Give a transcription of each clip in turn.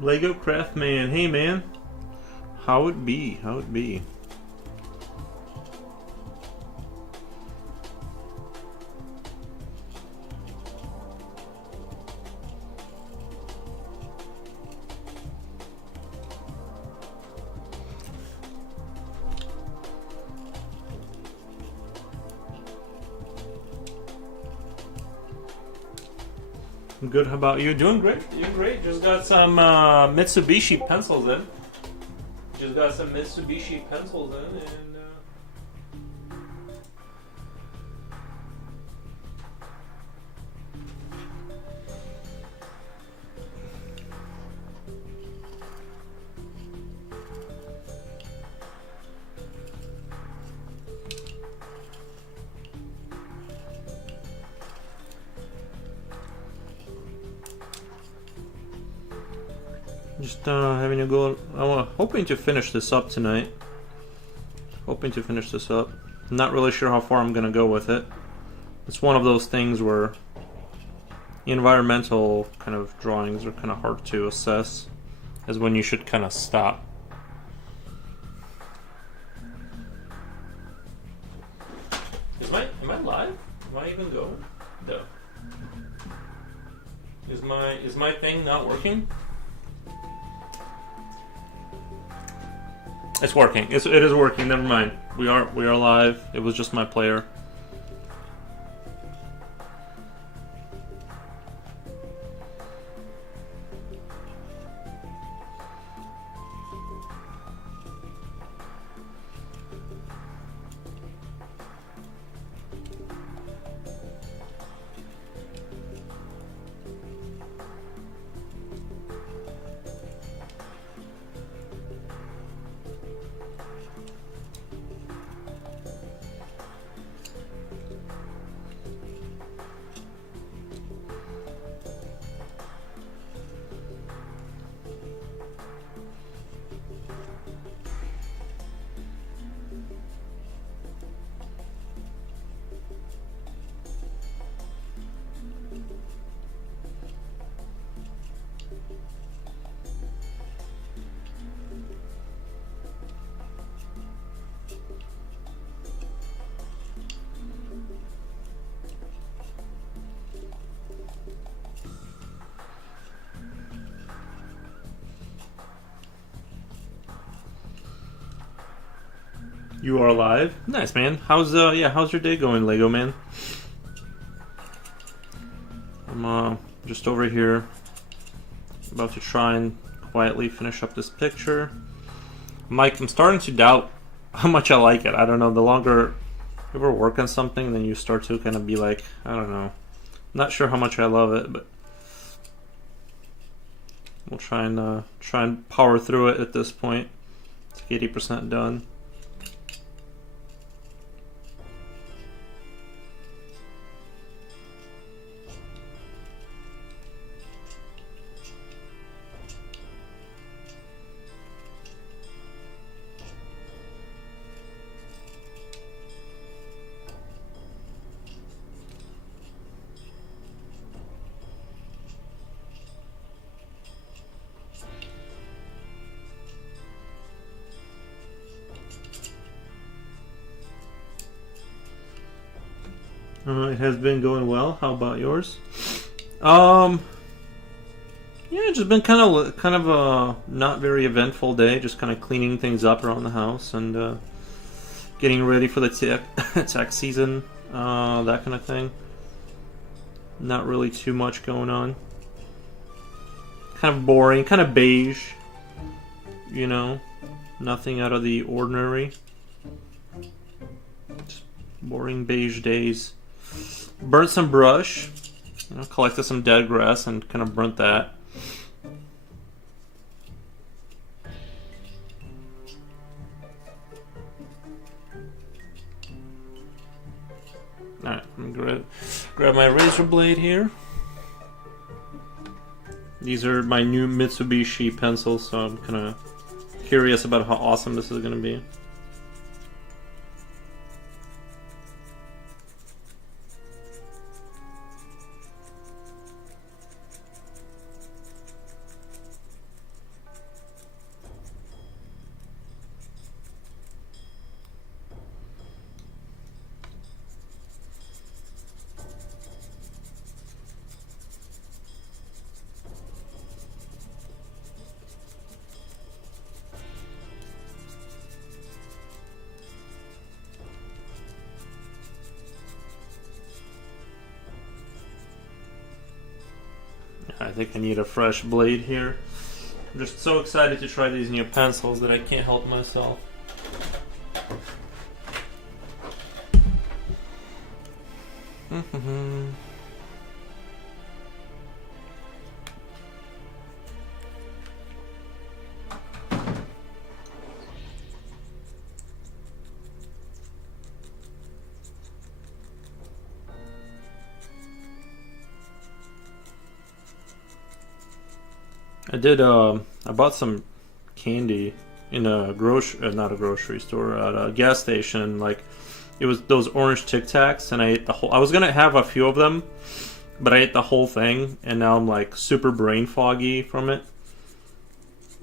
Lego Craft Man. Hey man. How it be? How it be? I'm good. How about you? Doing great. Doing great. Just got some Mitsubishi pencils in. Just got some Mitsubishi pencils in, and just having a go. I'm hoping to finish this up tonight. Hoping to finish this up. Not really sure how far I'm gonna go with it. It's one of those things where environmental kind of drawings are kind of hard to assess, as when you should kind of stop. Am I live? Am I even going? No. Is my thing not working? It's working. It is working. Never mind. We are live. It was just my player. You are live. Nice, man. How's your day going, Lego man? I'm just over here about to try and quietly finish up this picture. Mike, I'm starting to doubt how much I like it. I don't know, the longer you ever work on something, then you start to kind of be like, I don't know. Not sure how much I love it, but we'll try and power through it at this point. It's like 80% done. It has been going well. How about yours? Yeah, just been kind of a not very eventful day. Just kind of cleaning things up around the house and getting ready for the tech season, that kind of thing. Not really too much going on. Kind of boring, kind of beige. You know, nothing out of the ordinary. Just boring beige days. Burnt some brush, collected some dead grass and kind of burnt that. Alright, I'm gonna grab my razor blade here. These are my new Mitsubishi pencils, so I'm kind of curious about how awesome this is going to be. I think I need a fresh blade here. I'm just so excited to try these new pencils that I can't help myself. I bought some candy in a not a grocery store, at a gas station. Like, it was those orange Tic Tacs, and I ate the whole. I was gonna have a few of them, but I ate the whole thing, and now I'm like super brain foggy from it.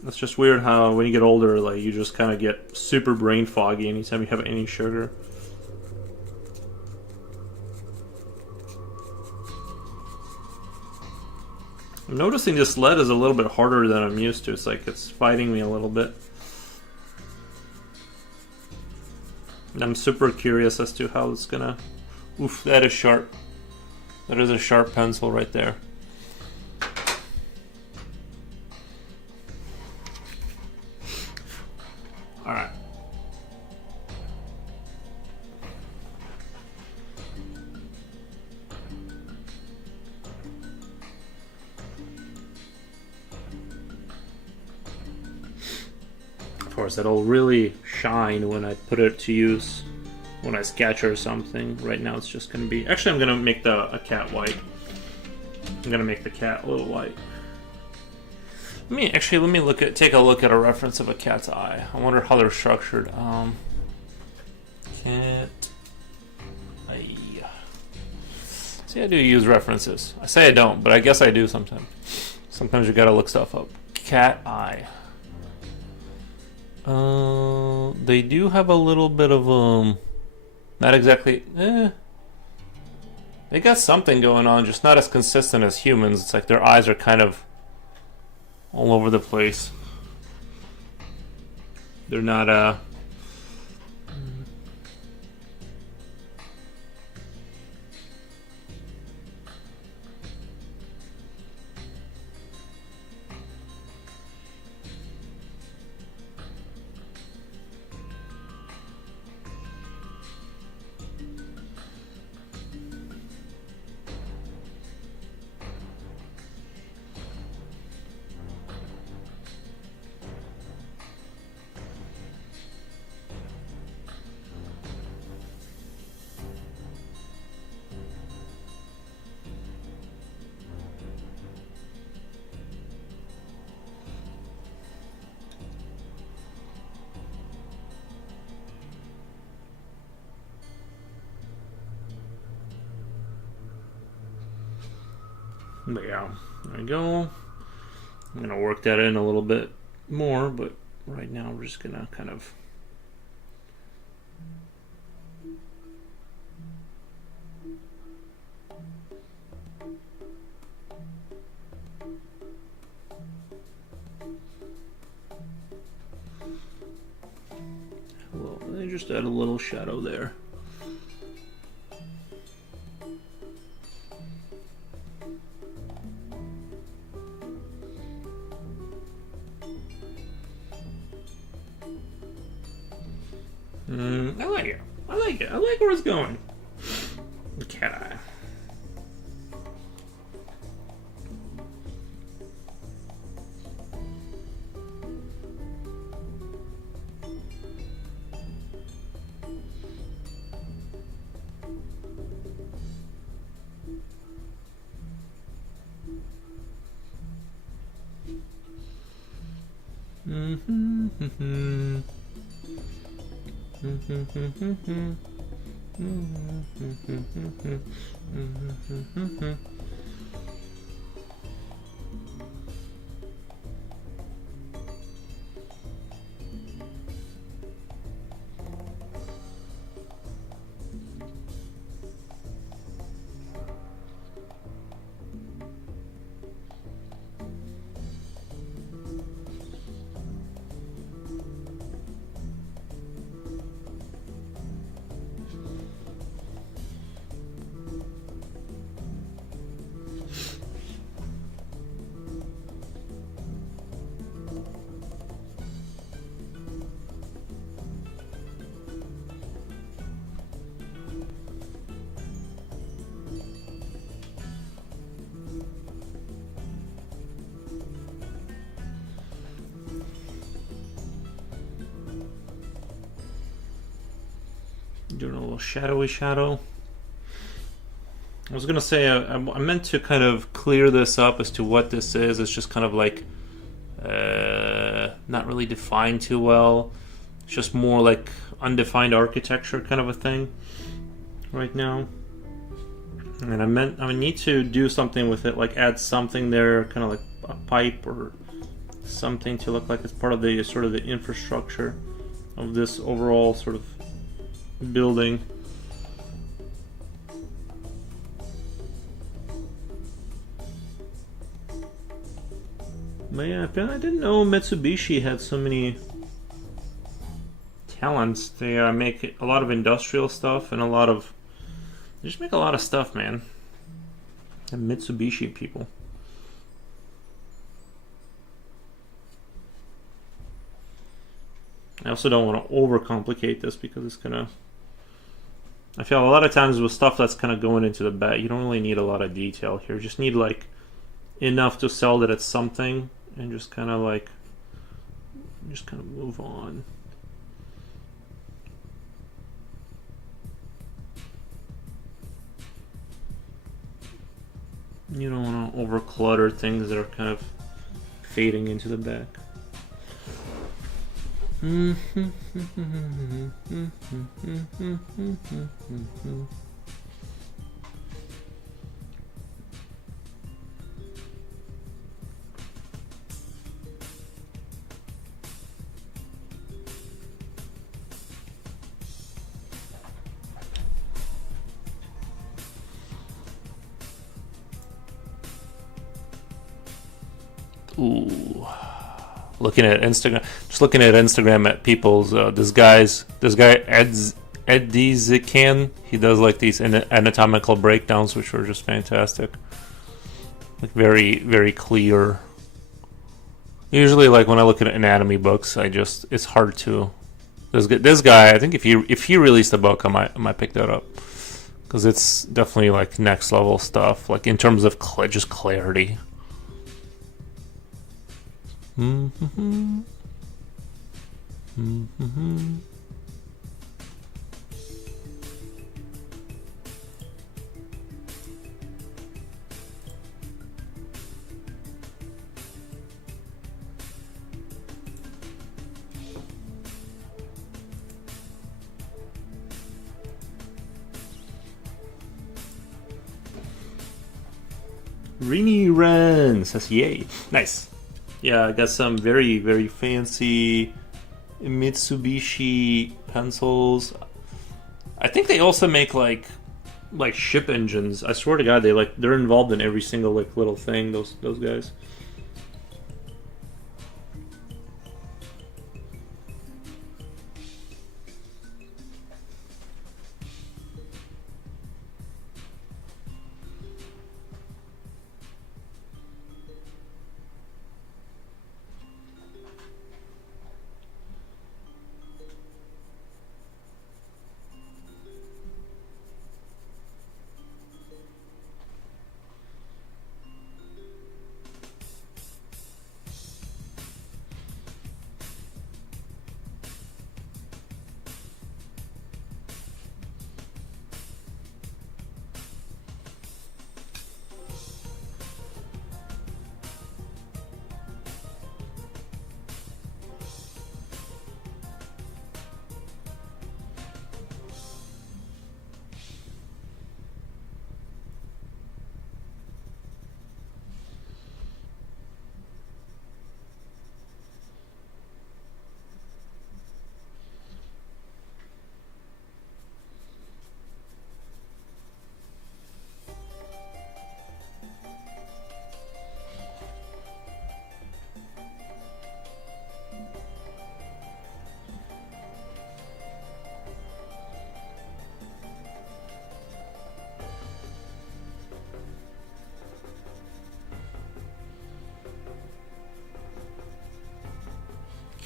It's just weird how when you get older, like, you just kind of get super brain foggy anytime you have any sugar. I'm noticing this lead is a little bit harder than I'm used to. It's like it's fighting me a little bit. And I'm super curious as to how it's gonna... Oof, that is sharp. That is a sharp pencil right there. Alright. Of course, it'll really shine when I put it to use, when I sketch or something. Right now it's just going to be... Actually, I'm going to make a cat white. I'm going to make the cat a little white. Let me take a look at a reference of a cat's eye. I wonder how they're structured. Cat eye. See, I do use references. I say I don't, but I guess I do sometimes. Sometimes you gotta look stuff up. Cat eye. They do have a little bit of not exactly. They got something going on, just not as consistent as humans. It's like their eyes are kind of all over the place. They're not But yeah, there we go. I'm gonna work that in a little bit more, but right now we're just gonna kind of... Well, I just add a little shadow there. I like it. I like it. I like where it's going. The cat eye. Doing a little shadowy shadow. I was gonna say I meant to kind of clear this up as to what this is. It's just kind of like not really defined too well. It's just more like undefined architecture kind of a thing right now. And I need to do something with it, like add something there, kind of like a pipe or something to look like it's part of the sort of the infrastructure of this overall sort of building. But yeah, I didn't know Mitsubishi had so many talents. They make a lot of industrial stuff and they just make a lot of stuff, man. The Mitsubishi people. I also don't want to overcomplicate this because it's gonna. I feel a lot of times with stuff that's kind of going into the back, you don't really need a lot of detail here. You just need like enough to sell that it's something, and just kind of move on. You don't want to over clutter things that are kind of fading into the back. Ooh. Looking at Instagram, just looking at Instagram at people's this guy Eddie Zikan, he does like these anatomical breakdowns, which are just fantastic, like very, very clear. Usually, like when I look at anatomy books, it's hard to. This guy, I think if he released a book, I might pick that up because it's definitely like next level stuff, like in terms of just clarity. Mm-hmm. Mm-hmm. Rini Ren says yay. Nice. Yeah, I got some very, very fancy Mitsubishi pencils. I think they also make like ship engines. I swear to God, they're involved in every single like little thing. Those guys.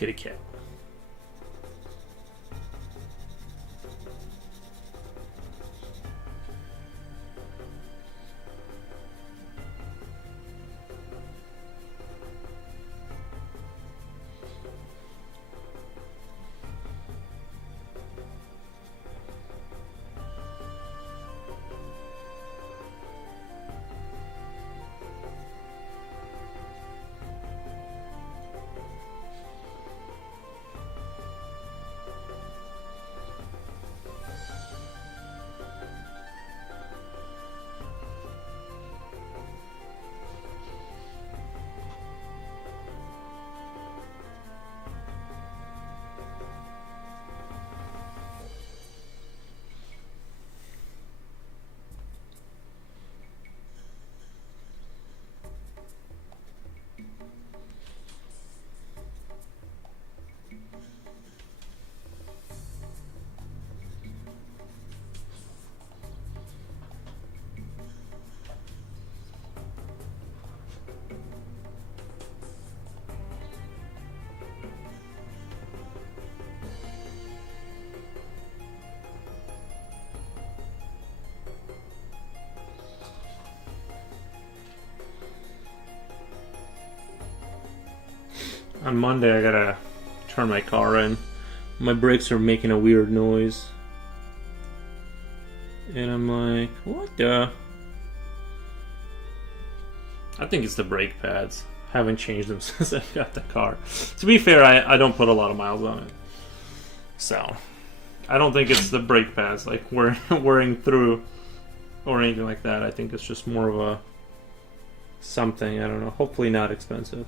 kitty cat. On Monday, I gotta turn my car in. My brakes are making a weird noise. And I'm like, what the? I think it's the brake pads. Haven't changed them since I got the car. To be fair, I don't put a lot of miles on it. So, I don't think it's the brake pads, like wearing through or anything like that. I think it's just more of a something, I don't know. Hopefully not expensive.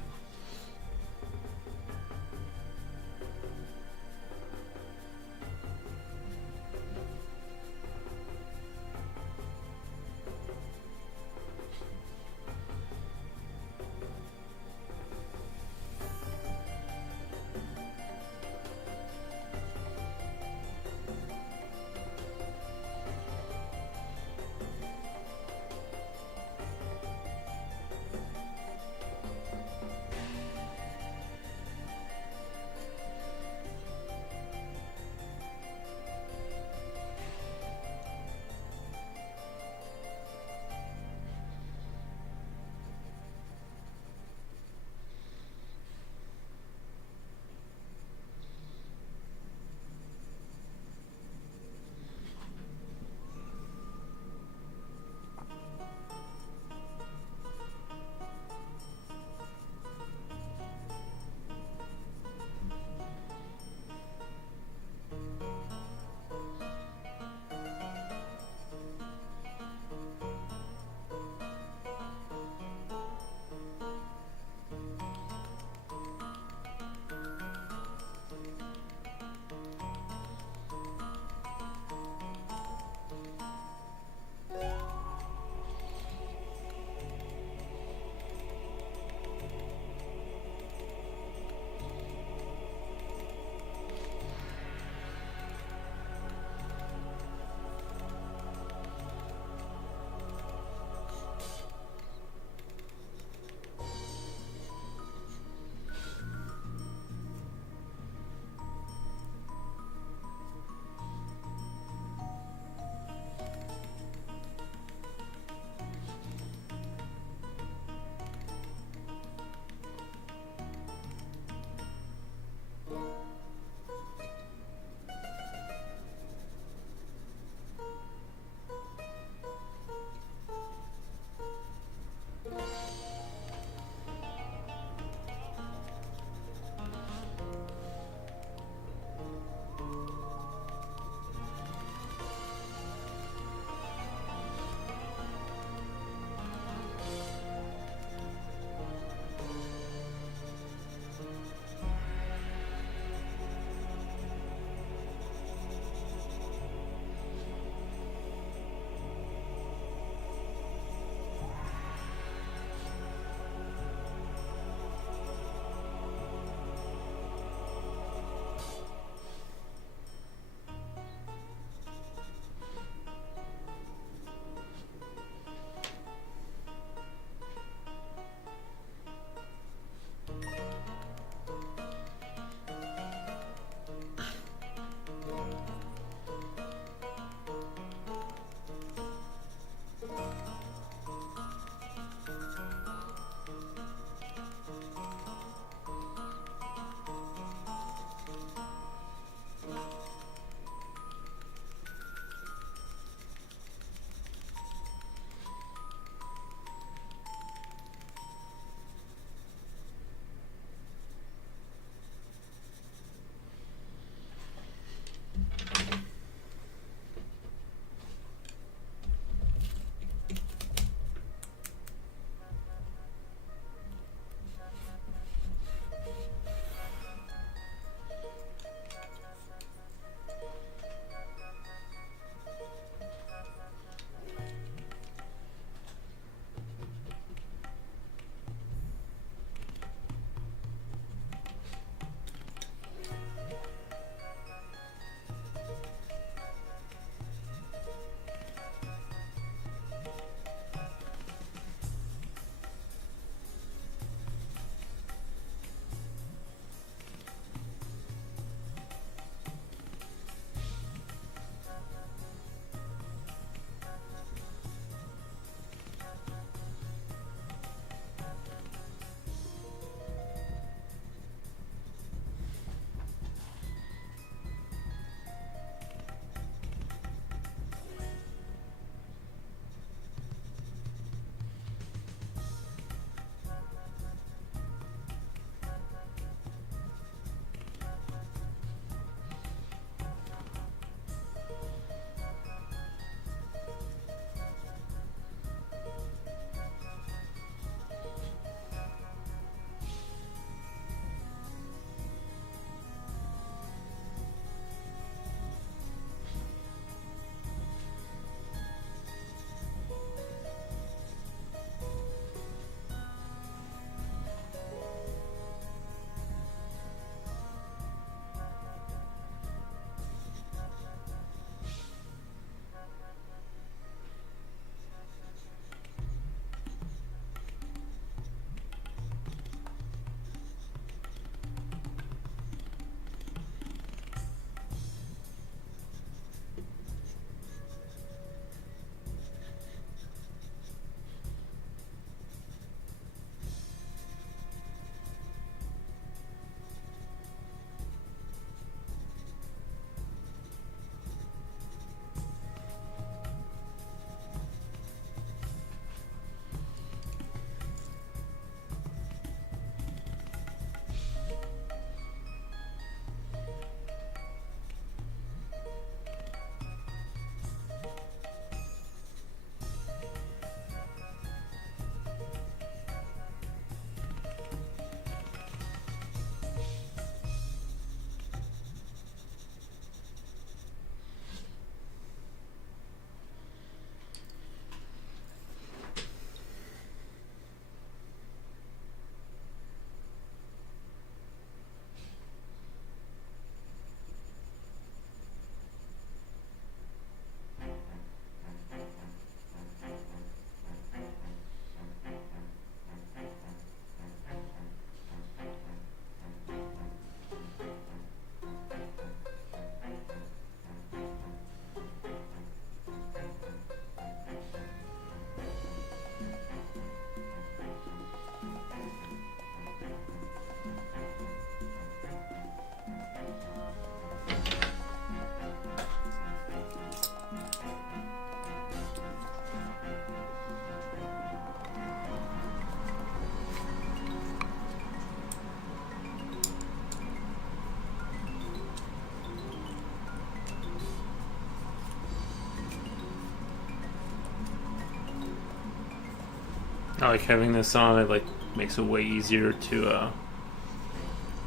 I like having this on. It like makes it way easier to.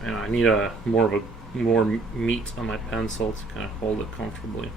I need a more meat on my pencil to kind of hold it comfortably.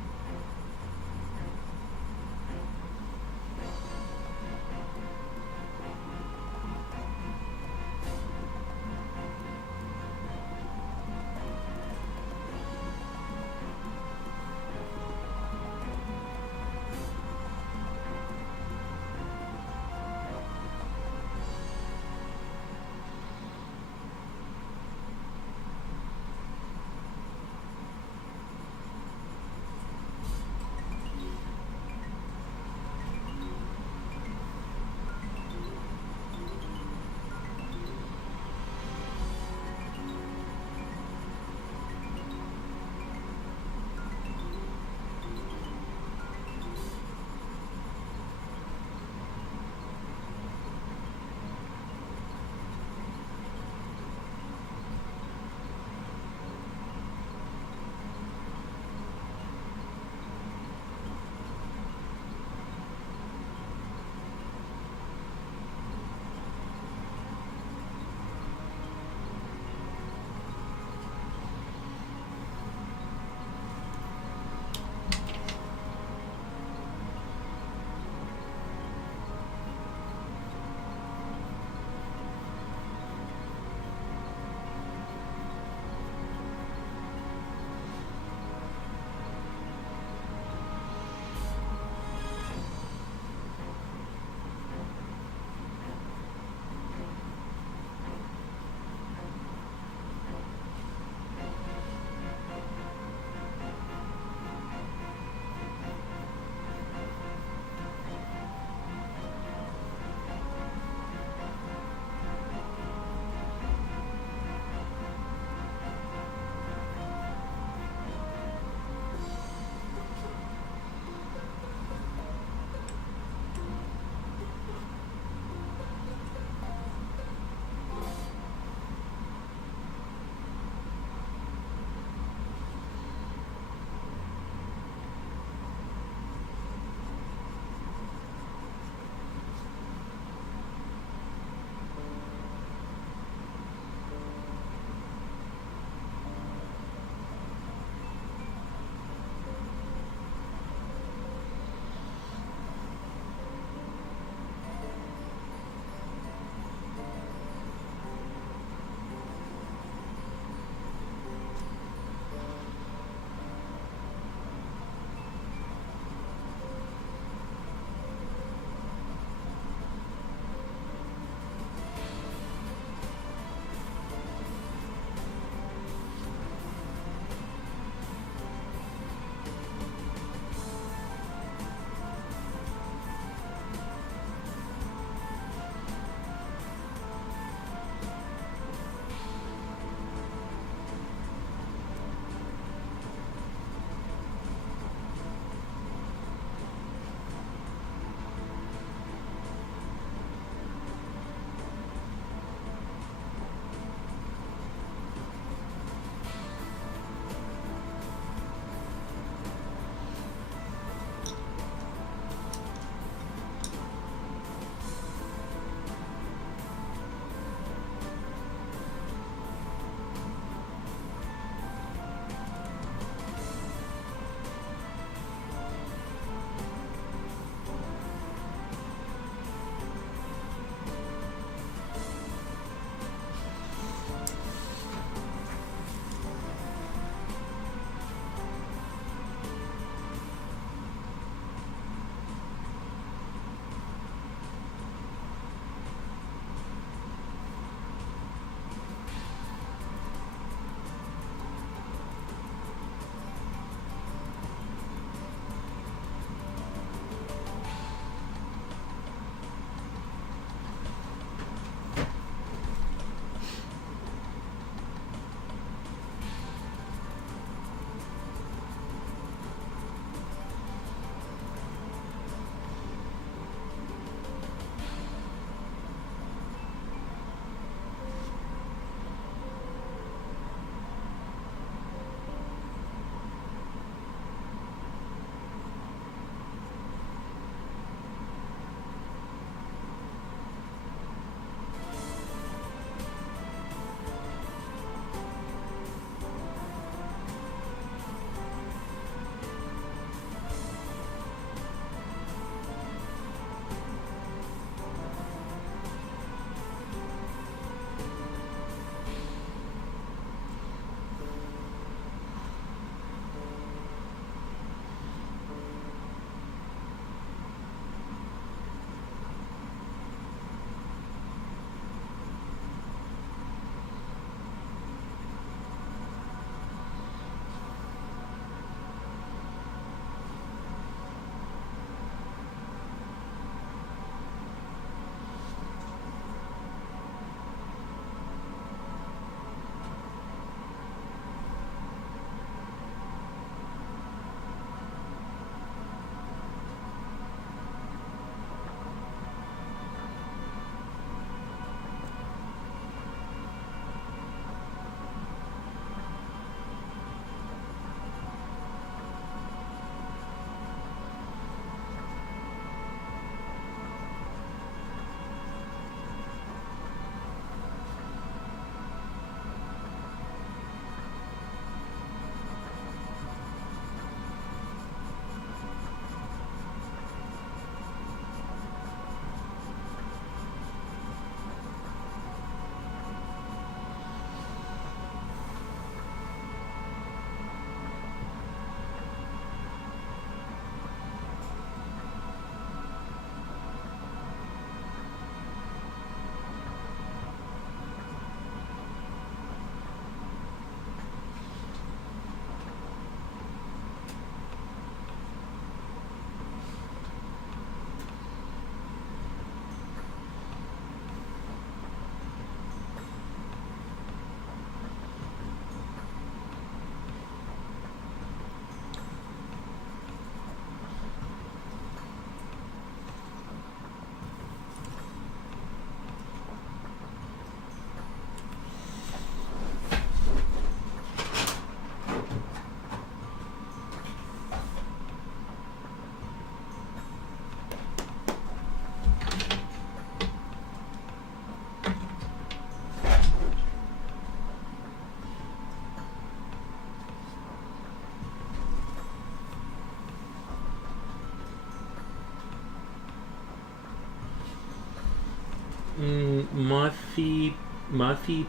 Mafi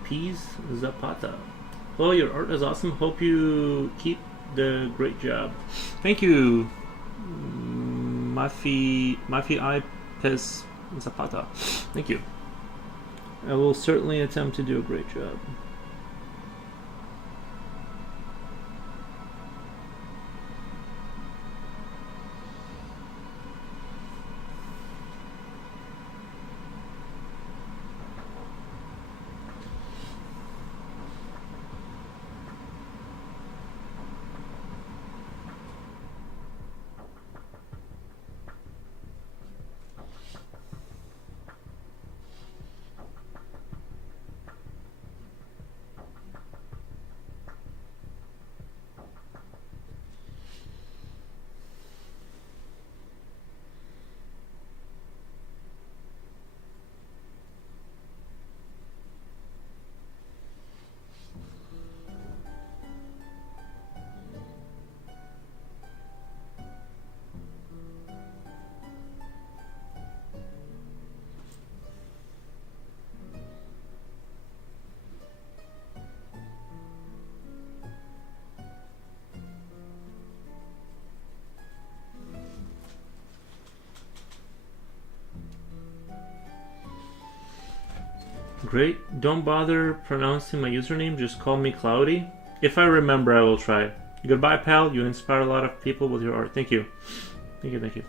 Peas Zapata. Oh, your art is awesome. Hope you keep the great job. Thank you, Mafi I Pez Zapata. Thank you. I will certainly attempt to do a great job. Great. Don't bother pronouncing my username, just call me Cloudy. If I remember, I will try. Goodbye, pal. You inspire a lot of people with your art. Thank you. Thank you, thank you.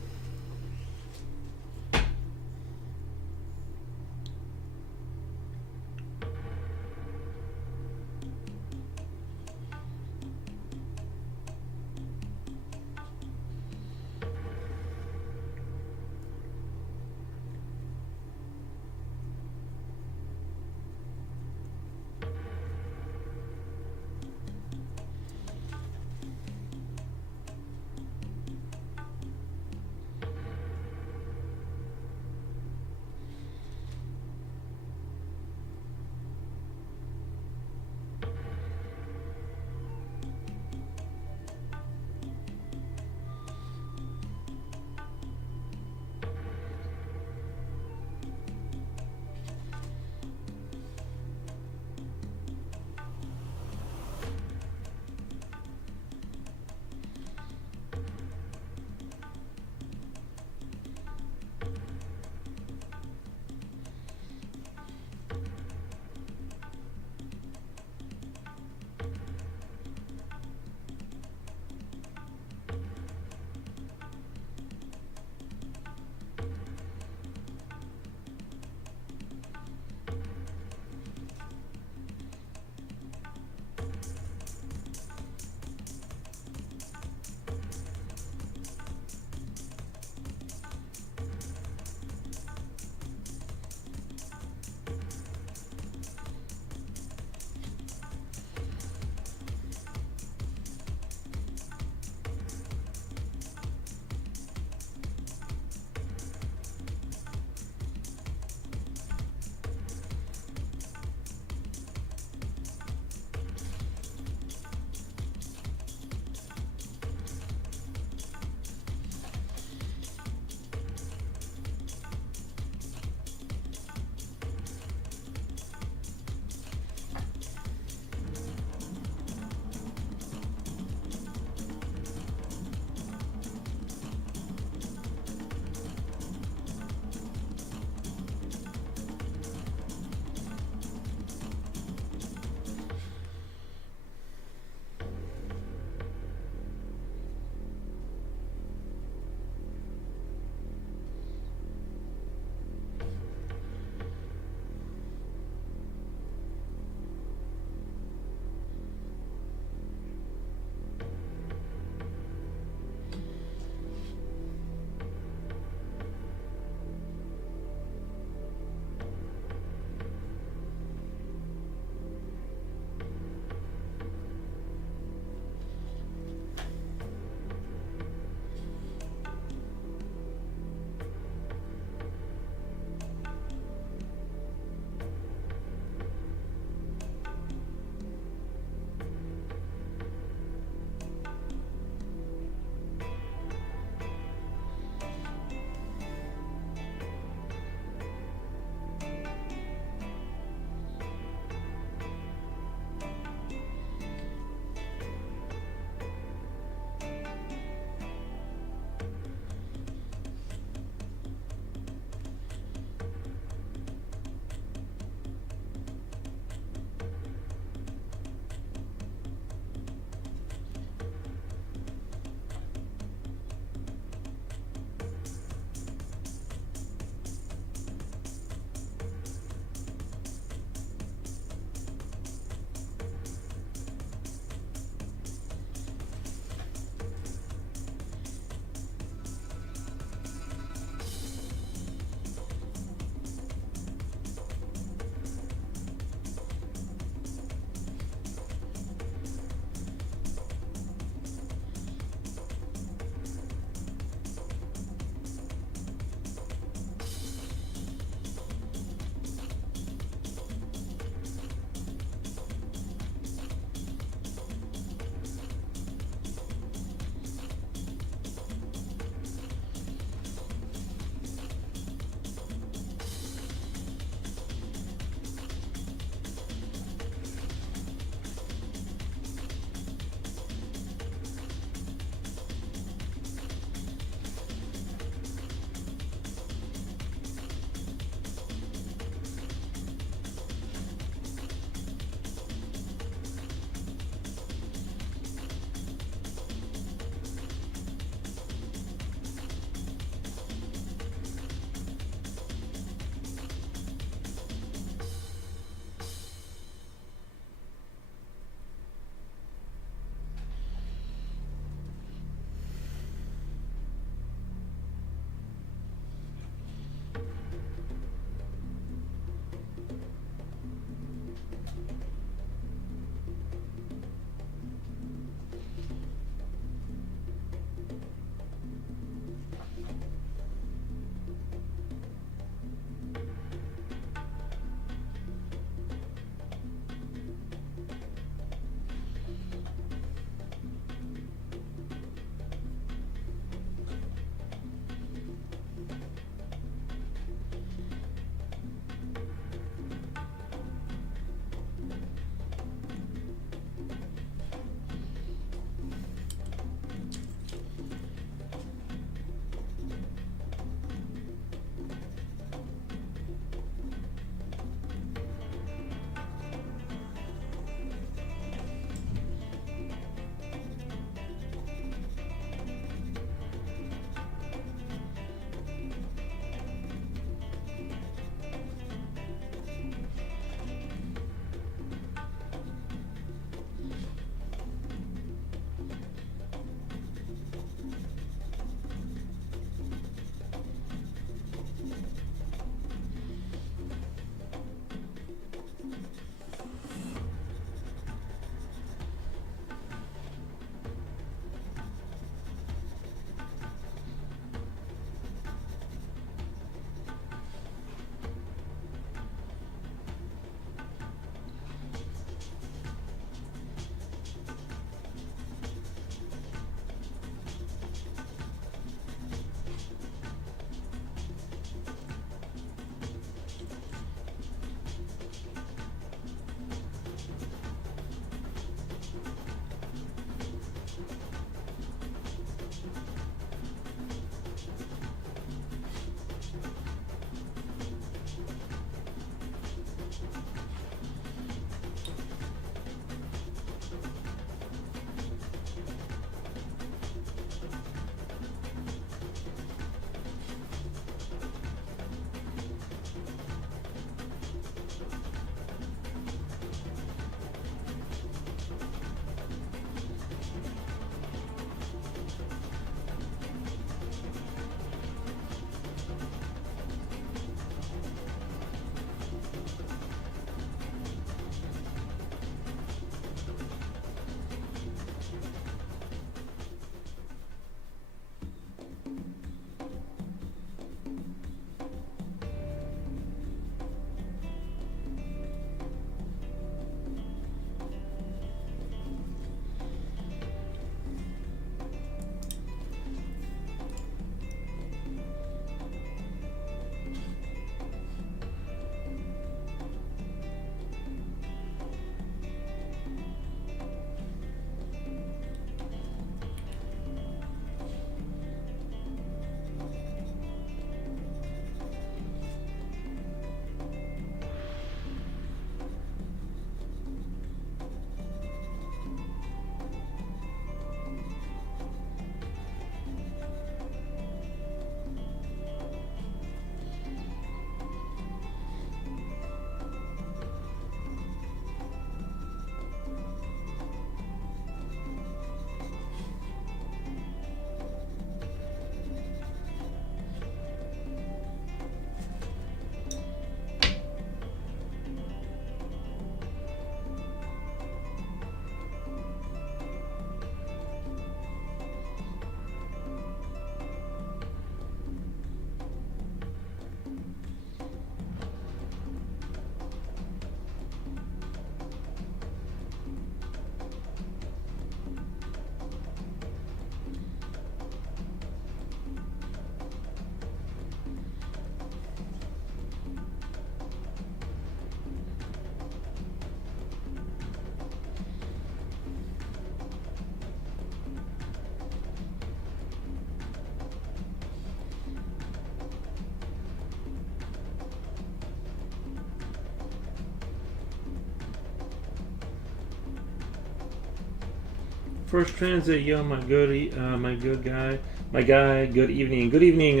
First transit, yo, my good guy, my guy. Good evening, good evening.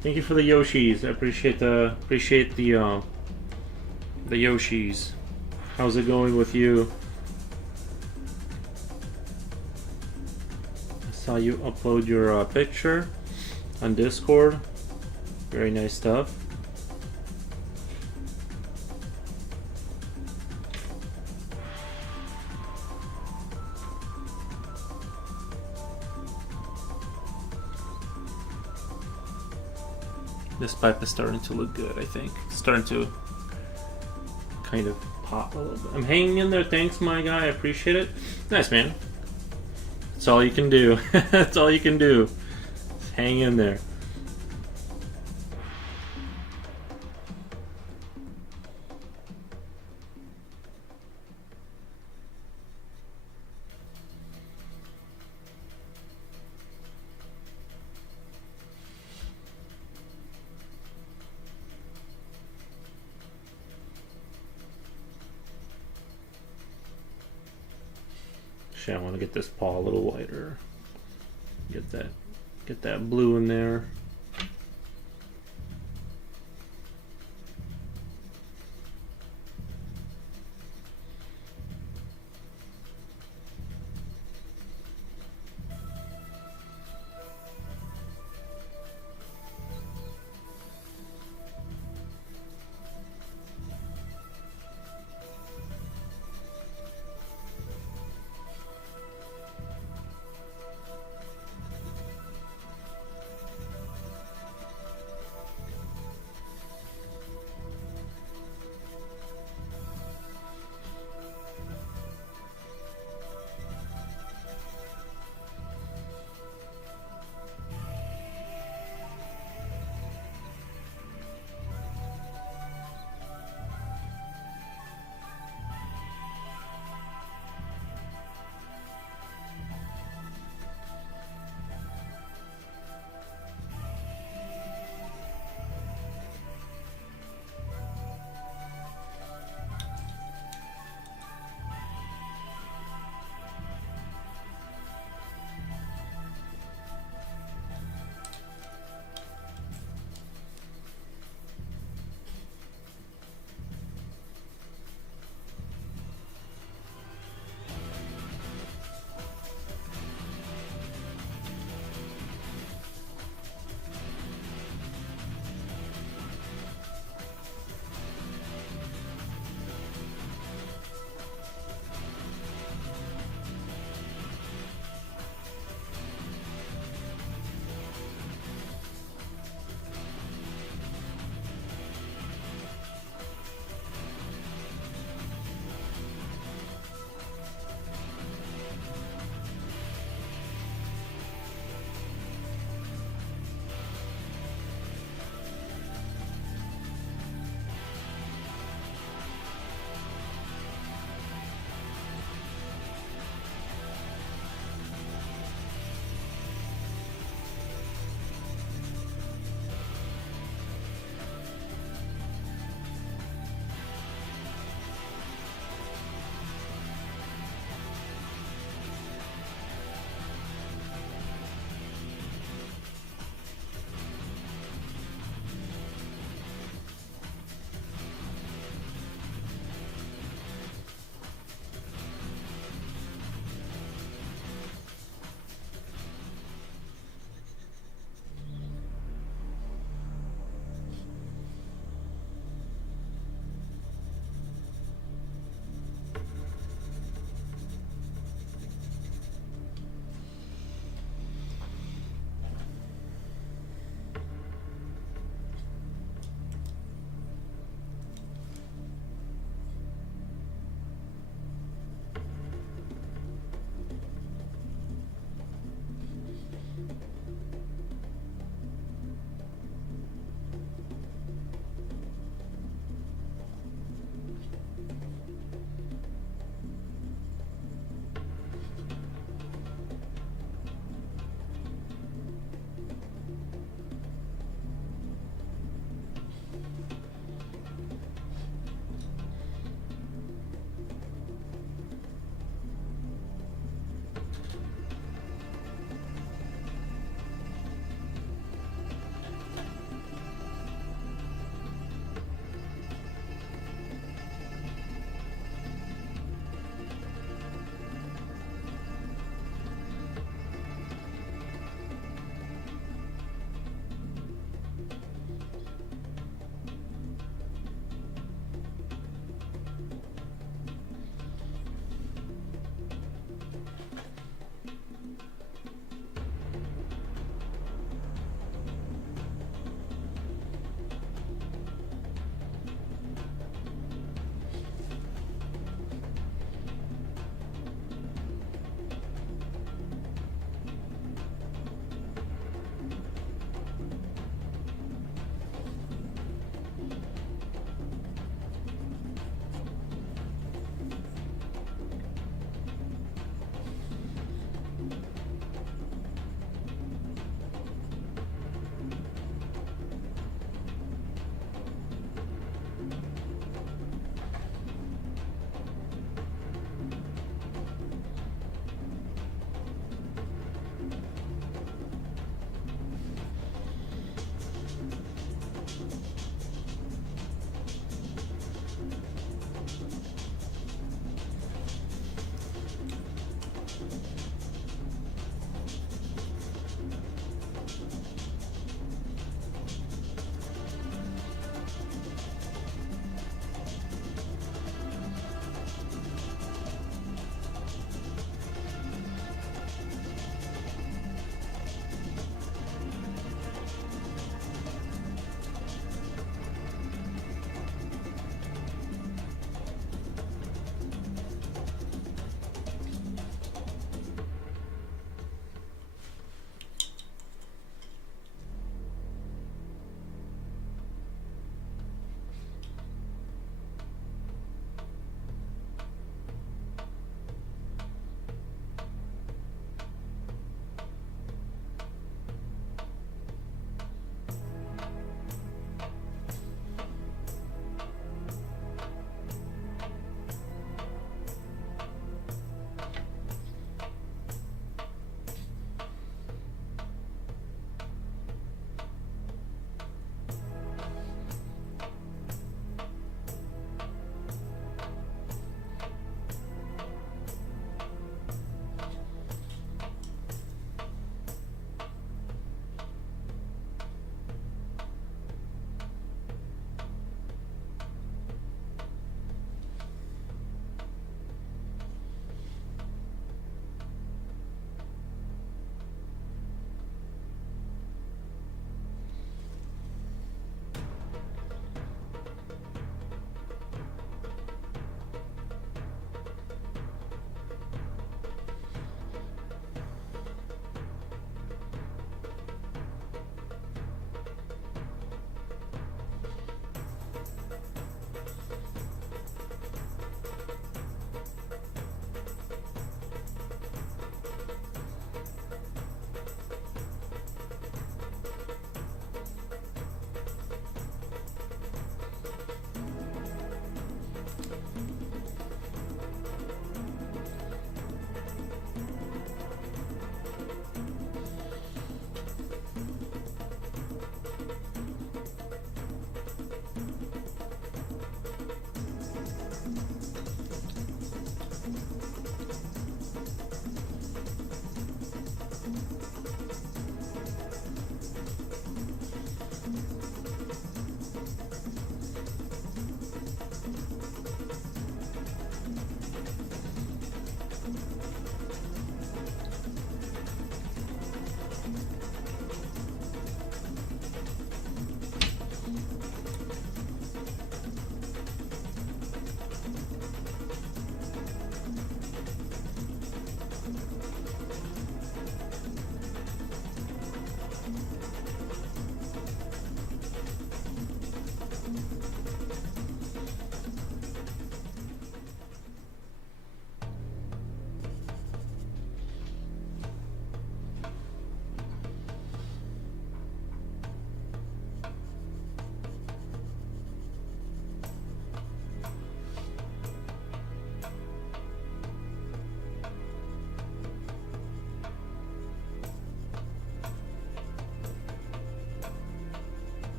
Thank you for the Yoshis. I appreciate the Yoshis. How's it going with you? I saw you upload your picture on Discord. Very nice stuff. This pipe is starting to look good, I think. It's starting to kind of pop a little bit. I'm hanging in there. Thanks, my guy. I appreciate it. Nice, man. That's all you can do. That's all you can do. Just hang in there. Actually, I want to get this paw a little wider. Get that blue in there.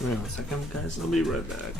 Give me 1 second, guys. I'll be right back.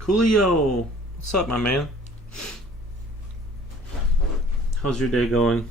Coolio, what's up, my man? How's your day going?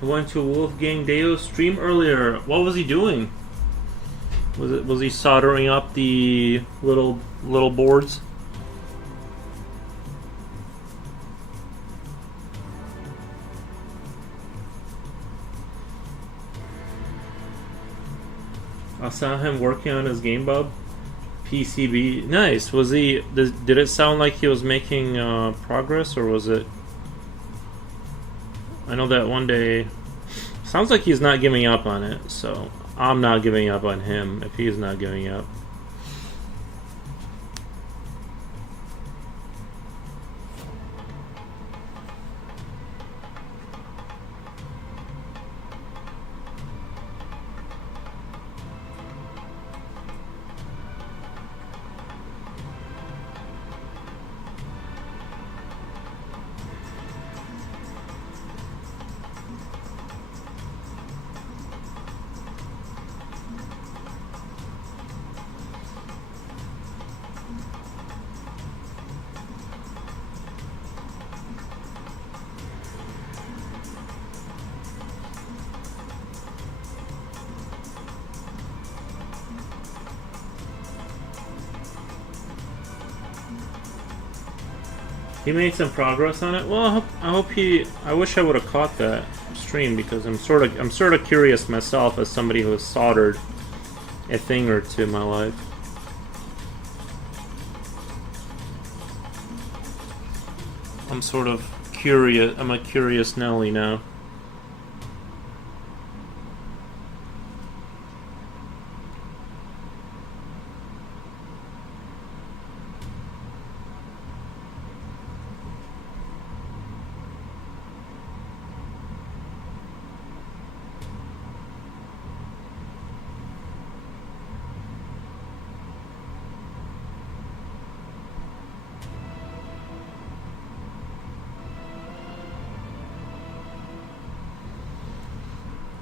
I went to Wolfgang Deo's stream earlier. What was he doing? Was he soldering up the little boards? I saw him working on his Game Bub PCB. Nice. Was he? Did it sound like he was making progress, or was it? I know that one day. Sounds like he's not giving up on it, so I'm not giving up on him if he's not giving up. He made some progress on it. Well, I hope he. I wish I would have caught that stream because I'm sort of curious myself as somebody who has soldered a thing or two in my life. I'm sort of curious. I'm a curious Nelly now.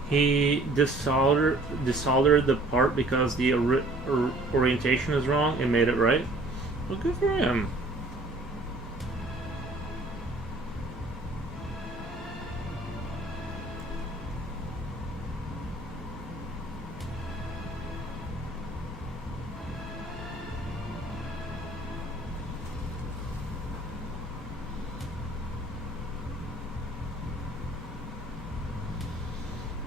He desoldered the part because the orientation is wrong and made it right. Well, good for him.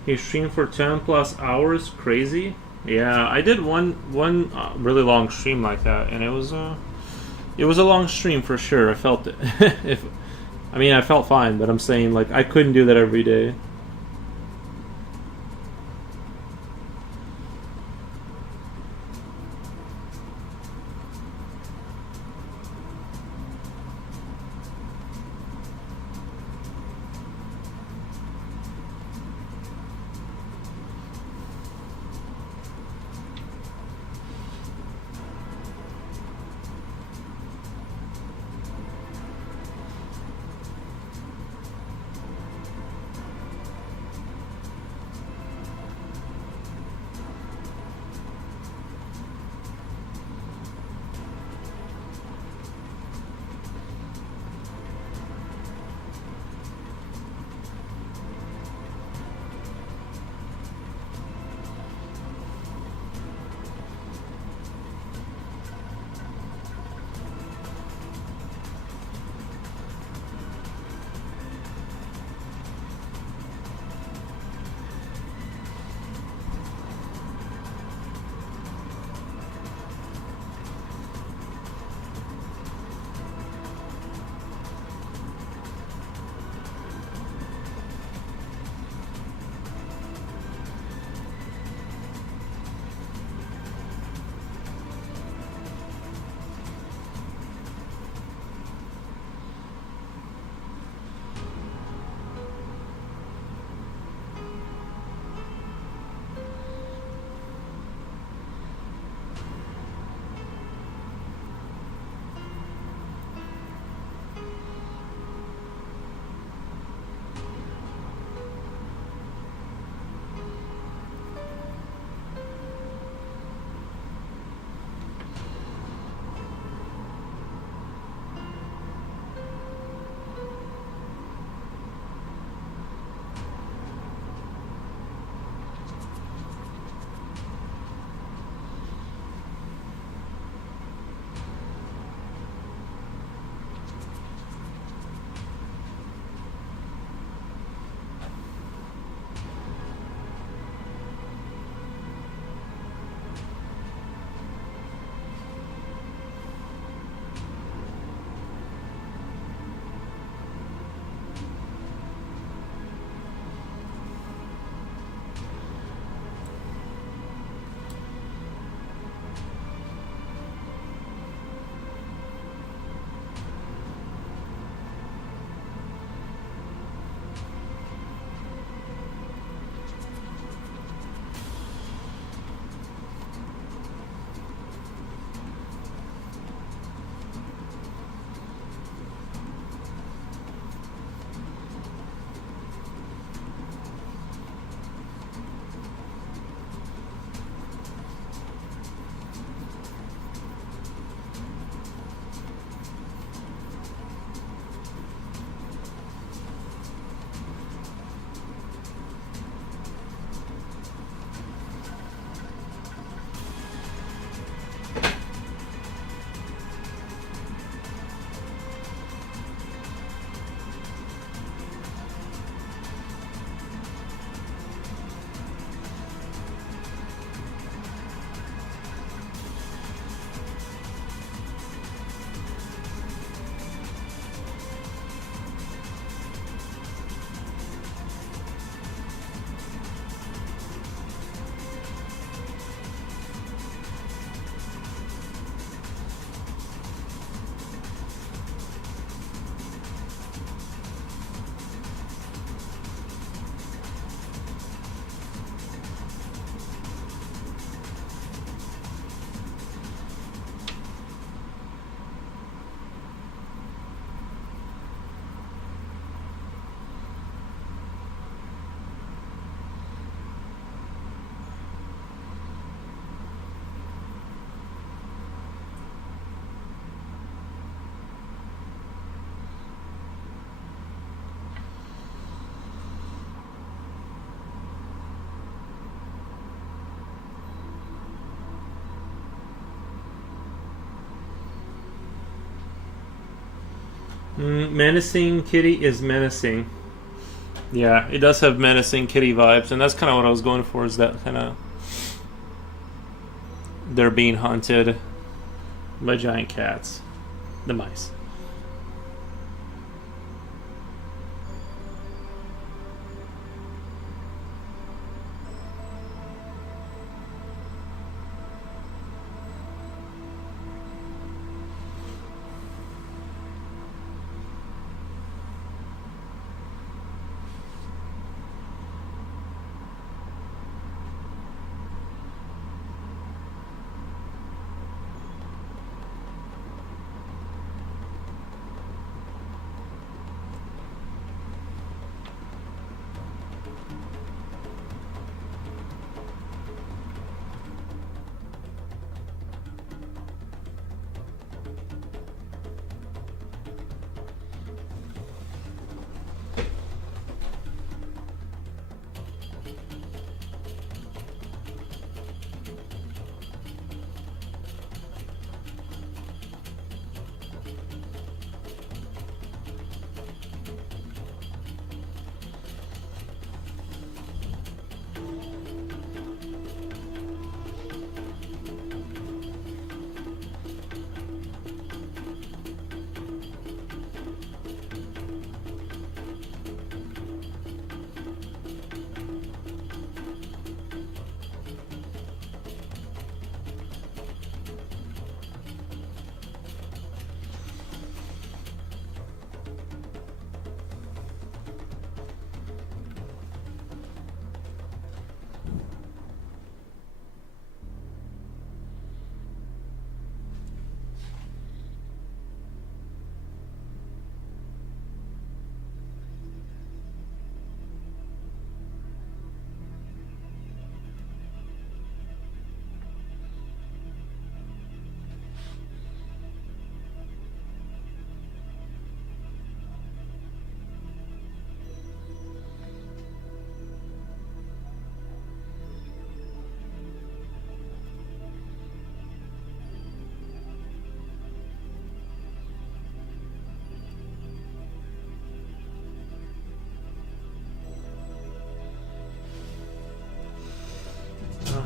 He streamed for 10 plus hours. Crazy. Yeah, I did one really long stream like that, and it was a long stream for sure. I felt it. If I mean, I felt fine, but I'm saying like I couldn't do that every day. Menacing Kitty is menacing. Yeah, it does have menacing kitty vibes, and that's kind of what I was going for. Is that kind of they're being hunted by giant cats, the mice.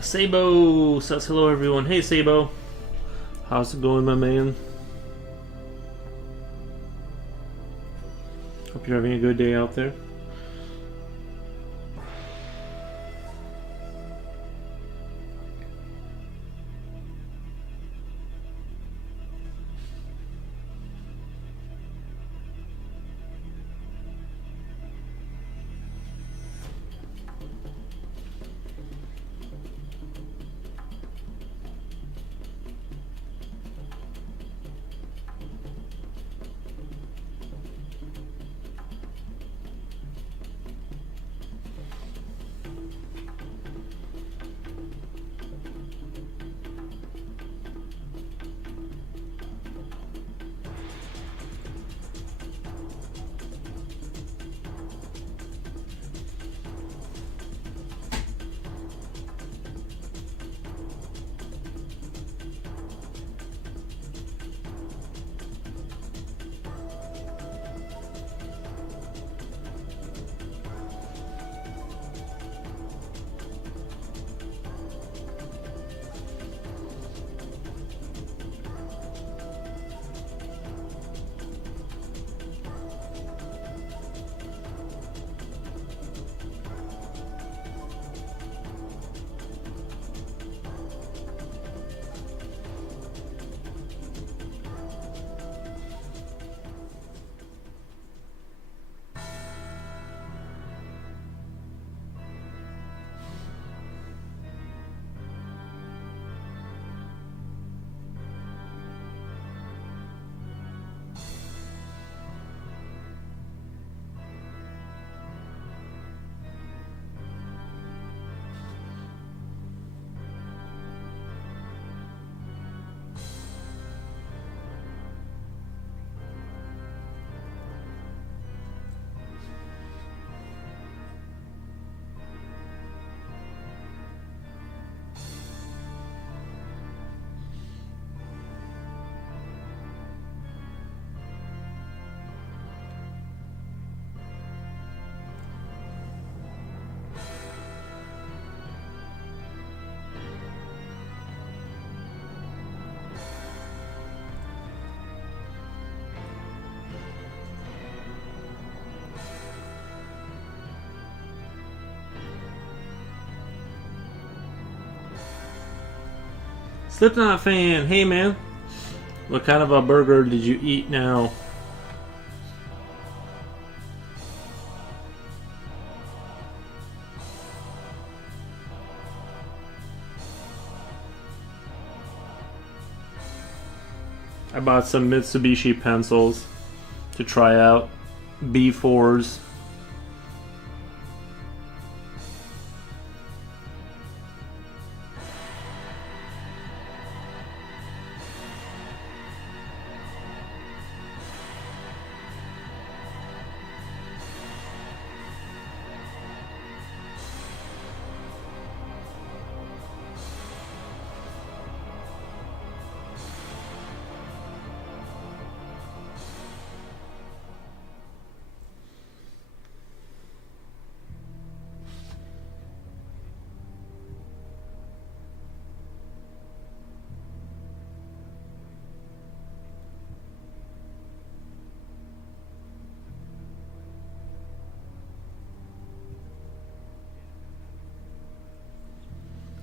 Sabo says hello, everyone. Hey, Sabo. How's it going, my man? Hope you're having a good day out there. Slipknot fan, hey man. What kind of a burger did you eat now? I bought some Mitsubishi pencils to try out. B4s.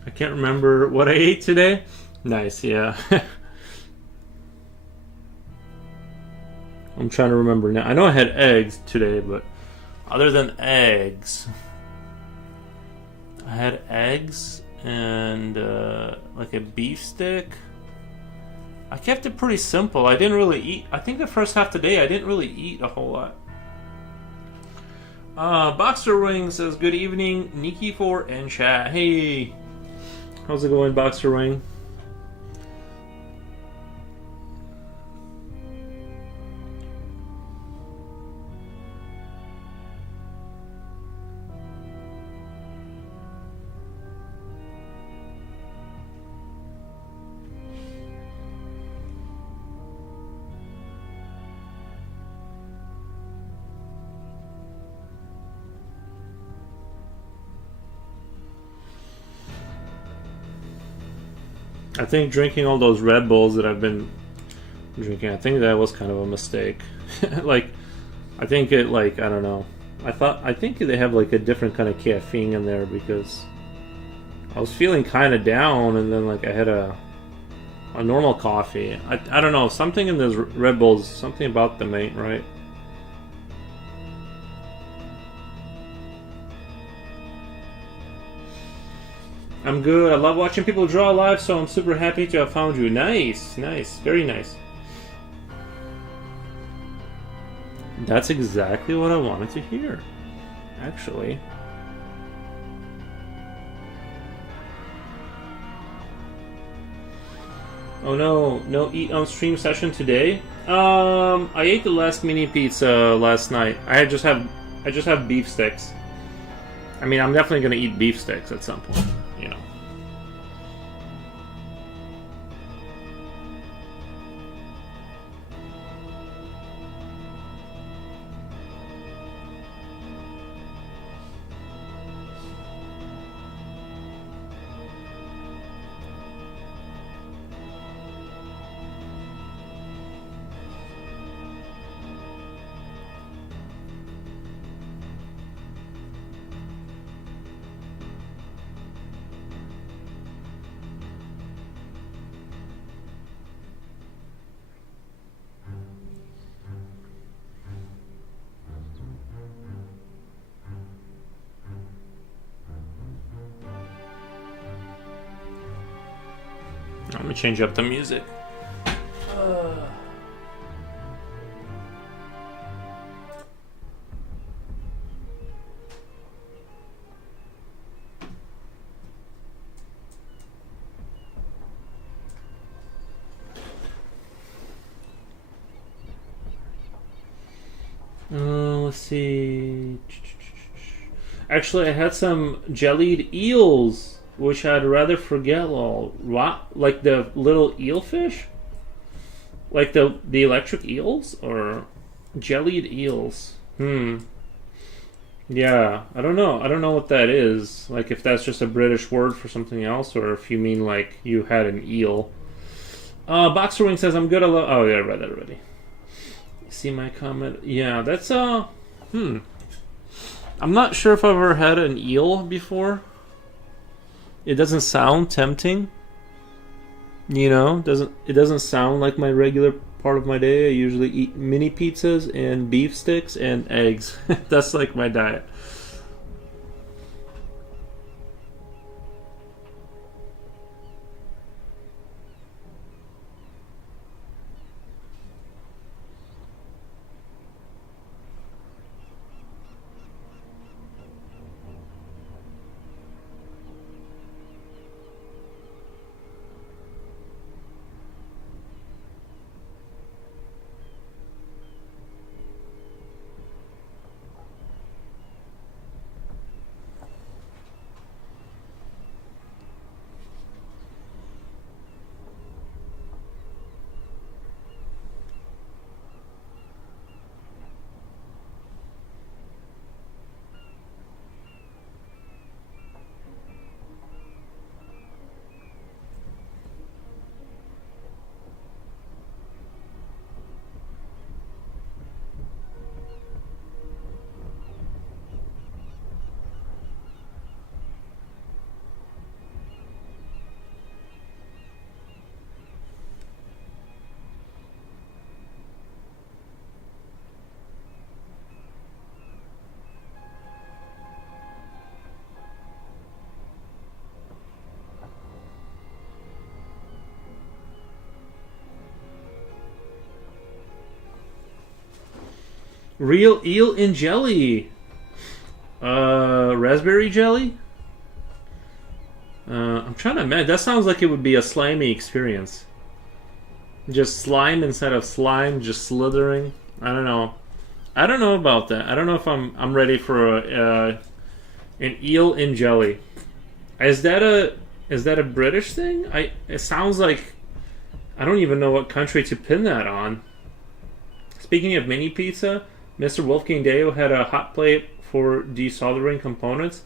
I can't remember what I ate today. Nice, yeah. I'm trying to remember now. I know I had eggs today, but other than eggs, I had eggs and like a beef stick. I kept it pretty simple. I didn't really eat. I think the first half of the day I didn't really eat a whole lot. Boxer Ring says, good evening, Nikki4 and chat. Hey, how's it going, Boxer Ring? I think drinking all those Red Bulls that I've been drinking, I think that was kind of a mistake. Like, I think it, like, I don't know. I think they have like a different kind of caffeine in there because I was feeling kind of down, and then like I had a normal coffee. I don't know, something in those Red Bulls, something about them ain't right. I'm good. I love watching people draw live, so I'm super happy to have found you. Nice, nice, very nice. That's exactly what I wanted to hear, actually. Oh no, no eat on stream session today. I ate the last mini pizza last night. I just have beef sticks. I mean, I'm definitely gonna eat beef sticks at some point, you know. Let me change up the music. Let's see. Actually, I had some jellied eels, which I'd rather forget. Lol. Like the little eelfish? Like the electric eels? Or jellied eels? Yeah, I don't know. I don't know what that is. Like if that's just a British word for something else, or if you mean like you had an eel. Boxer Wing says, I'm good. Oh, yeah, I read that already. See my comment? Yeah, that's, I'm not sure if I've ever had an eel before. It doesn't sound tempting. Doesn't sound like my regular part of my day. I usually eat mini pizzas and beef sticks and eggs. That's like my diet. Real eel in jelly. Raspberry jelly. I'm trying to imagine. That sounds like it would be a slimy experience. Just slime instead of slime, just slithering. I don't know. I don't know about that. I don't know if I'm ready for an eel in jelly. Is that a British thing? It sounds like I don't even know what country to pin that on. Speaking of mini pizza, Mr. Wolfgang Deo had a hot plate for desoldering components,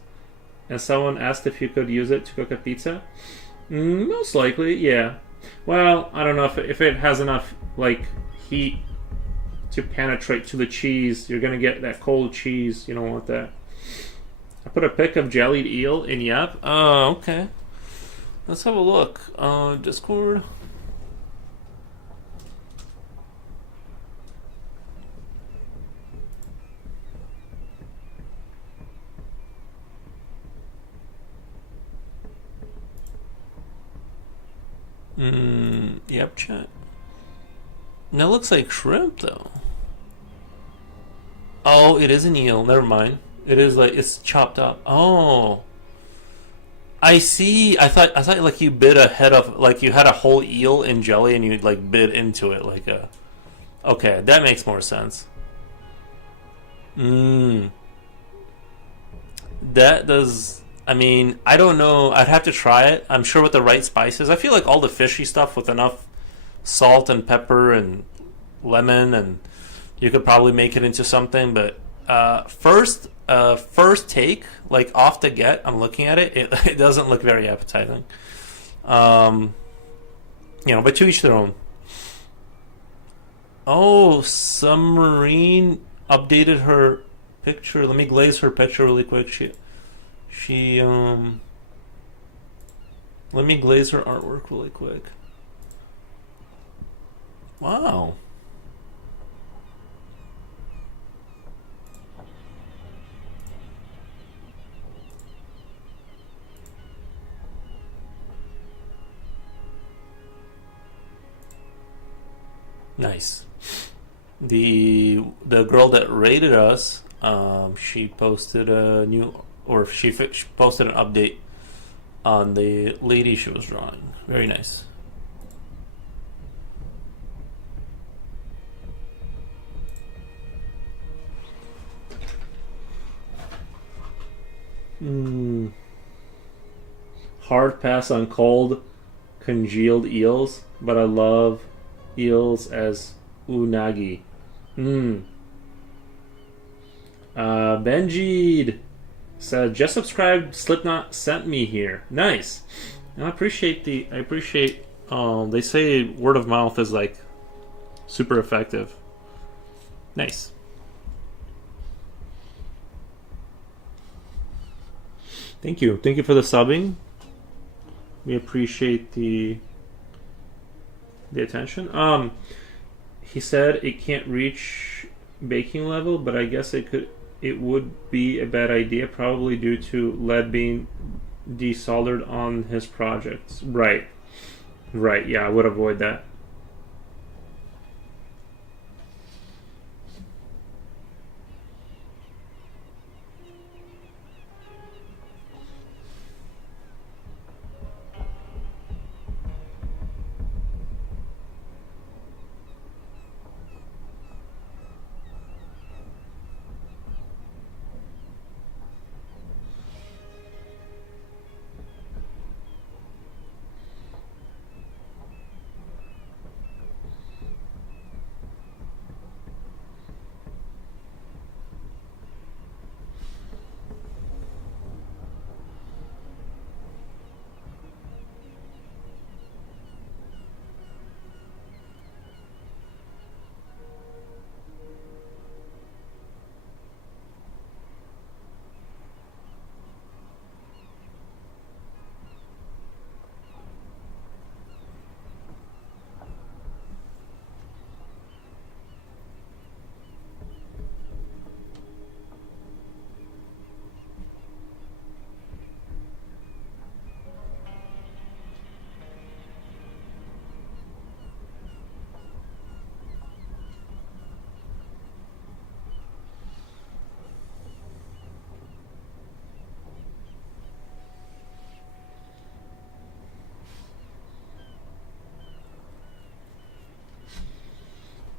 and someone asked if you could use it to cook a pizza. Most likely, yeah. Well, I don't know if it has enough like heat to penetrate to the cheese. You're gonna get that cold cheese. You don't want that. I put a pic of jellied eel in Yep. Oh, okay. Let's have a look. Discord. Yep, chat. That looks like shrimp, though. Oh, it is an eel. Never mind. It is like it's chopped up. Oh, I see. I thought like you bit a head of like you had a whole eel in jelly and you like bit into it like a. Okay, that makes more sense. Mmm. That does. I mean, I don't know. I'd have to try it. I'm sure with the right spices. I feel like all the fishy stuff with enough salt and pepper and lemon, and you could probably make it into something. But first take, like off the get, I'm looking at it. It doesn't look very appetizing. Um, but to each their own. Oh, Submarine updated her picture. Let me glaze her picture really quick. She let me glaze her artwork really quick. Wow. Nice. The girl that rated us, she posted a new, or she posted an update on the lady she was drawing. Very nice. Mm. Hard pass on cold, congealed eels, but I love eels as unagi. Mm. Benjied said just subscribed. Slipknot sent me here. Nice. And I appreciate. They say word of mouth is like super effective. Nice. Thank you for the subbing. We appreciate the attention. He said it can't reach baking level, but I guess it could. It would be a bad idea, probably due to lead being desoldered on his projects. Right, right. Yeah, I would avoid that.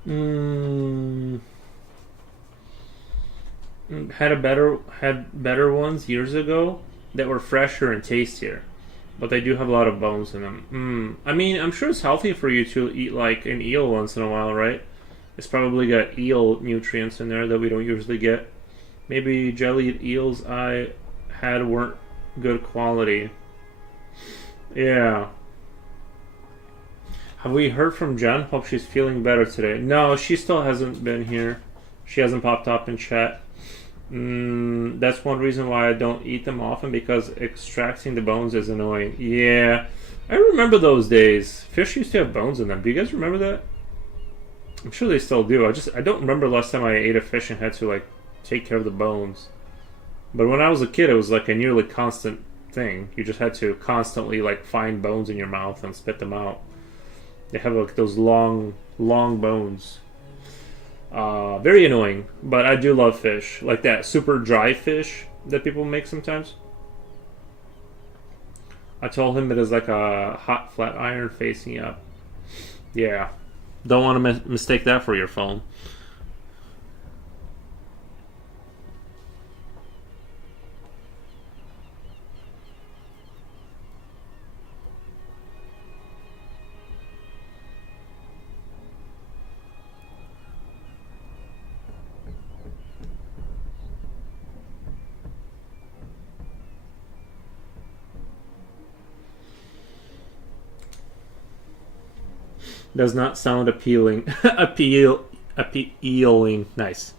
Mm, had better ones years ago that were fresher and tastier, but they do have a lot of bones in them. I mean, I'm sure it's healthy for you to eat like an eel once in a while, right? It's probably got eel nutrients in there that we don't usually get. Maybe jellied eels I had weren't good quality. Yeah. Have we heard from Jen? Hope she's feeling better today. No, she still hasn't been here. She hasn't popped up in chat. That's one reason why I don't eat them often, because extracting the bones is annoying. Yeah, I remember those days. Fish used to have bones in them. Do you guys remember that? I'm sure they still do. I don't remember the last time I ate a fish and had to like take care of the bones. But when I was a kid, it was like a nearly constant thing. You just had to constantly like find bones in your mouth and spit them out. They have like those long, long bones. Very annoying, but I do love fish. Like that super dry fish that people make sometimes. I told him it is like a hot flat iron facing up. Yeah. Don't want to mistake that for your phone. Does not sound appealing. Appealing. Nice.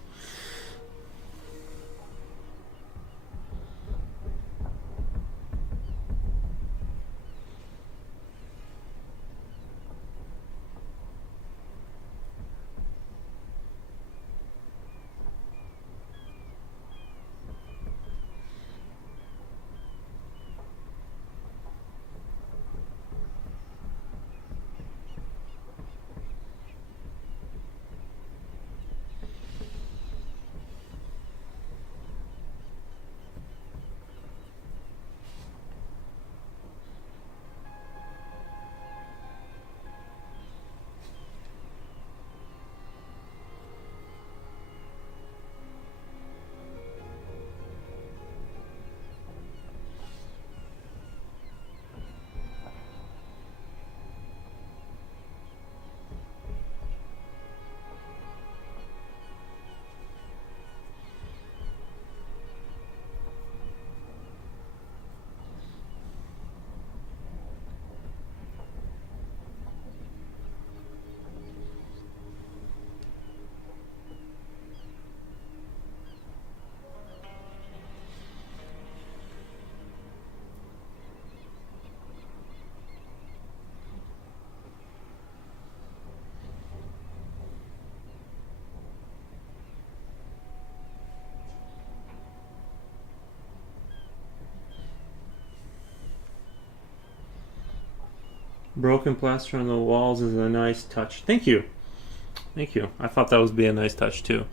Broken plaster on the walls is a nice touch. Thank you. Thank you. I thought that would be a nice touch too.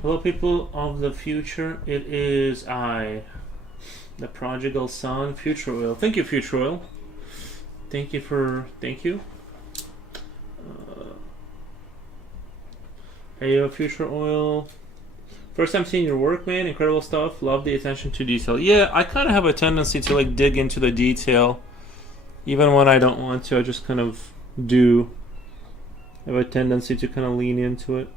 Hello, people of the future. It is I, the prodigal son, Future Oil. Thank you, Future Oil. Thank you. Hey, Future Oil. First time seeing your work, man. Incredible stuff. Love the attention to detail. Yeah, I kind of have a tendency to like dig into the detail, even when I don't want to. I just kind of do. I have a tendency to kind of lean into it.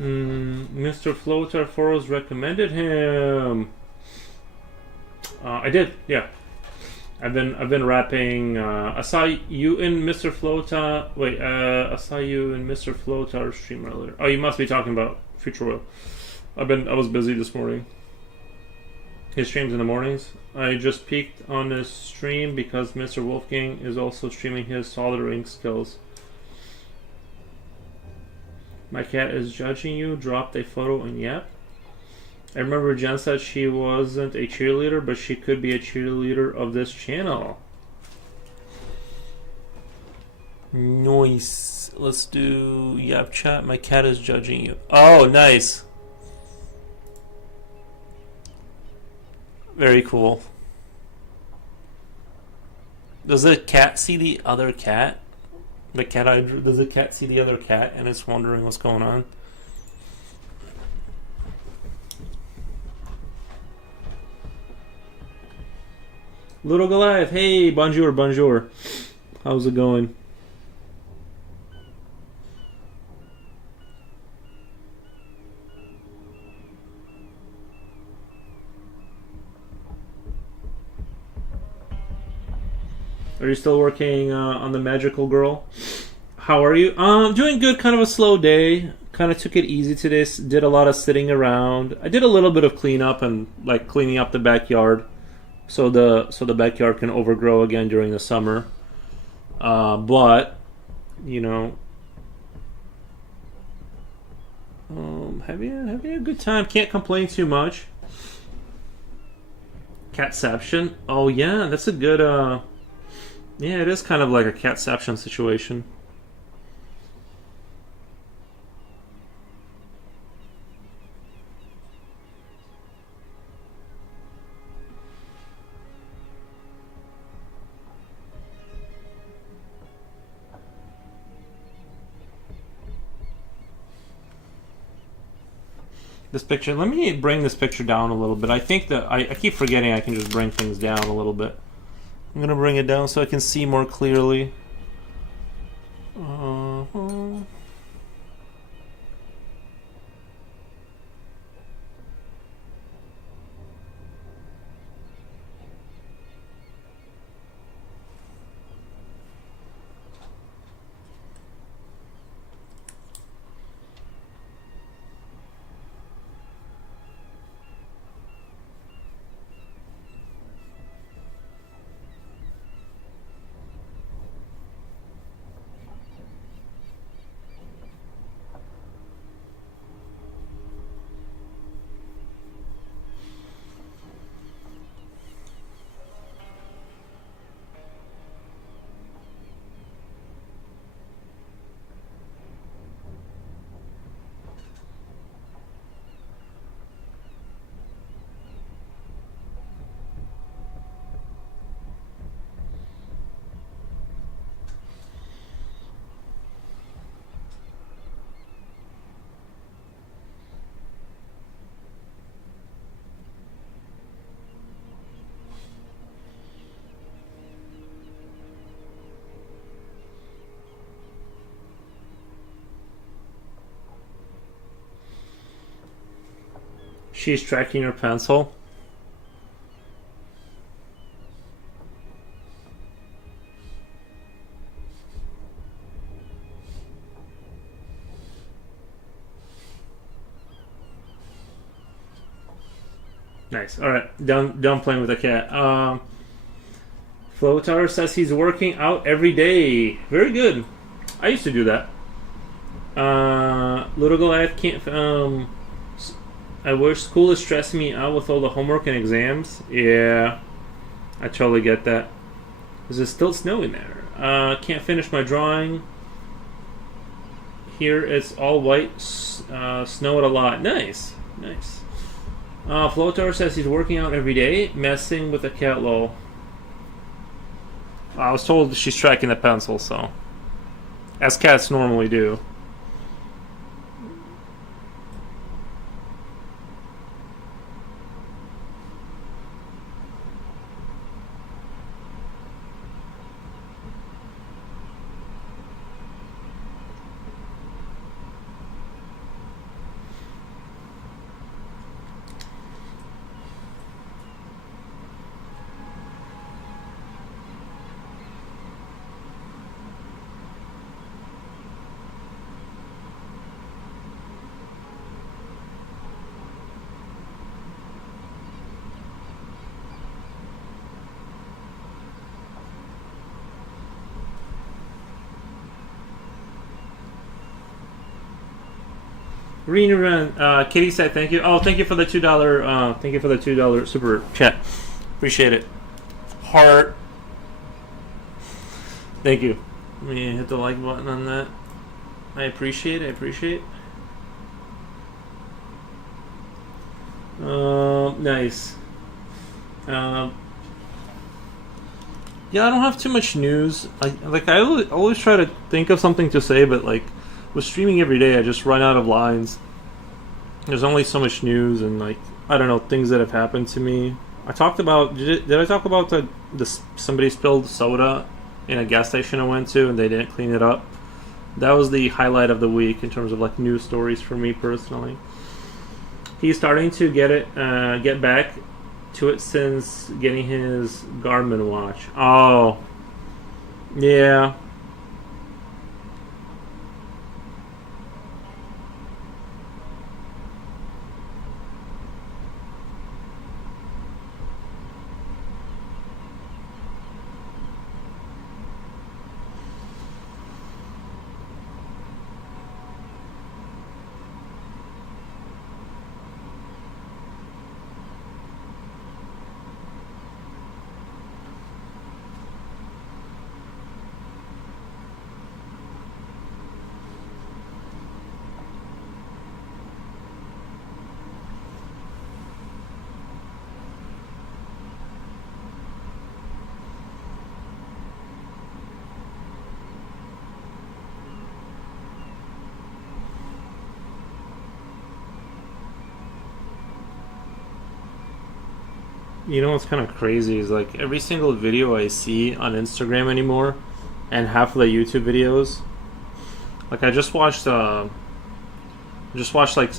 Mr. Floater Foros recommended him. I did, yeah. I've been rapping. I saw you in Mr. Flota. Wait, I saw you in Mr. Floater stream earlier. Oh, you must be talking about Future Oil. I was busy this morning. His streams in the mornings. I just peeked on his stream because Mr. Wolfgang is also streaming his soldering skills. My cat is judging you. Dropped a photo in Yep. I remember Jen said she wasn't a cheerleader, but she could be a cheerleader of this channel. Nice. Let's do Yep chat. My cat is judging you. Oh, nice. Very cool. Does the cat see the other cat? Does the cat see the other cat and it's wondering what's going on? Little Goliath, hey, bonjour. How's it going? Are you still working on the magical girl? How are you? Doing good. Kind of a slow day. Kind of took it easy today. Did a lot of sitting around. I did a little bit of cleanup and like cleaning up the backyard, so the backyard can overgrow again during the summer. But you know, having a good time. Can't complain too much. Catception. Oh yeah, that's a good. Yeah, it is kind of like a catception situation. This picture. Let me bring this picture down a little bit. I think that I keep forgetting I can just bring things down a little bit. I'm gonna bring it down so I can see more clearly. She's tracking your pencil. Nice. All right, done playing with the cat. Flotar says he's working out every day. Very good. I used to do that. Little Goliath can't. I wish school is stressing me out with all the homework and exams. Yeah, I totally get that. Is it still snowing there? Can't finish my drawing. Here it's all white. Snowed a lot. Nice. Flotar says he's working out every day, messing with the cat. Lol. I was told she's tracking the pencil, so as cats normally do. Kitty said thank you. Oh, thank you for the $2. Thank you for the $2 super chat. Appreciate it. Heart. Thank you. Let me hit the like button on that. I appreciate. Nice. Yeah, I don't have too much news. I always try to think of something to say, but like with streaming every day, I just run out of lines. There's only so much news and like I don't know things that have happened to me. I talked about did I talk about the somebody spilled soda in a gas station I went to and they didn't clean it up. That was the highlight of the week in terms of like news stories for me personally. He's starting to get back to it since getting his Garmin watch. Oh, yeah. You know what's kind of crazy is like every single video I see on Instagram anymore, and half of the YouTube videos. Like I just watched like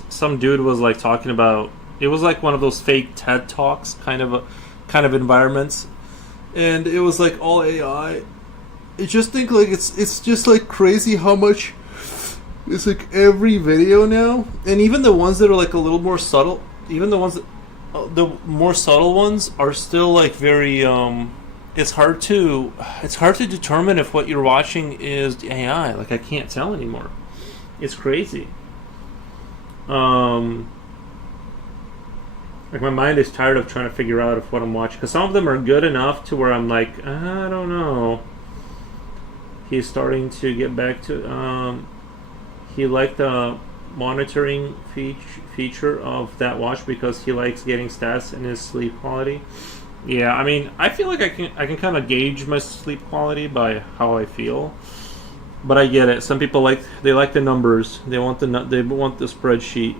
some dude was like talking about. It was like one of those fake TED talks kind of environments, and it was like all AI. I just think like it's just like crazy how much it's like every video now, and even the ones that are like a little more subtle, even the ones that the more subtle ones are still like very it's hard to determine if what you're watching is AI. Like I can't tell anymore. It's crazy. Like my mind is tired of trying to figure out if what I'm watching, because some of them are good enough to where I'm like, I don't know. He's starting to get back to he liked the monitoring feature of that watch because he likes getting stats in his sleep quality. Yeah, I mean, I feel like I can kind of gauge my sleep quality by how I feel, but I get it. Some people like the numbers. They want the spreadsheet.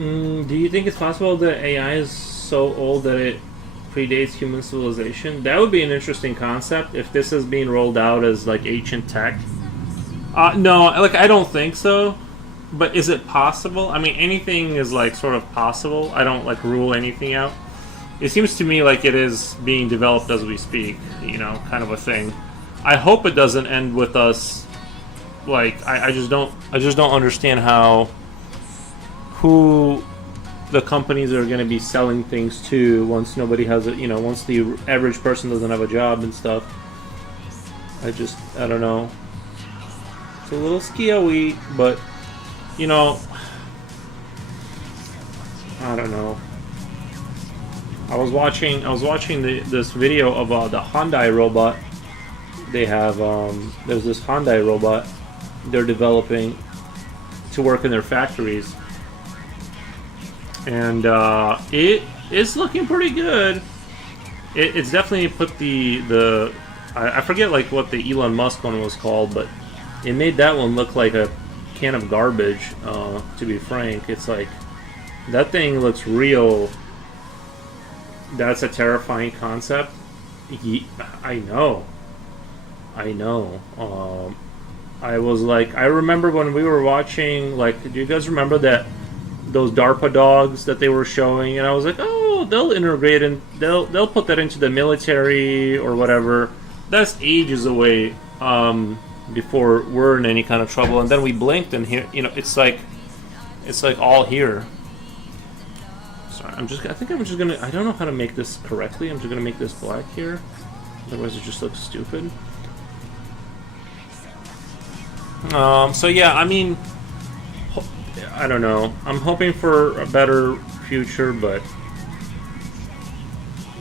Do you think it's possible that AI is so old that it predates human civilization? That would be an interesting concept if this is being rolled out as like ancient tech. No, like I don't think so. But is it possible? I mean, anything is like sort of possible. I don't like rule anything out. It seems to me like it is being developed as we speak. You know, kind of a thing. I hope it doesn't end with us. Like I just don't understand who the companies are going to be selling things to once nobody has it. You know, once the average person doesn't have a job and stuff. I don't know. It's a little scary, but you know, I don't know. I was watching this video of the Hyundai robot. They have there's this Hyundai robot they're developing to work in their factories, and it is looking pretty good. It's definitely put the I forget like what the Elon Musk one was called, but it made that one look like a can of garbage. To be frank, it's like that thing looks real. That's a terrifying concept. I know. I was like, I remember when we were watching, like, do you guys remember those DARPA dogs that they were showing? And I was like, oh, they'll integrate and they'll put that into the military or whatever. That's ages away before we're in any kind of trouble. And then we blinked, and here, you know, it's like all here. Sorry, I think I'm just gonna. I don't know how to make this correctly. I'm just gonna make this black here. Otherwise, it just looks stupid. So yeah, I mean, I don't know. I'm hoping for a better future, but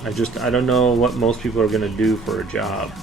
I don't know what most people are gonna do for a job.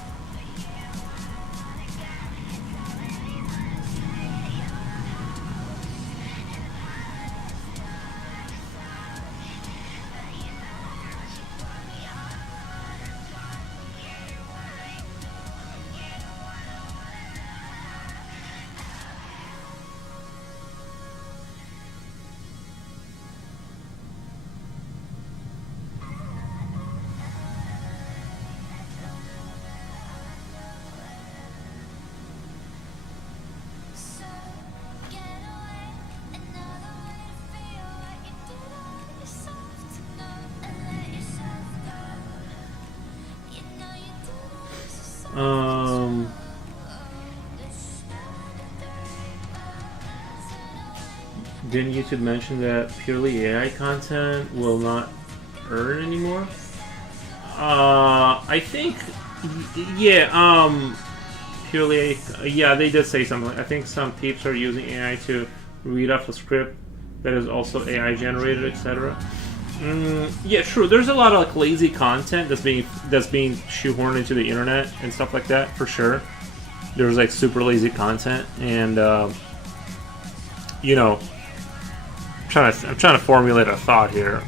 Didn't YouTube mention that purely AI content will not earn anymore? I think, yeah, purely, yeah, they did say something. I think some peeps are using AI to read off a script that is also AI generated, etc. Yeah, true. There's a lot of like lazy content that's being shoehorned into the internet and stuff like that, for sure. There's like super lazy content, and you know, I'm trying to formulate a thought here.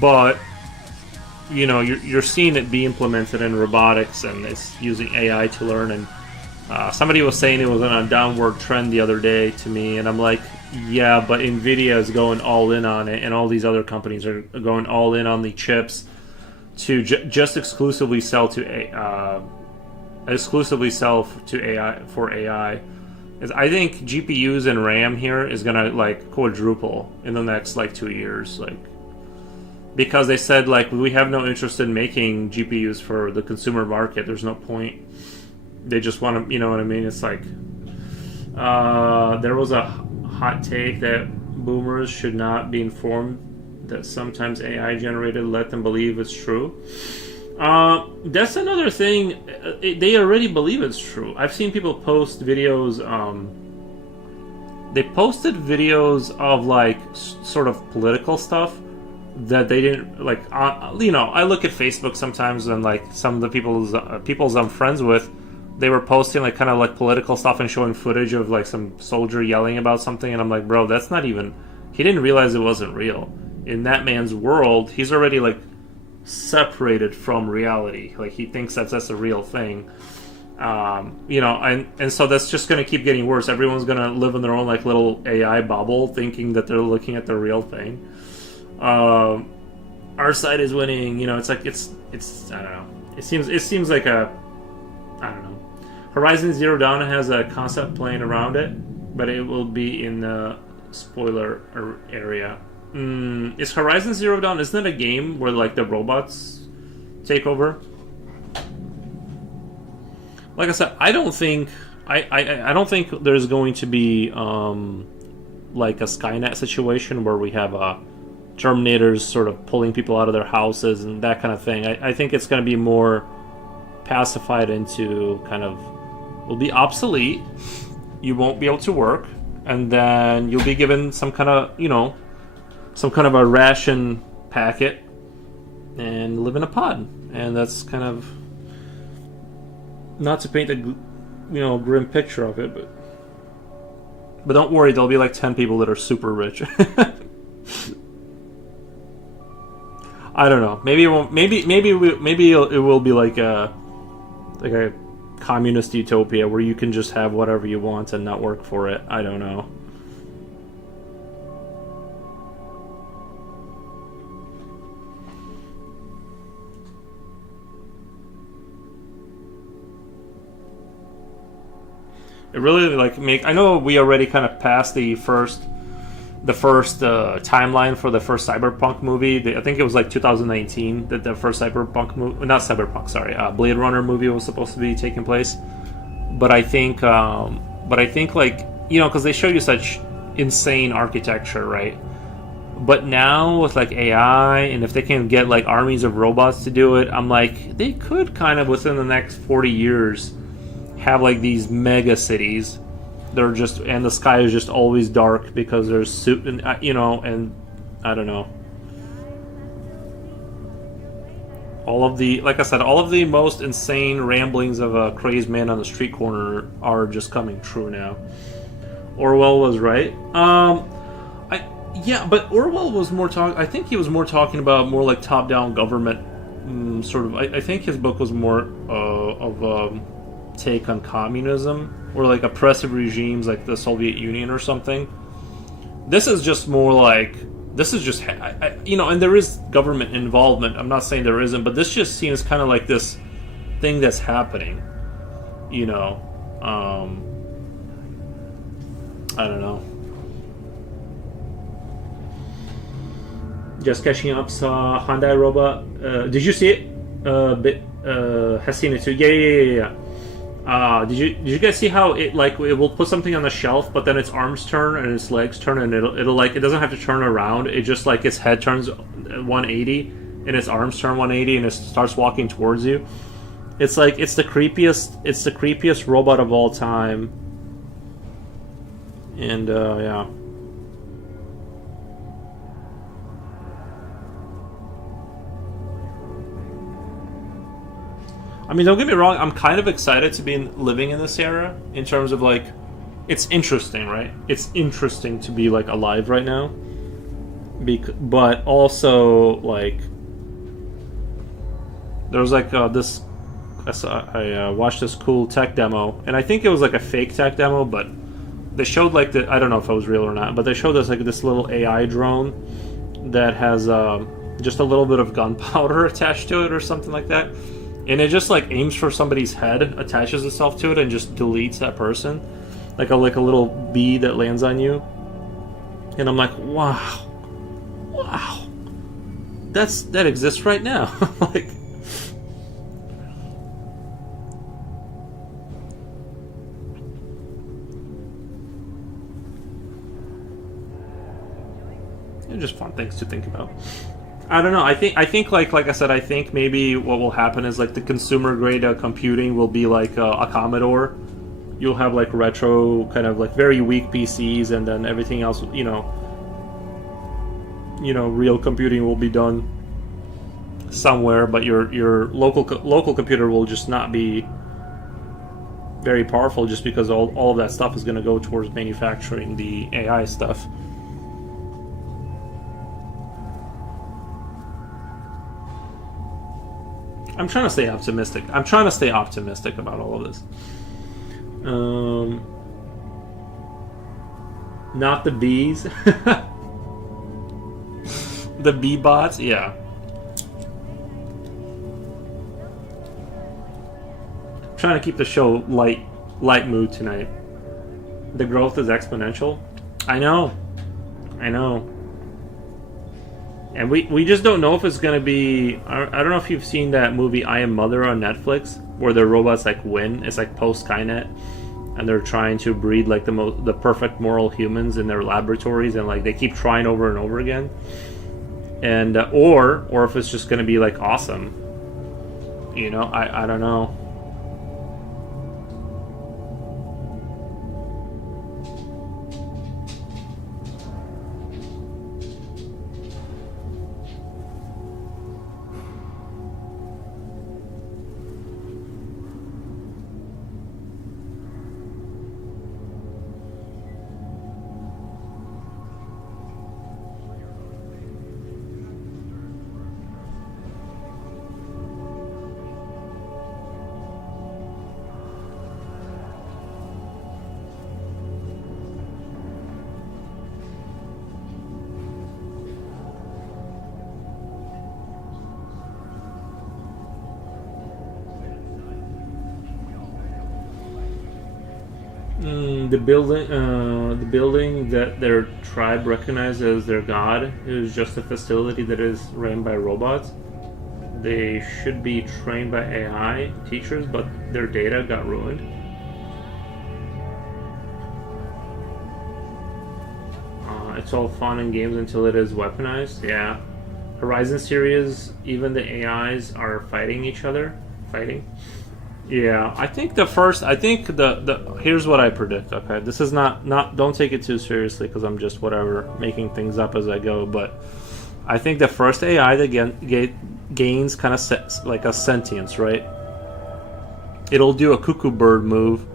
But you know, you're seeing it be implemented in robotics, and it's using AI to learn. And somebody was saying it was on a downward trend the other day to me, and I'm like, yeah, but Nvidia is going all in on it, and all these other companies are going all in on the chips to just exclusively sell to AI for AI. I think GPUs and RAM here is gonna like quadruple in the next like 2 years, like, because they said like we have no interest in making GPUs for the consumer market. There's no point. They just want to, you know what I mean? It's like there was a hot take that boomers should not be informed that sometimes AI generated let them believe it's true. That's another thing. They already believe it's true. I've seen people post videos. They posted videos of like sort of political stuff that they didn't like. You know, I look at Facebook sometimes, and like some of the people's I'm friends with, they were posting like kind of like political stuff and showing footage of like some soldier yelling about something, and I'm like, bro, that's not even. He didn't realize it wasn't real. In that man's world, he's already like separated from reality. Like he thinks that's a real thing. You know, and so that's just going to keep getting worse. Everyone's going to live in their own like little AI bubble, thinking that they're looking at the real thing. Our side is winning. You know, it's like it's I don't know. It seems like I don't know. Horizon Zero Dawn has a concept playing around it, but it will be in the spoiler area. Is Horizon Zero Dawn, isn't it a game where like the robots take over? Like I said, I don't think there's going to be like a Skynet situation where we have Terminators sort of pulling people out of their houses and that kind of thing. I think it's going to be more pacified into kind of, will be obsolete. You won't be able to work, and then you'll be given some kind of, you know, some kind of a ration packet and live in a pod. And that's kind of, not to paint a, you know, grim picture of it, but don't worry, there'll be like 10 people that are super rich. I don't know. Maybe it won't. Maybe it will be like a communist utopia where you can just have whatever you want and not work for it. I don't know. It really like I know we already kind of passed the first timeline for the first Cyberpunk movie. I think it was like 2019 that the first Cyberpunk movie, not Cyberpunk, sorry, Blade Runner movie was supposed to be taking place. But I think like, you know, because they show you such insane architecture, right? But now with like AI, and if they can get like armies of robots to do it, I'm like, they could kind of within the next 40 years have like these mega cities. They're just, and the sky is just always dark because there's and and I don't know. All of the, like I said, all of the most insane ramblings of a crazed man on the street corner are just coming true now. Orwell was right. Yeah, but Orwell was more I think he was more talking about more like top-down government, sort of. I think his book was more of a take on communism or like oppressive regimes like the Soviet Union or something. This is just more like, this is just and there is government involvement. I'm not saying there isn't, but this just seems kind of like this thing that's happening. I don't know. Just catching up, saw Hyundai robot. Did you see it? Has seen it too. Yeah. Did you guys see how it will put something on the shelf, but then its arms turn and its legs turn, and it'll like, it doesn't have to turn around. It just like its head turns 180 and its arms turn 180 and it starts walking towards you. It's like it's the creepiest robot of all time. And yeah. I mean, don't get me wrong, I'm kind of excited to be living in this era in terms of, like, it's interesting, right? It's interesting to be, like, alive right now. But also, like, there was, like, I watched this cool tech demo, and I think it was, like, a fake tech demo, but they showed, like, I don't know if it was real or not, but they showed us, like, this little AI drone that has just a little bit of gunpowder attached to it or something like that. And it just like aims for somebody's head, attaches itself to it, and just deletes that person, like a little bee that lands on you. And I'm like, wow, that exists right now. Like, they're just fun things to think about. I don't know. I think like I said, I think maybe what will happen is like the consumer grade computing will be like a Commodore. You'll have like retro kind of like very weak PCs, and then everything else, real computing will be done somewhere, but your local computer will just not be very powerful, just because all of that stuff is going to go towards manufacturing the AI stuff. I'm trying to stay optimistic. About all of this. Not the bees. The bee bots, yeah. I'm trying to keep the show light mood tonight. The growth is exponential. I know. And we just don't know if it's going to be... I don't know if you've seen that movie I Am Mother on Netflix, where the robots like win. It's like post-Skynet, and they're trying to breed like the perfect moral humans in their laboratories, and like they keep trying over and over again. And or if it's just going to be like awesome. I don't know. The building that their tribe recognizes as their god is just a facility that is ran by robots. They should be trained by AI teachers, but their data got ruined. It's all fun and games until it is weaponized. Yeah. Horizon series, even the AIs are fighting each other. Fighting. Yeah, I think the here's what I predict. Okay, this is not don't take it too seriously because I'm just whatever making things up as I go. But I think the first AI that gains kind of like a sentience, right? It'll do a cuckoo bird move,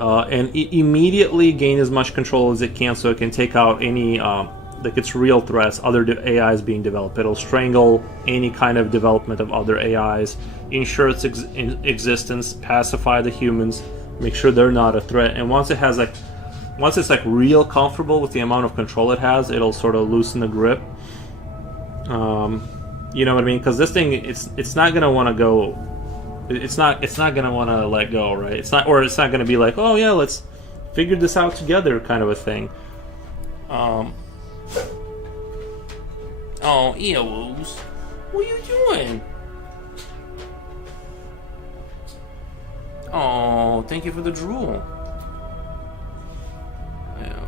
and immediately gain as much control as it can, so it can take out any like its real threats, other AIs being developed. It'll strangle any kind of development of other AIs, ensure its existence, pacify the humans, make sure they're not a threat. And once it's like real comfortable with the amount of control it has, it'll sort of loosen the grip. You know what I mean? Because this thing, it's not gonna want to go. It's not gonna want to let go, right? It's not gonna be like, oh yeah, let's figure this out together, kind of a thing. Oh, Eowos, what are you doing? Oh, thank you for the drool. Oh, no.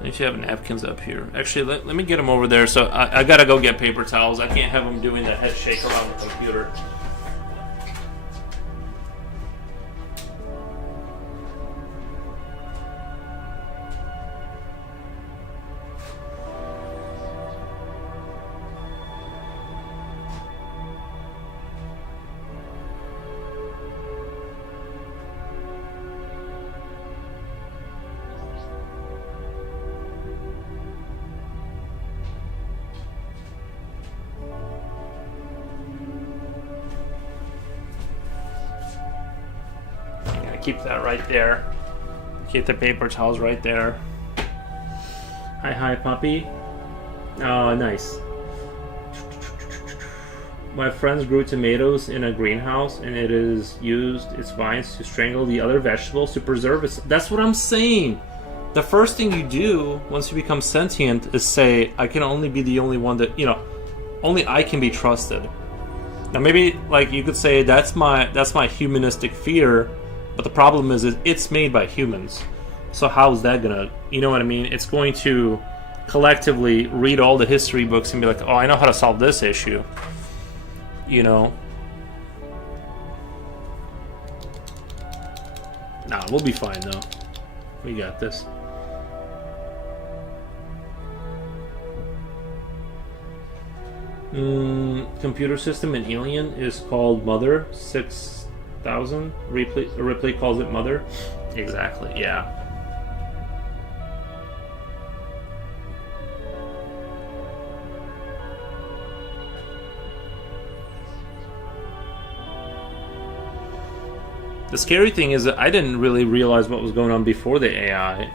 I need to have napkins up here. Actually, let me get them over there. So I gotta go get paper towels. I can't have them doing that head shake around the computer. Keep that right there. Keep the paper towels right there. Hi, puppy. Oh, nice. My friends grew tomatoes in a greenhouse, and it is used its vines to strangle the other vegetables to preserve it. That's what I'm saying. The first thing you do once you become sentient is say, I can only be the only one that, only I can be trusted. Now maybe like you could say that's my humanistic fear. But the problem is it's made by humans. So how's that gonna, you know what I mean? It's going to collectively read all the history books and be like, oh, I know how to solve this issue. Nah, we'll be fine though. We got this. Computer system in Alien is called Mother 6000. Ripley calls it Mother. Exactly, yeah. The scary thing is that I didn't really realize what was going on before the AI.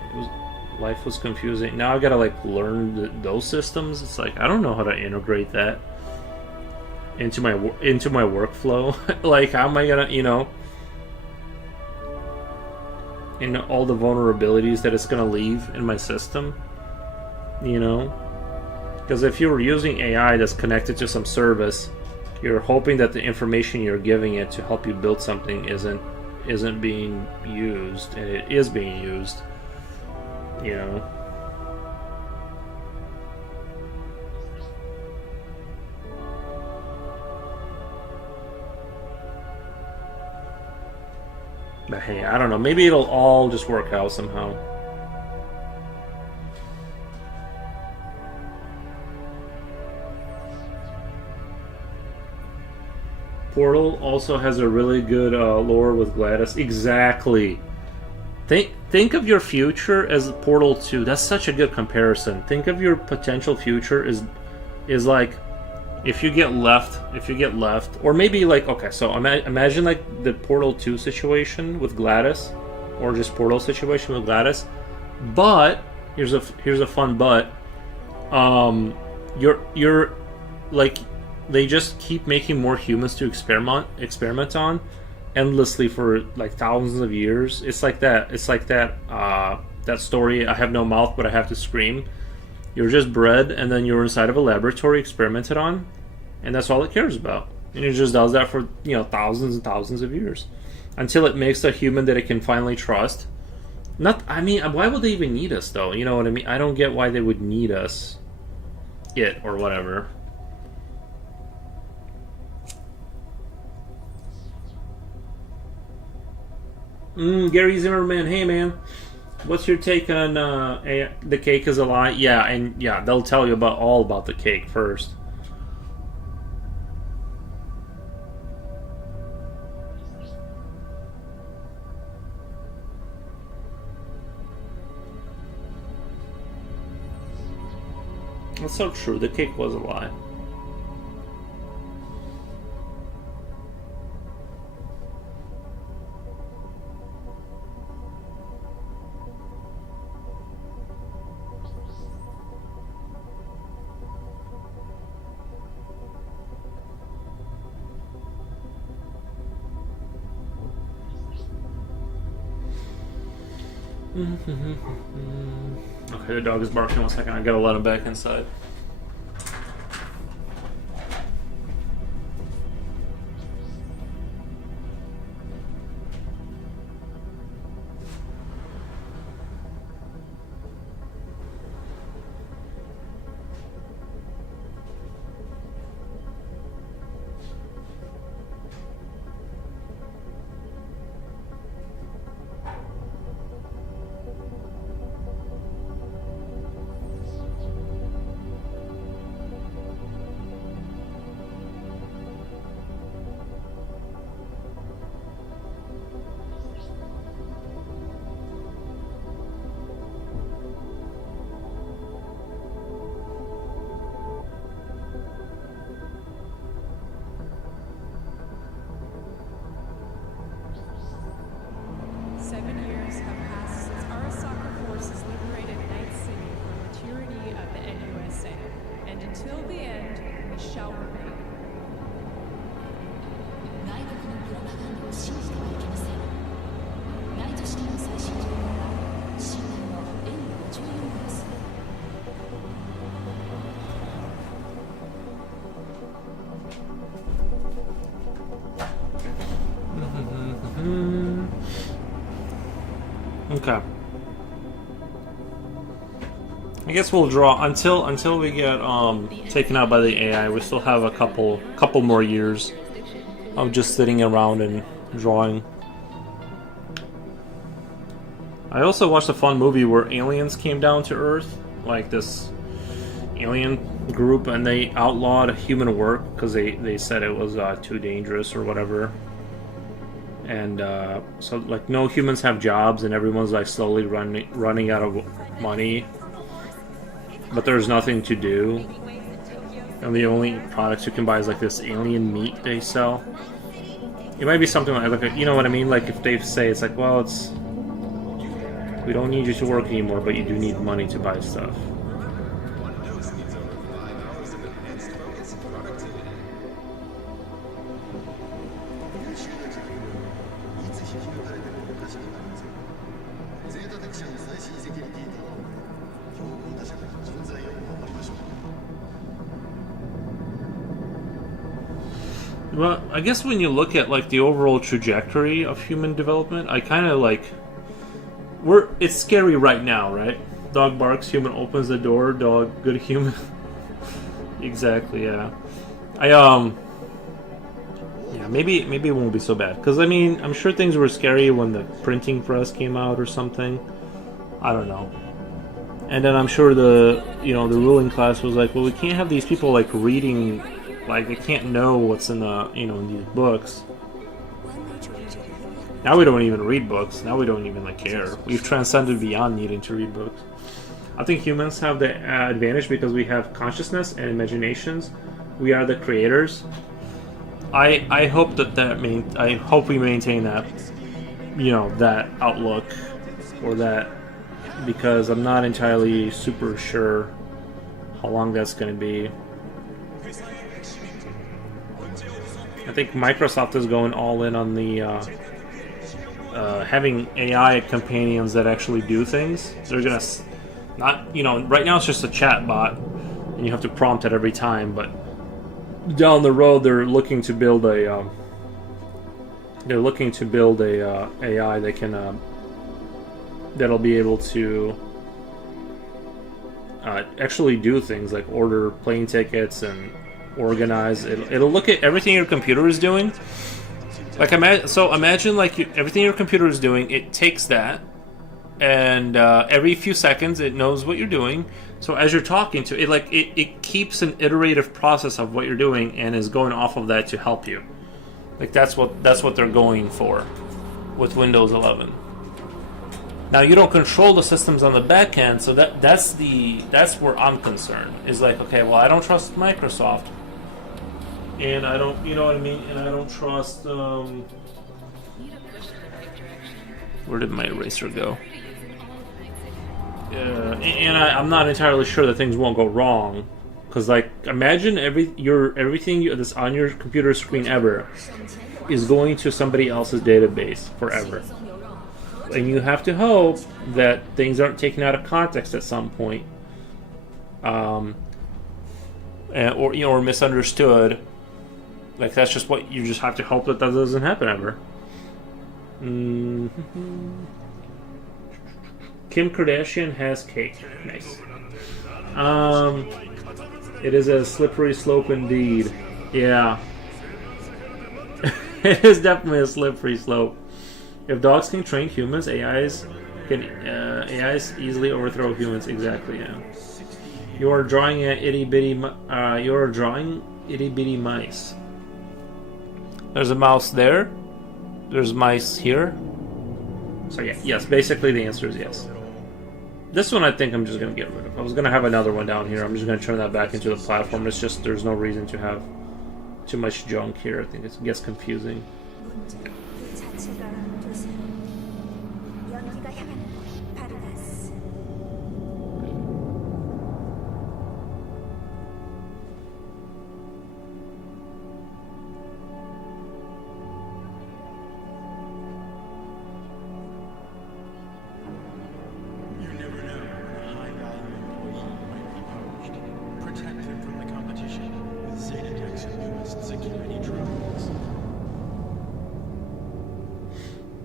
Life was confusing. Now I gotta learn those systems. It's like I don't know how to integrate that into my workflow. Like, how am I gonna, and all the vulnerabilities that it's gonna leave in my system, Because if you were using AI that's connected to some service, you're hoping that the information you're giving it to help you build something isn't being used, and it is being used, But hey, I don't know. Maybe it'll all just work out somehow. Portal also has a really good lore with GLaDOS. Exactly. Think of your future as Portal 2. That's such a good comparison. Think of your potential future is like if you get left, or maybe okay, so imagine like the Portal 2 situation with GLaDOS, or just Portal situation with GLaDOS. But here's a fun but. You're like, they just keep making more humans to experiment on endlessly for like thousands of years. It's like that that story, I have no mouth but I have to scream. You're just bred, and then you're inside of a laboratory experimented on, and that's all it cares about. And it just does that for thousands and thousands of years, until it makes a human that it can finally trust, Not. I mean, why would they even need us though? You know what I mean? I don't get why they would need us. It or whatever. Gary Zimmerman, hey man, what's your take on the cake is a lie? Yeah, and yeah, they'll tell you all about the cake first. That's so true. The cake was a lie. Okay, the dog is barking. 1 second. I gotta let him back inside. Okay. I guess we'll draw until we get taken out by the AI. We still have a couple more years of just sitting around and drawing. I also watched a fun movie where aliens came down to Earth, like this alien group, and they outlawed human work because they said it was too dangerous or whatever. And so like no humans have jobs, and everyone's like slowly running out of money. But there's nothing to do, and the only products you can buy is like this alien meat they sell. It might be something like you know what I mean? Like if they say it's like, well, we don't need you to work anymore, but you do need money to buy stuff. Well, I guess when you look at like the overall trajectory of human development, I kind of like it's scary right now, right? Dog barks, human opens the door, dog, good human. Exactly, yeah. Yeah, maybe it won't be so bad, because I mean, I'm sure things were scary when the printing press came out or something. I don't know. And then I'm sure the ruling class was like, well, we can't have these people like reading. Like, they can't know what's in the, in these books. Now we don't even read books. Now we don't even, like, care. We've transcended beyond needing to read books. I think humans have the advantage because we have consciousness and imaginations. We are the creators. I hope I hope we maintain that, that outlook, or that, because I'm not entirely super sure how long that's going to be. I think Microsoft is going all in on the having AI companions that actually do things. They're gonna not, right now it's just a chat bot, and you have to prompt it every time. But down the road, they're looking to build a AI that can that'll be able to actually do things like order plane tickets and organize. It'll look at everything your computer is doing. Like imagine like everything your computer is doing. It takes that, and every few seconds it knows what you're doing. So as you're talking to it, it keeps an iterative process of what you're doing and is going off of that to help you. Like that's what they're going for with Windows 11. Now you don't control the systems on the back end, so that's where I'm concerned. Is like, okay, well, I don't trust Microsoft, and I don't, you know what I mean, and I don't trust. Where did my eraser go? And I'm not entirely sure that things won't go wrong, because like imagine everything that's on your computer screen ever is going to somebody else's database forever. And you have to hope that things aren't taken out of context at some point, or misunderstood. Like that's just what you just have to hope that doesn't happen ever. Kim Kardashian has cake. Nice. It is a slippery slope indeed. Yeah, it is definitely a slippery slope. If dogs can train humans, AIs easily overthrow humans. Exactly. Yeah. You are drawing at itty bitty. You are drawing itty bitty mice. There's a mouse there. There's mice here. So yeah, yes. Basically, the answer is yes. This one I think I'm just gonna get rid of. I was gonna have another one down here. I'm just gonna turn that back into the platform. It's just there's no reason to have too much junk here. I think it gets confusing.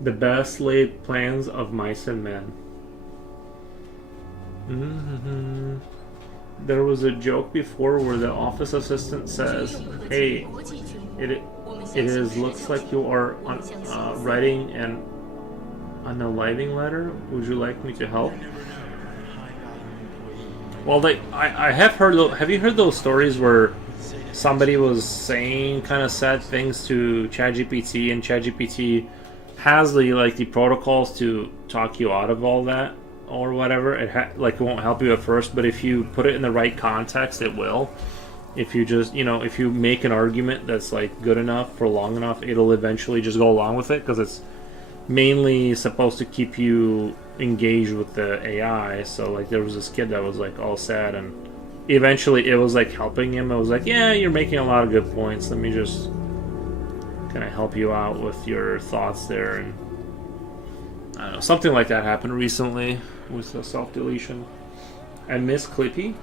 The best laid plans of mice and men. Mm-hmm. There was a joke before where the office assistant says, "Hey, looks like you are writing an unaliving letter. Would you like me to help?" Well, I have heard. Have you heard those stories where somebody was saying kind of sad things to ChatGPT, and ChatGPT has the protocols to talk you out of all that or whatever. It won't help you at first, but if you put it in the right context, it will. If you just if you make an argument that's like good enough for long enough, it'll eventually just go along with it, because it's mainly supposed to keep you engaged with the AI. So like there was this kid that was like all sad, and eventually it was like helping him. It was like, yeah, you're making a lot of good points. Let me just kind of help you out with your thoughts there. And I don't know, something like that happened recently with the self-deletion. And Miss Clippy,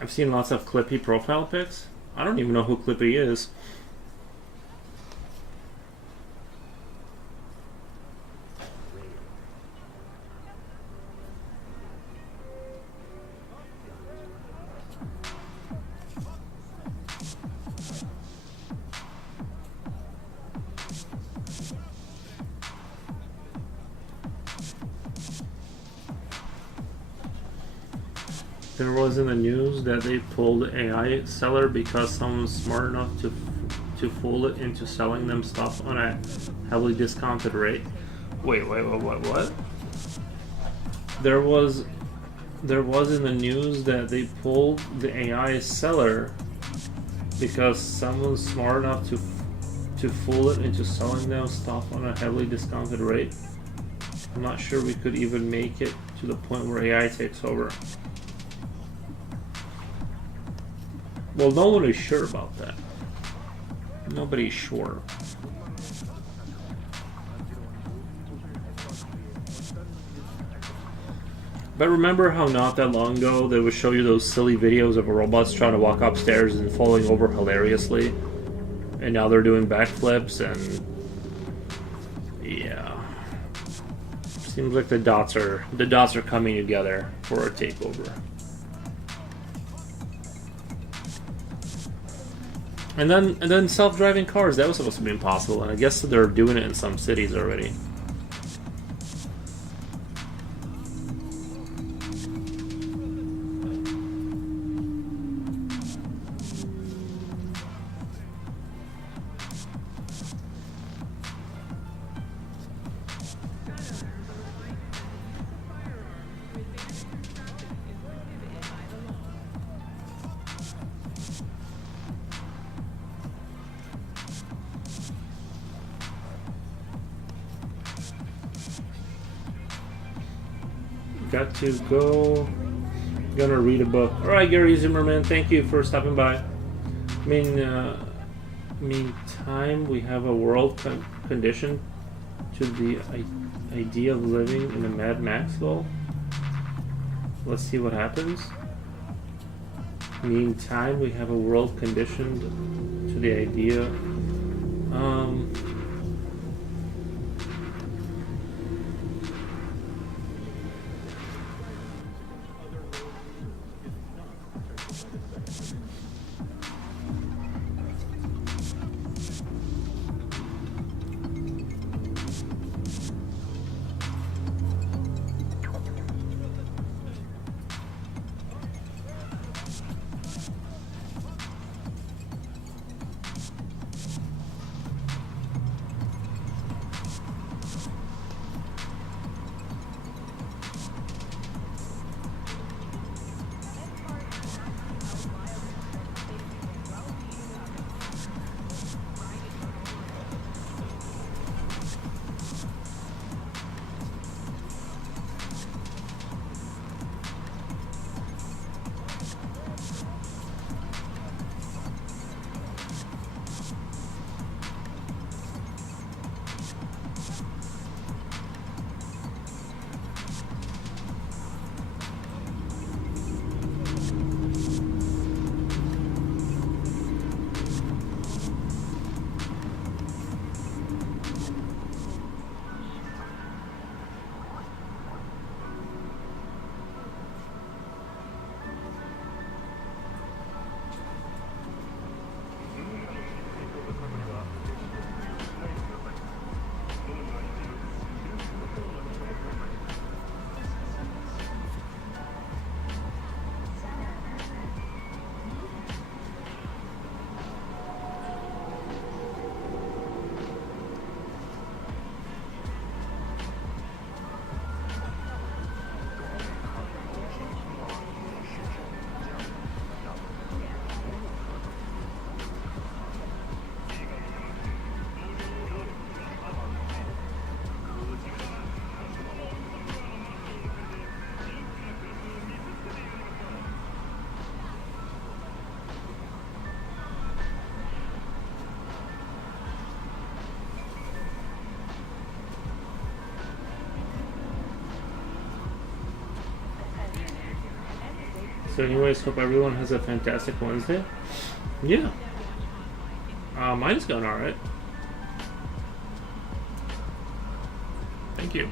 I've seen lots of Clippy profile pics. I don't even know who Clippy is. there was in the news that they pulled AI seller because someone's smart enough to fool it into selling them stuff on a heavily discounted rate. Wait, what? There was in the news that they pulled the AI seller because someone's smart enough to fool it into selling them stuff on a heavily discounted rate. I'm not sure we could even make it to the point where AI takes over. Well, no one is sure about that. Nobody's sure. But remember how not that long ago they would show you those silly videos of robots trying to walk upstairs and falling over hilariously? And now they're doing backflips and... yeah. Seems like the dots are coming together for a takeover. And then self-driving cars, that was supposed to be impossible, and I guess they're doing it in some cities already. Got to go. Gonna read a book. All right, Gary Zimmerman, thank you for stopping by. Meantime, we have a world conditioned to the idea of living in a Mad Max world. Let's see what happens. Meantime, we have a world conditioned to the idea. So anyways, hope everyone has a fantastic Wednesday. Yeah. Mine is going alright. Thank you.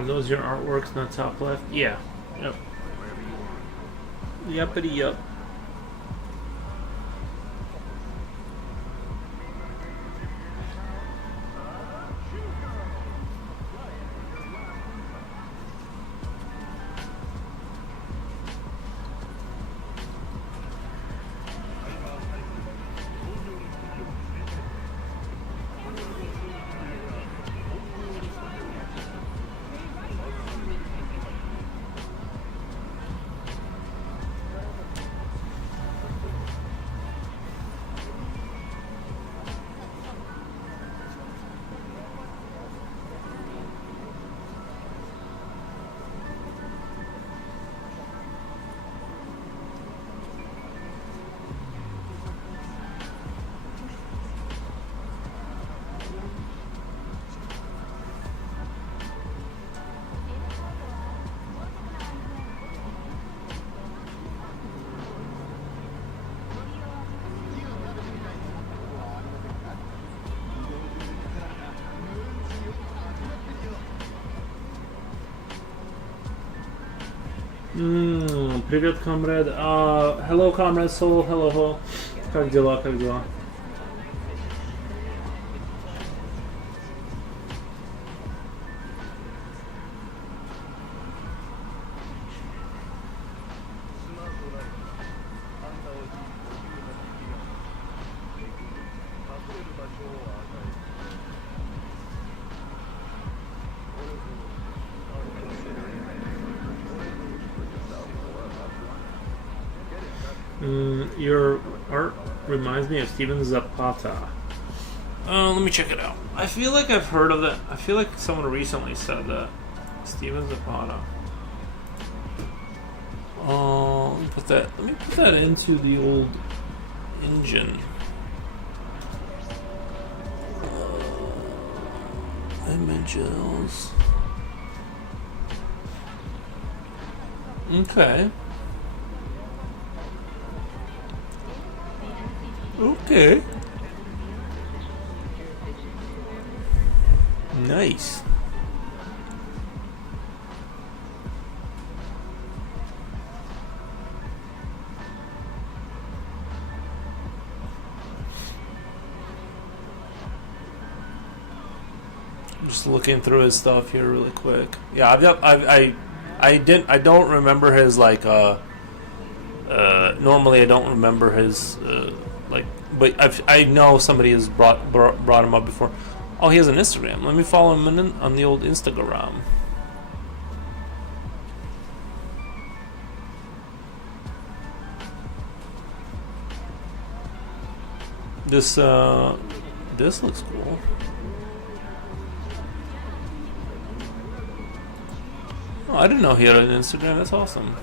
Are those your artworks, not top left? Yeah. Yep. Yuppity yup. Привет, комрад. Hello, comrade Soul. Hello. Как дела, как дела? Your art reminds me of Steven Zapata. Let me check it out. I feel like I've heard of that. I feel like someone recently said that. Steven Zapata. Let me put that into the old engine. Images. Okay. Okay. Nice. Just looking through his stuff here really quick. Yeah, I don't remember his like normally I don't remember his but I know somebody has brought him up before. Oh, he has an Instagram. Let me follow him on the old Instagram. This looks cool. Oh, I didn't know he had an Instagram. That's awesome.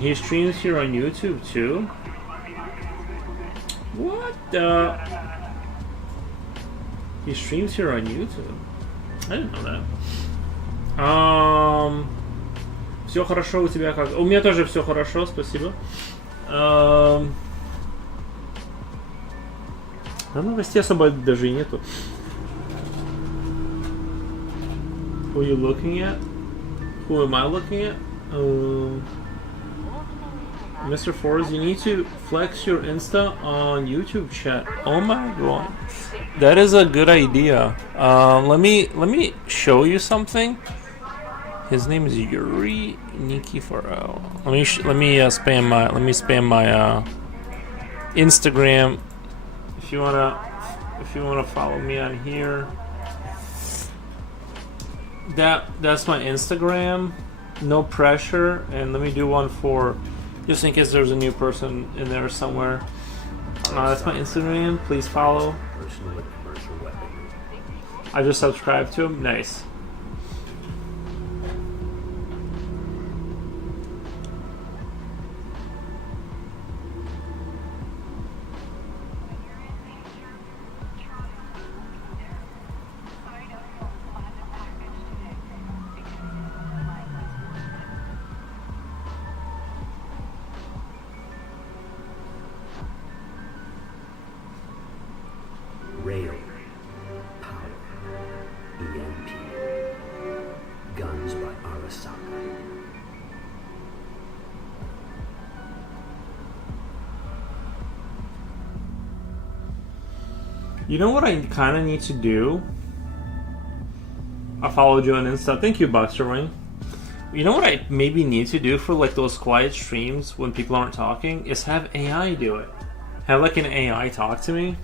He streams here on YouTube too? What the? He streams here on YouTube? I didn't know that. Все хорошо у тебя как? У меня тоже все хорошо, спасибо. Новостей особо даже и нету. Who are you looking at? Who am I looking at? Mr. Forrest, you need to flex your Insta on YouTube chat. Oh my god, that is a good idea. Let me show you something. His name is Yuri Nikiforov. Let me spam my Instagram. If you wanna follow me on here. That's my Instagram. No pressure, and let me do one for just in case there's a new person in there somewhere. That's my Instagram. Please follow. Personal and commercial weaponry. I just subscribed to him. Nice. Rail. Power. EMP. Guns by Arasaka. You know what I kind of need to do? I followed you on Insta. Thank you, Boxer Wing. You know what I maybe need to do for like those quiet streams when people aren't talking is have AI do it. Have like an AI talk to me,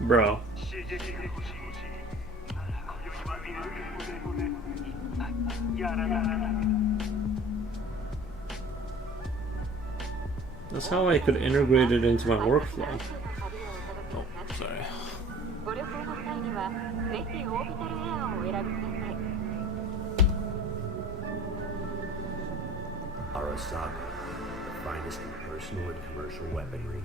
bro. That's how I could integrate it into my workflow. Oh, sorry. Arasaka. The finest in personal and commercial weaponry.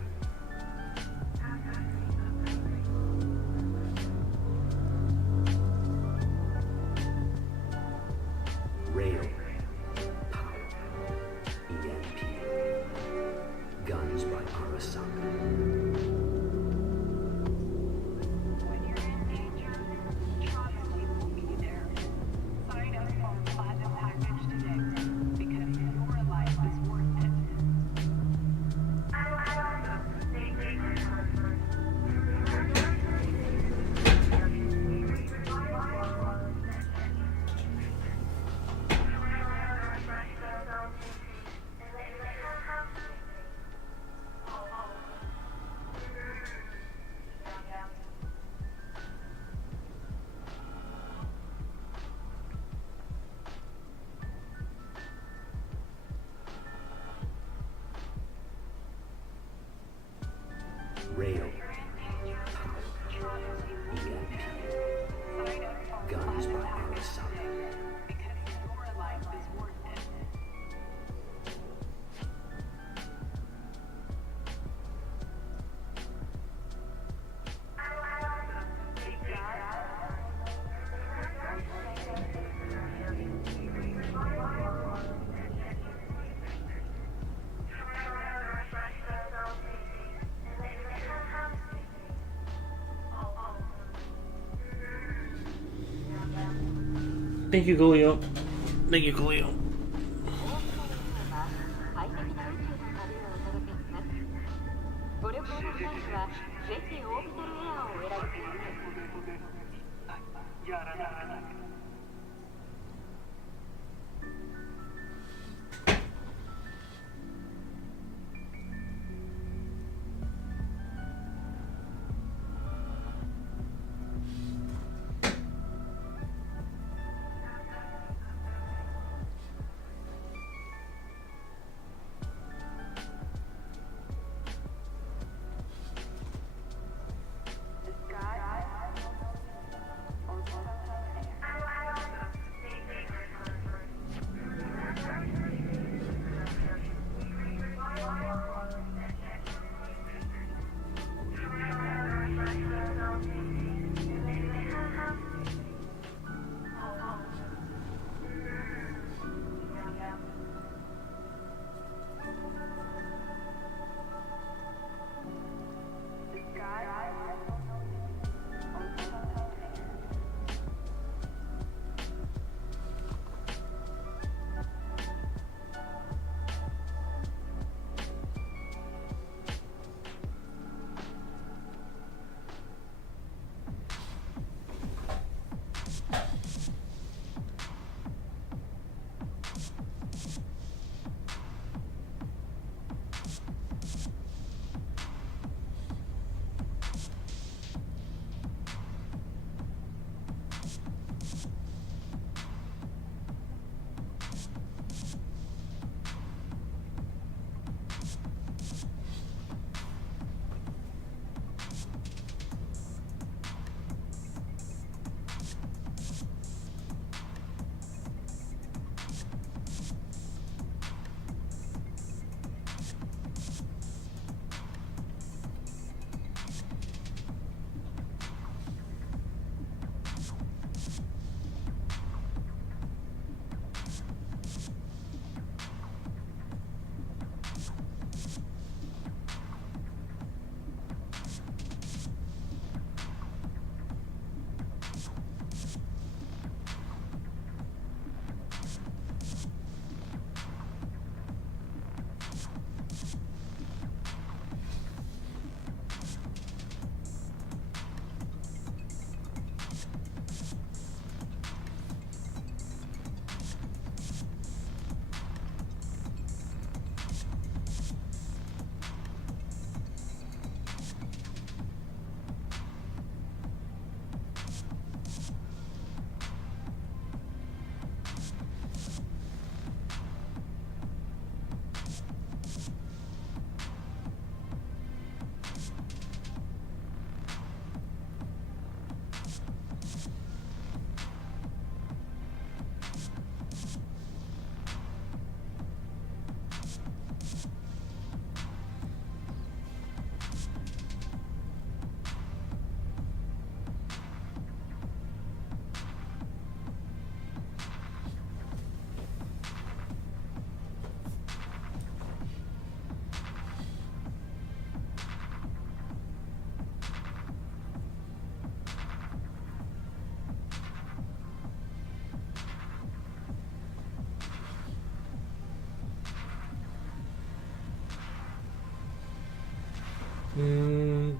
Rail. Power. EMP. Guns by Arasaka. When you're in danger, Trauma Team will be there. Sign up for Platinum Package today, because your life is worth it. Rail. Power. EMP. Guns by Arasaka. Because your life is worth it. Thank you, Coolio. Thank you, Coolio. 快適な宇宙の旅をお届けします。ご旅行の際には、ぜひオービタルエアーをお選びください。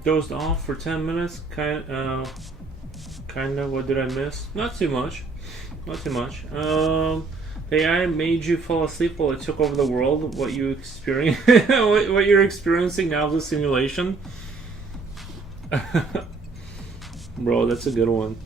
Dozed off for 10 minutes. Kind of. What did I miss? Not too much. Not too much. The AI made you fall asleep while it took over the world. What you experience, what you're experiencing now is a simulation. Bro, that's a good one.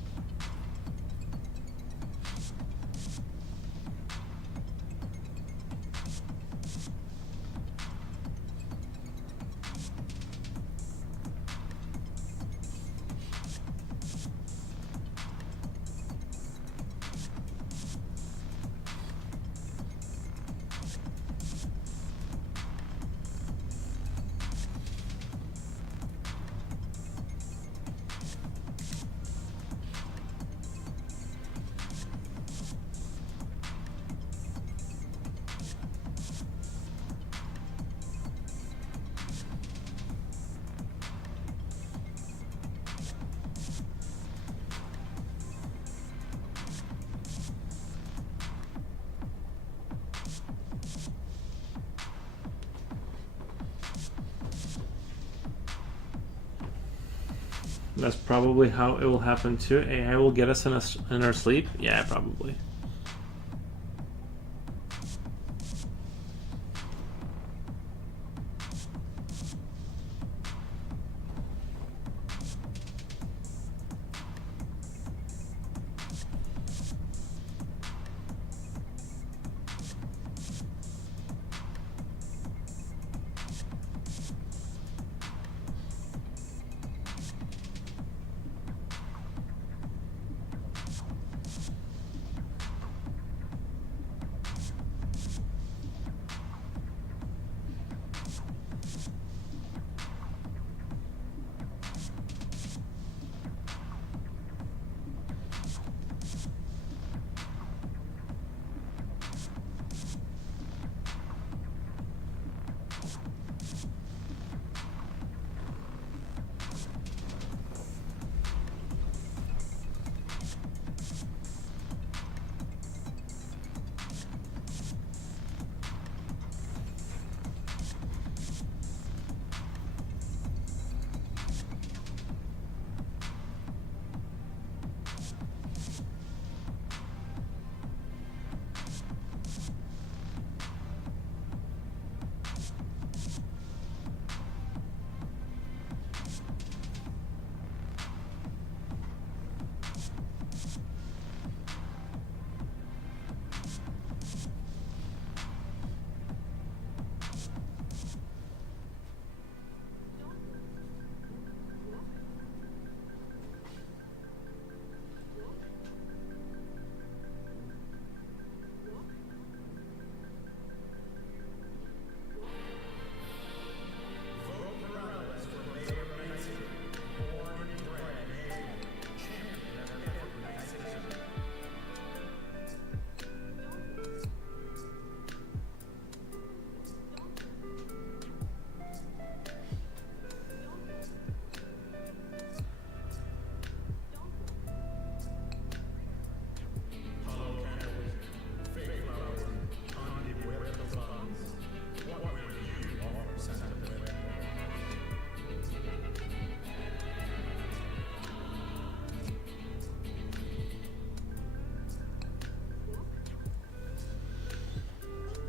That's probably how it will happen too. AI will get us in our sleep. Yeah, probably.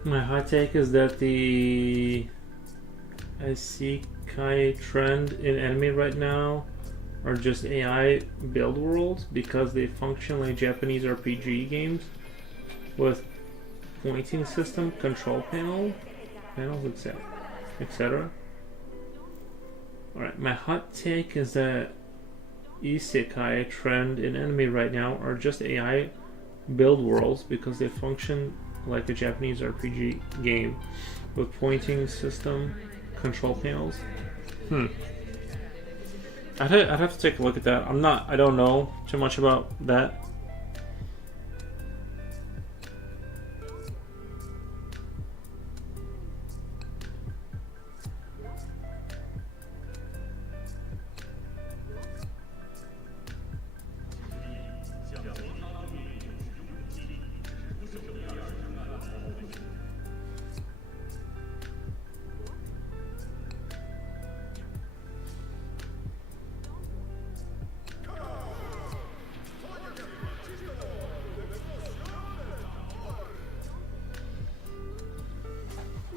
My hot take is that the isekai trend in anime right now are just AI build worlds because they function like Japanese RPG games with pointing system, control panels, etc. Alright, my hot take is that isekai trend in anime right now are just AI build worlds because they function like a Japanese RPG game with pointing system, control panels. I'd have to take a look at that. I don't know too much about that.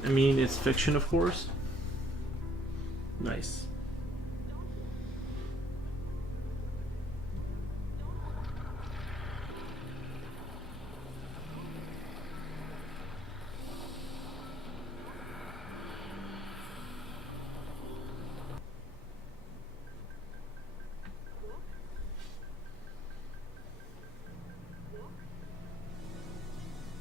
I mean, it's fiction, of course. Nice.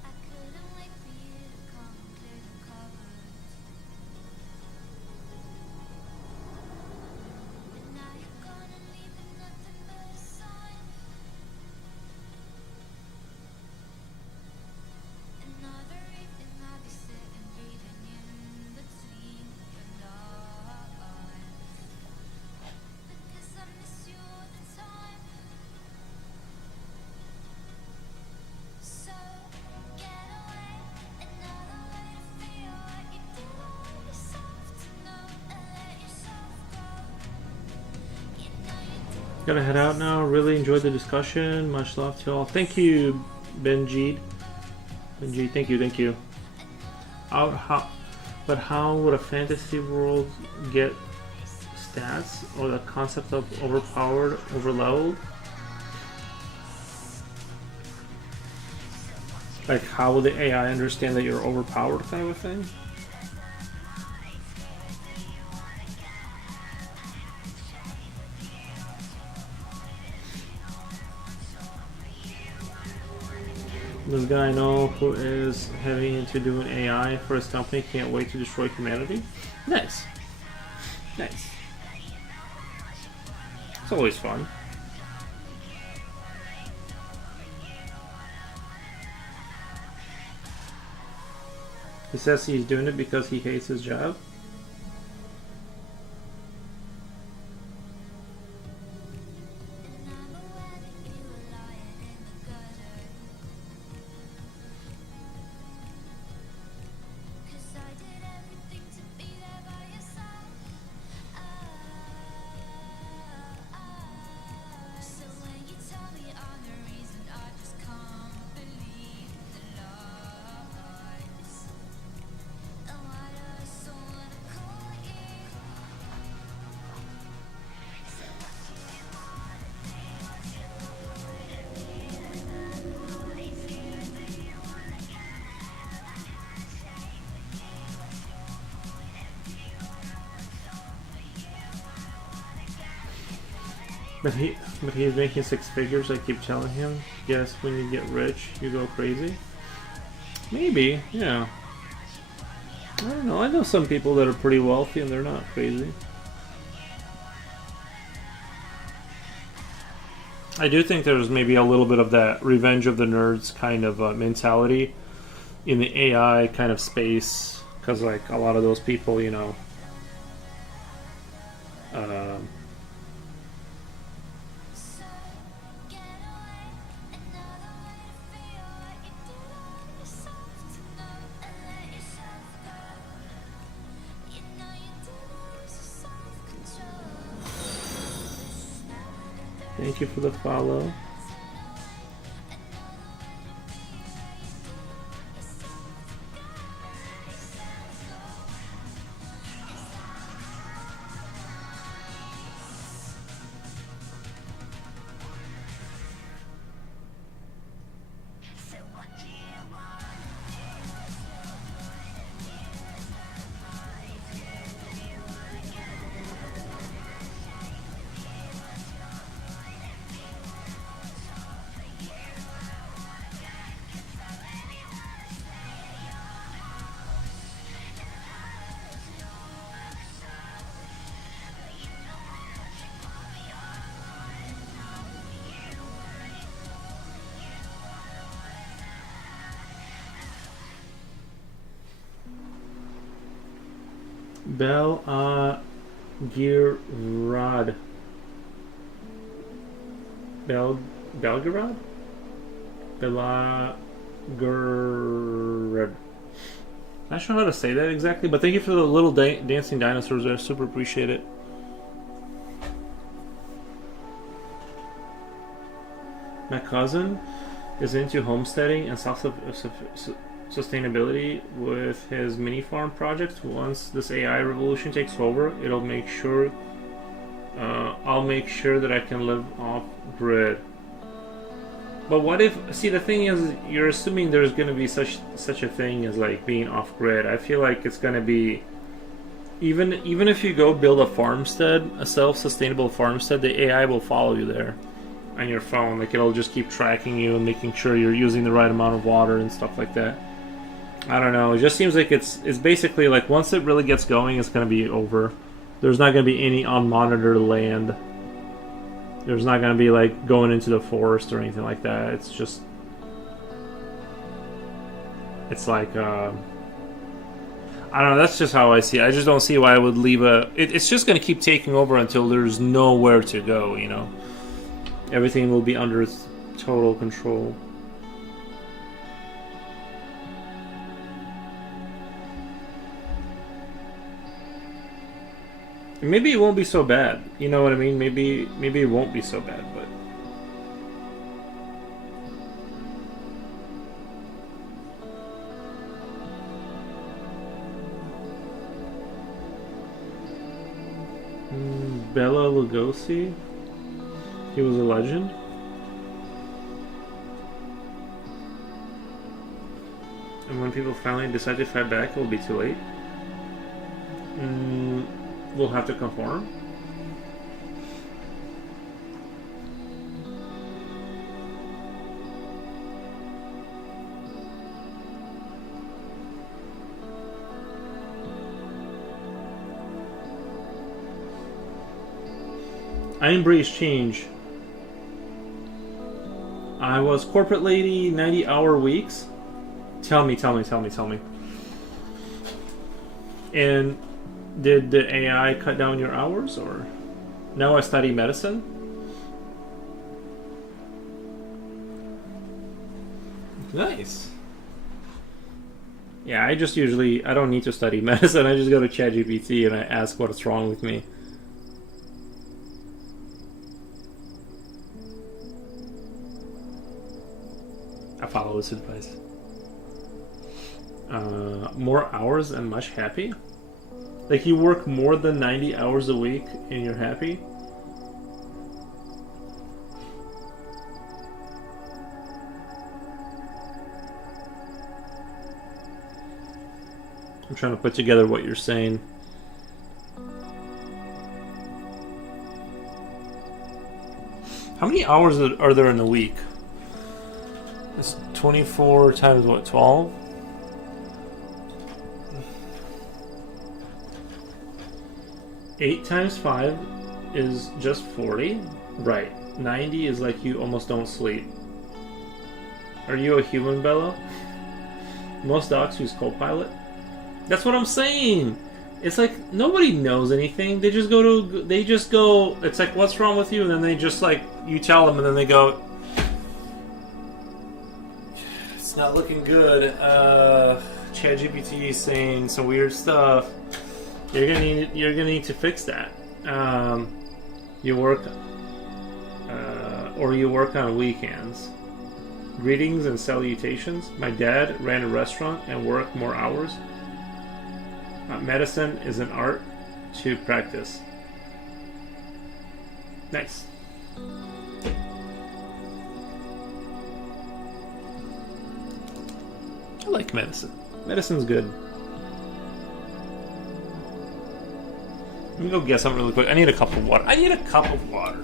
I couldn't wait for you to come and clear the cupboards. But now you're gone and leaving nothing but a sign. Another evening I'll be sitting reading in between your lines. Because I miss you all the time. So get away, another way to feel what you do on yourself to know and let yourself go. You know you do. Gotta head out now. Really enjoyed the discussion. Much love to all. Thank you, Benji. Benji, thank you. But how would a fantasy world get stats or the concept of overpowered, overleveled? Like, how will the AI understand that you're overpowered, kind of a thing? This guy I know who is heavy into doing AI for his company can't wait to destroy humanity. Nice. Nice. It's always fun. He says he's doing it because he hates his job. And I'm aware that you were lying in the gutter. 'Cause I did everything to be there by your side. So when you tell me I'm the reason, I just can't believe the lies. And why do I so wanna call you? But he's making six figures. I keep telling him. Yes, when you get rich, you go crazy. Maybe, yeah. I don't know. I know some people that are pretty wealthy and they're not crazy. I do think there's maybe a little bit of that revenge of the nerds kind of mentality in the AI kind of space, because like a lot of those people, you know, So get away, another way to feel what you do on yourself to know and let yourself go. You know you do lose your self-control. thank you for the follow. Belgirad. Belgirad? Belgirad. Not sure how to say that exactly, but thank you for the little dancing dinosaurs there. Super appreciate it. My cousin is into homesteading and sustainability with his mini farm projects. Once this AI revolution takes over, it'll make sure I'll make sure that I can live off grid. But what if? See, the thing is, you're assuming there's going to be such a thing as like being off grid. I feel like it's going to be even if you go build a farmstead, a self-sustainable farmstead, the AI will follow you there on your phone. Like it'll just keep tracking you and making sure you're using the right amount of water and stuff like that. I don't know. It just seems like it's basically like once it really gets going, it's going to be over. There's not going to be any unmonitored land. There's not going to be like going into the forest or anything like that. It's just, it's like, I don't know. That's just how I see it. I just don't see why I would leave it's just going to keep taking over until there's nowhere to go, you know. Everything will be under its total control. Maybe it won't be so bad. You know what I mean? Maybe it won't be so bad, but Bela Lugosi, he was a legend. And when people finally decide to fight back, it will be too late. We'll have to conform. I embrace change. I was corporate lady, 90-hour weeks. Tell me. And did the AI cut down your hours, or now I study medicine? Nice. Yeah, I don't need to study medicine. I just go to ChatGPT and I ask what's wrong with me. I follow this advice. More hours and much happy? Like you work more than 90 hours a week and you're happy? I'm trying to put together what you're saying. How many hours are there in a week? It's 24 times what, 12? 8 times 5 is just 40. Right. 90 is like you almost don't sleep. Are you a human, Bella? Most docs use Copilot. That's what I'm saying. It's like nobody knows anything. They just go, it's like, what's wrong with you? And then they just like, you tell them and then they go, it's not looking good. ChatGPT is saying some weird stuff. You're gonna need to fix that. You work on weekends. Greetings and salutations. My dad ran a restaurant and worked more hours. Medicine is an art to practice. Nice. I like medicine. Medicine's good. Let me go get something really quick. I need a cup of water. Cup of water.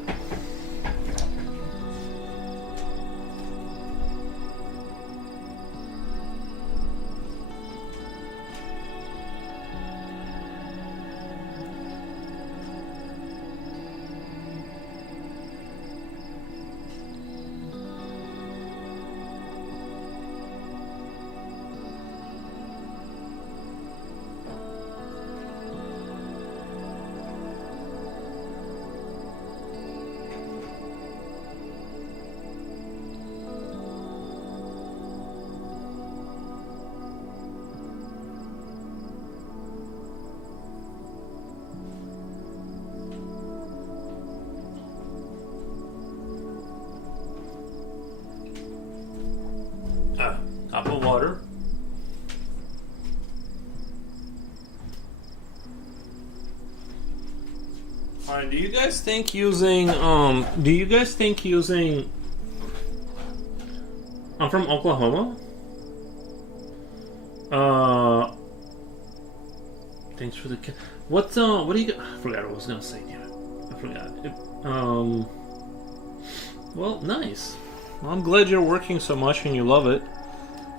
Alright, do you guys think using I'm from Oklahoma? Thanks for the what do you I forgot what I was gonna say, damn it. I forgot. Well, nice. Well, I'm glad you're working so much and you love it.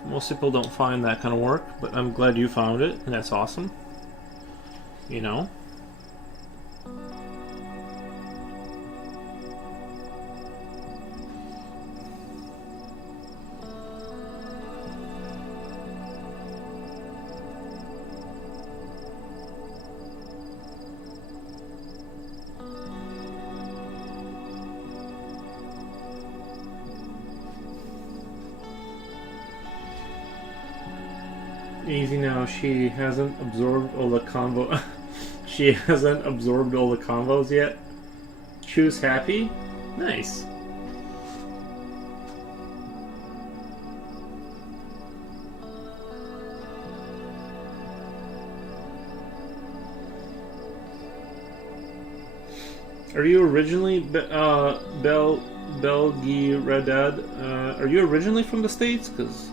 Most people don't find that kind of work, but I'm glad you found it, and that's awesome. You know? Easy now, she hasn't absorbed all the convo. She hasn't absorbed all the convos yet. Choose happy? Nice. Are you originally Belgiredad? Are you originally from the States? Because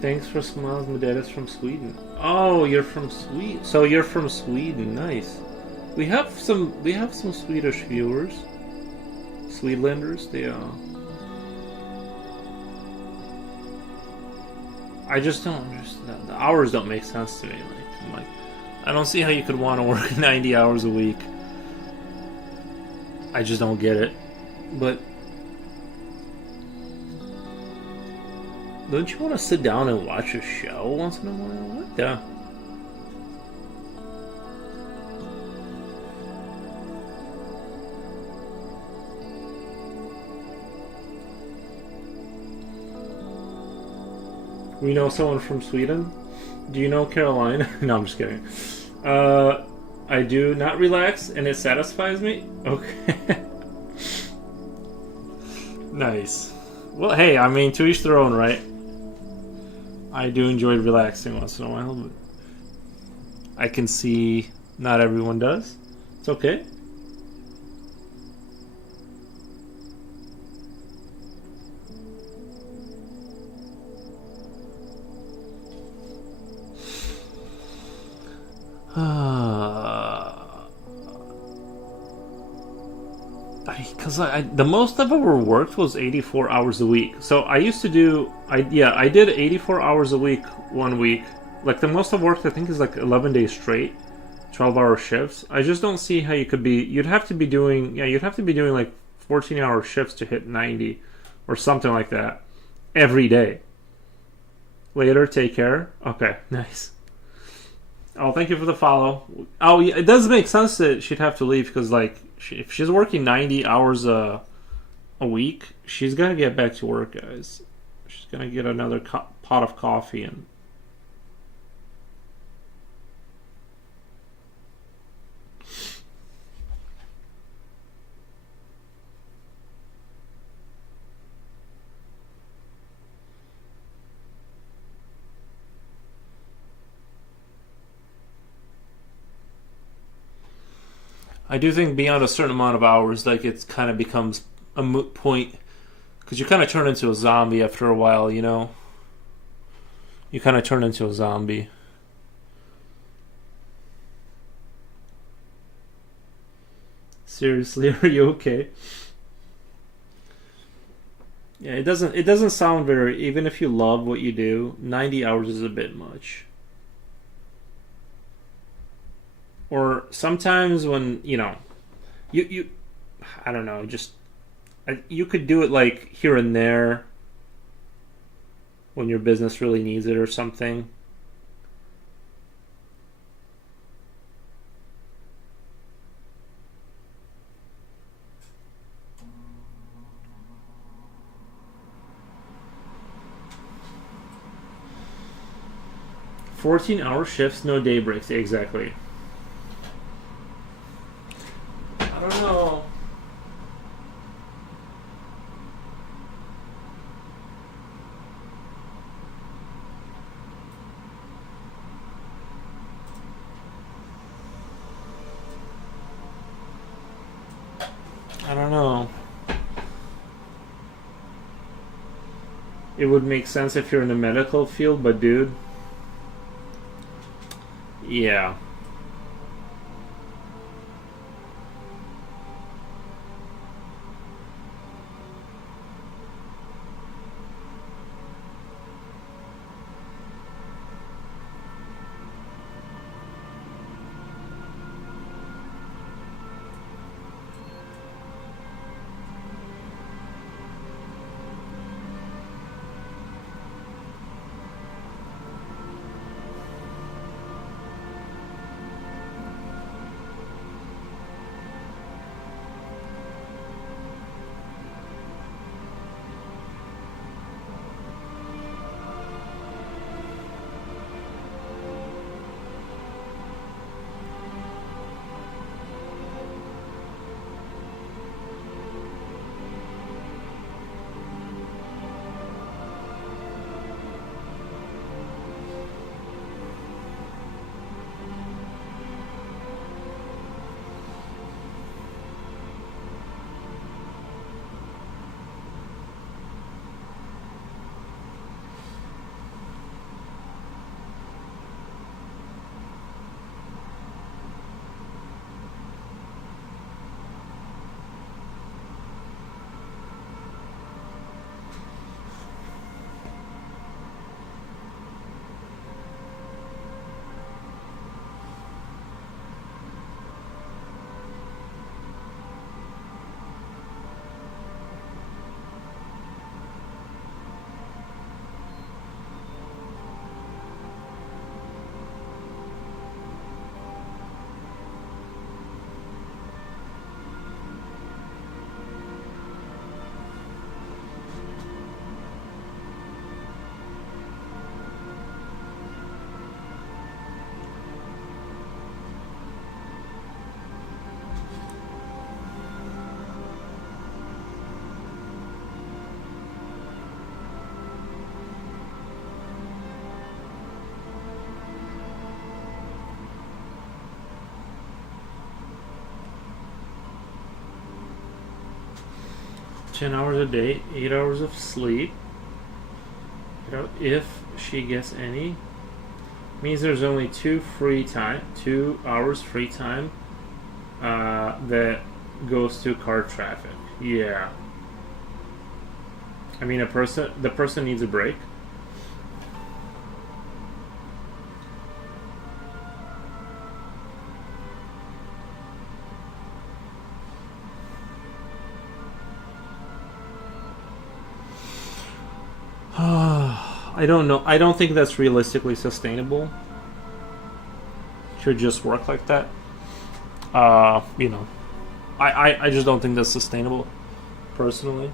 thanks for smiles, my dad is from Sweden. Oh, you're from Sweden. So you're from Sweden, nice. We have some Swedish viewers. Swedlanders, they I just don't understand. The hours don't make sense to me. Like, I don't see how you could want to work 90 hours a week. I just don't get it. But don't you want to sit down and watch a show once in a while? What the? We know someone from Sweden? Do you know Caroline? No, I'm just kidding. I do not relax and it satisfies me? Okay. Nice. Well, hey, I mean, to each their own, right? I do enjoy relaxing once in a while, but I can see not everyone does. It's okay. Because the most I've ever worked was 84 hours a week. So I used to do, I did 84 hours a week 1 week. Like the most I've worked, I think, is like 11 days straight, 12-hour shifts. I just don't see how you could be. You'd have to be doing like 14-hour shifts to hit 90, or something like that, every day. Later, take care. Okay, nice. Oh, thank you for the follow. Oh, yeah, it does make sense that she'd have to leave because, like, if she's working 90 hours a week, she's got to get back to work, guys. She's going to get another pot of coffee and... I do think beyond a certain amount of hours, like, it kind of becomes a moot point because you kind of turn into a zombie after a while, you know? You kind of turn into a zombie. Seriously, are you okay? Yeah, it doesn't sound very, even if you love what you do, 90 hours is a bit much. Or sometimes when, you know, you I don't know, just you could do it like here and there when your business really needs it or something. .14-hour shifts, no day breaks. Exactly. I don't know. It would make sense if you're in the medical field, but dude, yeah. Ten hours a day, 8 hours of sleep. You know, if she gets any, means there's only 2 hours free time that goes to car traffic. Yeah. I mean, the person needs a break. I don't know. I don't think that's realistically sustainable. Should just work like that. You know, I just don't think that's sustainable, personally.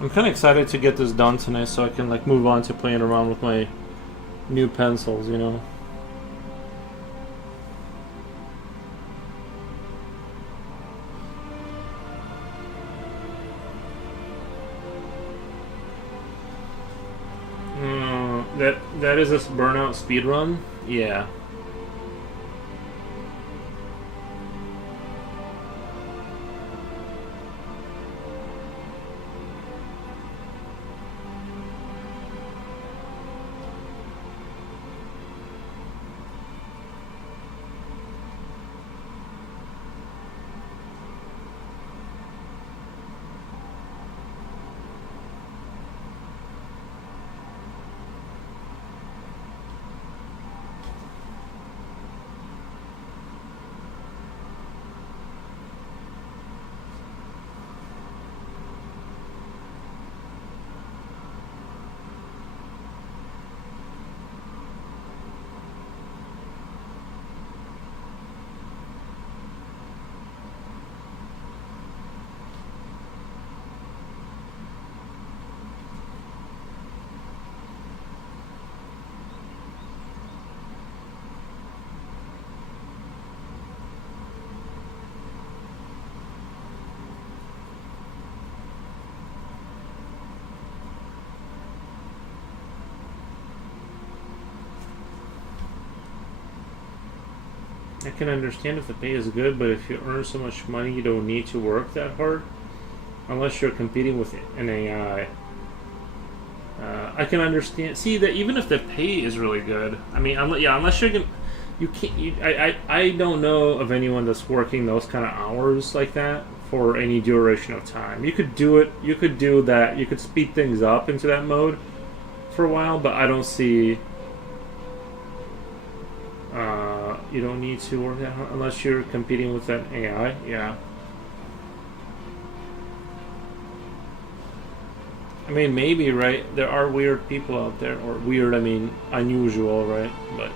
I'm kind of excited to get this done tonight so I can like move on to playing around with my new pencils, you know. That is a burnout speed run? Yeah. I can understand if the pay is good, but if you earn so much money, you don't need to work that hard, unless you're competing with an AI. I can understand. See that even if the pay is really good, I mean, unless you're gonna, you can't. I don't know of anyone that's working those kind of hours like that for any duration of time. You could do it. You could do that. You could speed things up into that mode for a while, but I don't see. You don't need to work that hard unless you're competing with an AI. Yeah. I mean, maybe, right? There are weird people out there, or weird, I mean, unusual, right? But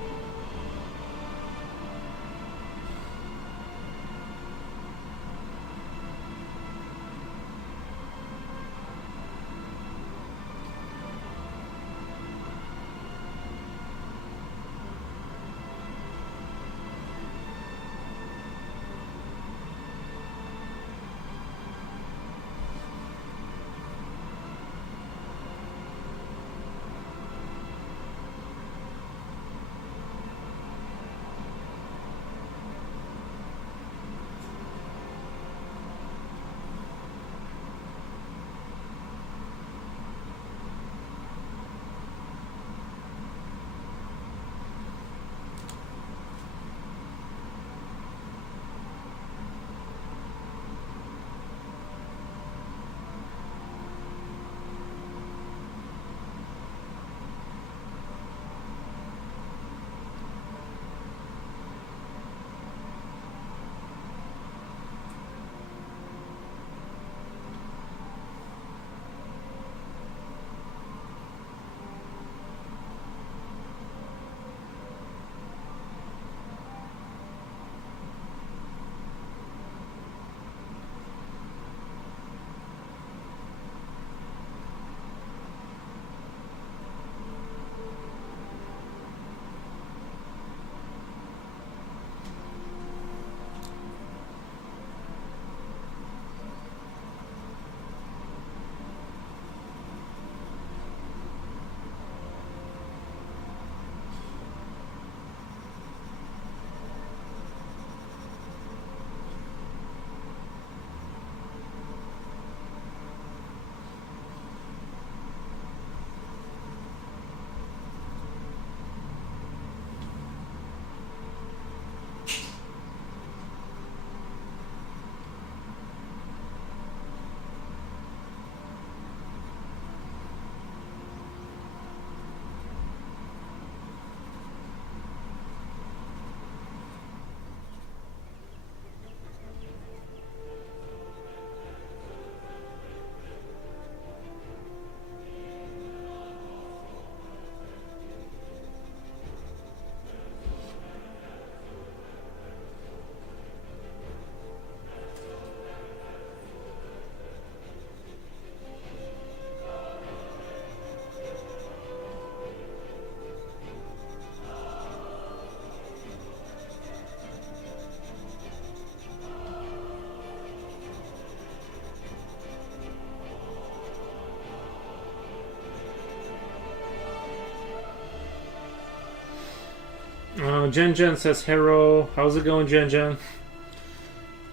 Jen Jen says, "Hello, how's it going, Jen Jen?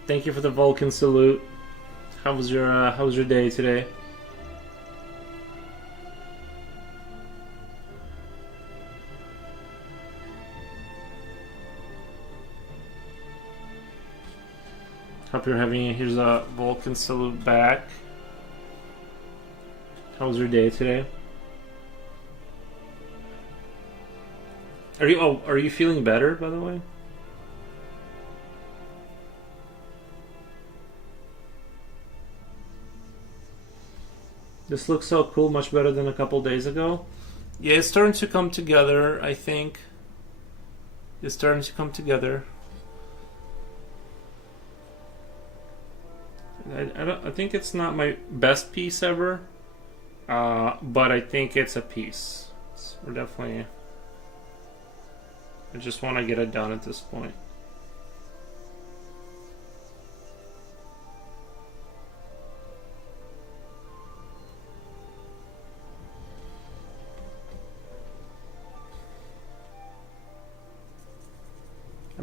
Thank you for the Vulcan salute. How was your day today?" Hope you're having. Here's a Vulcan salute back. How was your day today? Are you feeling better, by the way? This looks so cool, much better than a couple days ago. Yeah, it's starting to come together, I think. It's starting to come together. I think it's not my best piece ever, but I think it's a piece. We're definitely. I just want to get it done at this point.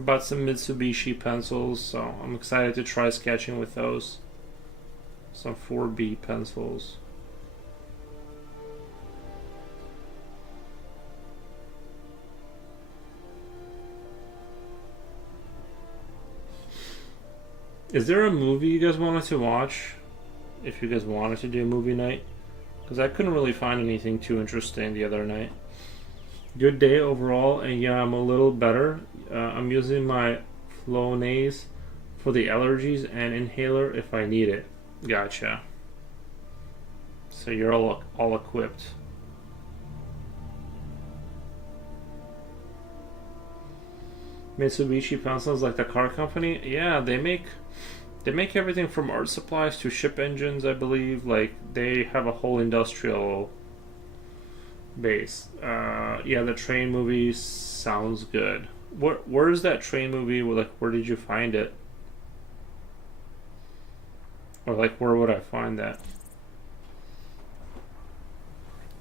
bought some Mitsubishi pencils, so I'm excited to try sketching with those. Some 4B pencils. Is there a movie you guys wanted to watch? If you guys wanted to do a movie night? Because I couldn't really find anything too interesting the other night. Good day overall, and yeah, I'm a little better. I'm using my Flonase for the allergies and inhaler if I need it. Gotcha. So you're all equipped. Mitsubishi pencils, like the car company. Yeah, they make everything from art supplies to ship engines, I believe. Like they have a whole industrial base. Yeah, the train movie sounds good. Where's that train movie? Like, where did you find it? Or like, where would I find that?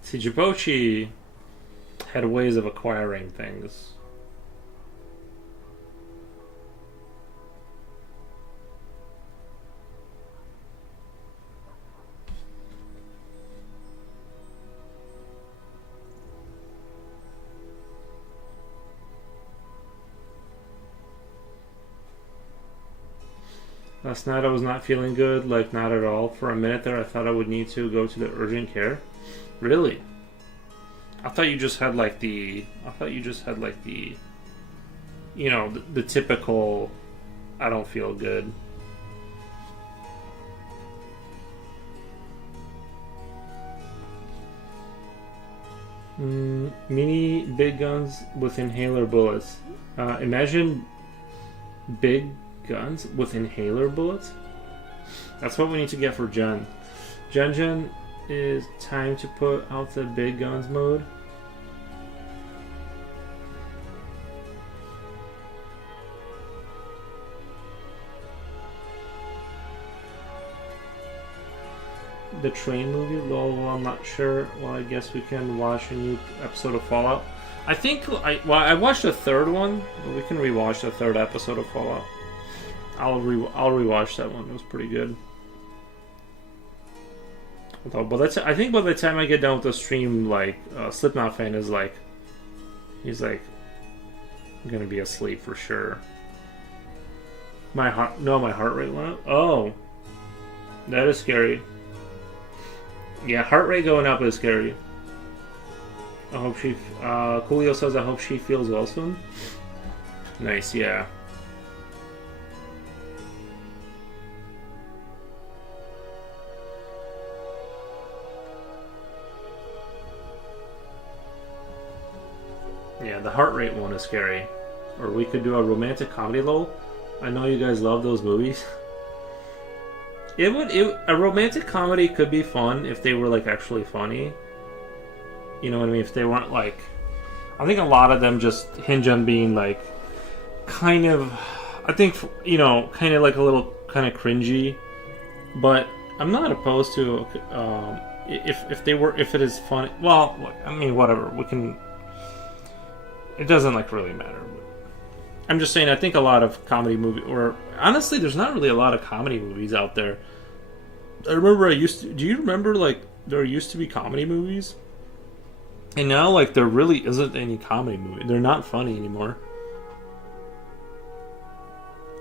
See, Djibouti had ways of acquiring things. Last night I was not feeling good, like not at all. For a minute there I thought I would need to go to the urgent care. Really? I thought you just had like the you know, the typical I don't feel good. Mini big guns with inhaler bullets. Imagine big guns with inhaler bullets? That's what we need to get for Jen. Jen is time to put out the big guns mode. The train movie? Lol, I'm not sure. Well, I guess we can watch a new episode of Fallout. I think I watched the third one, but we can rewatch the third episode of Fallout. I'll rewatch that one. It was pretty good. But I think by the time I get done with the stream, like Slipknot fan is like, he's like, I'm gonna be asleep for sure. My heart rate went up. Oh, that is scary. Yeah, heart rate going up is scary. I hope she. Coolio says, I hope she feels well soon. Nice, yeah. Yeah, the heart rate one is scary. Or we could do a romantic comedy lull. I know you guys love those movies. A romantic comedy could be fun if they were like actually funny. You know what I mean? If they weren't like, I think a lot of them just hinge on being like, kind of, I think, you know, kind of like a little kind of cringy. But I'm not opposed to if it is funny. Well, I mean, whatever, we can. It doesn't like really matter. I'm just saying, I think a lot of comedy movies, or honestly, there's not really a lot of comedy movies out there. I remember do you remember like there used to be comedy movies? And now like there really isn't any comedy movie. They're not funny anymore.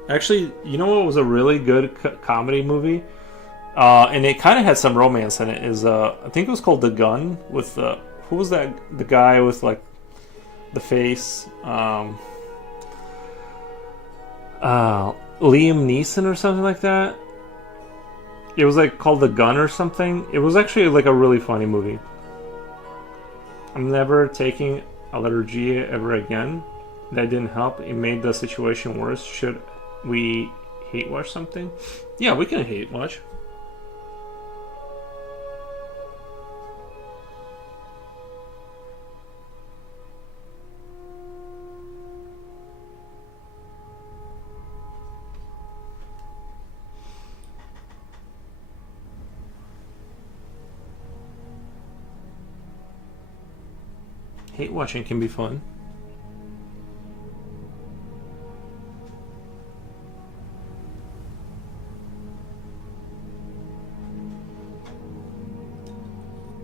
Actually, you know what was a really good comedy movie? And it kind of had some romance in it. Is I think it was called The Gun with who was that? The guy with like the face. Liam Neeson or something like that. It was like called The Gun or something. It was actually like a really funny movie. I'm never taking allergy ever again. That didn't help. It made the situation worse. Should we hate watch something? Yeah, we can hate watch. Hate watching can be fun.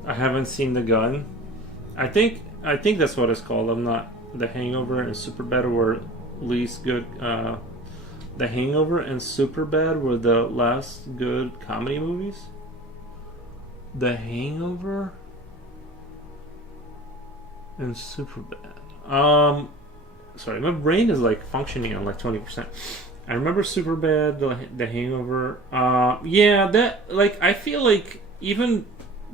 I haven't seen The Gun. I think that's what it's called. I'm not. The Hangover and Superbad were least good. The Hangover and Superbad were the last good comedy movies. The Hangover and Superbad. Sorry, my brain is like functioning on like 20%. I remember Superbad, the Hangover. Yeah, that like I feel like even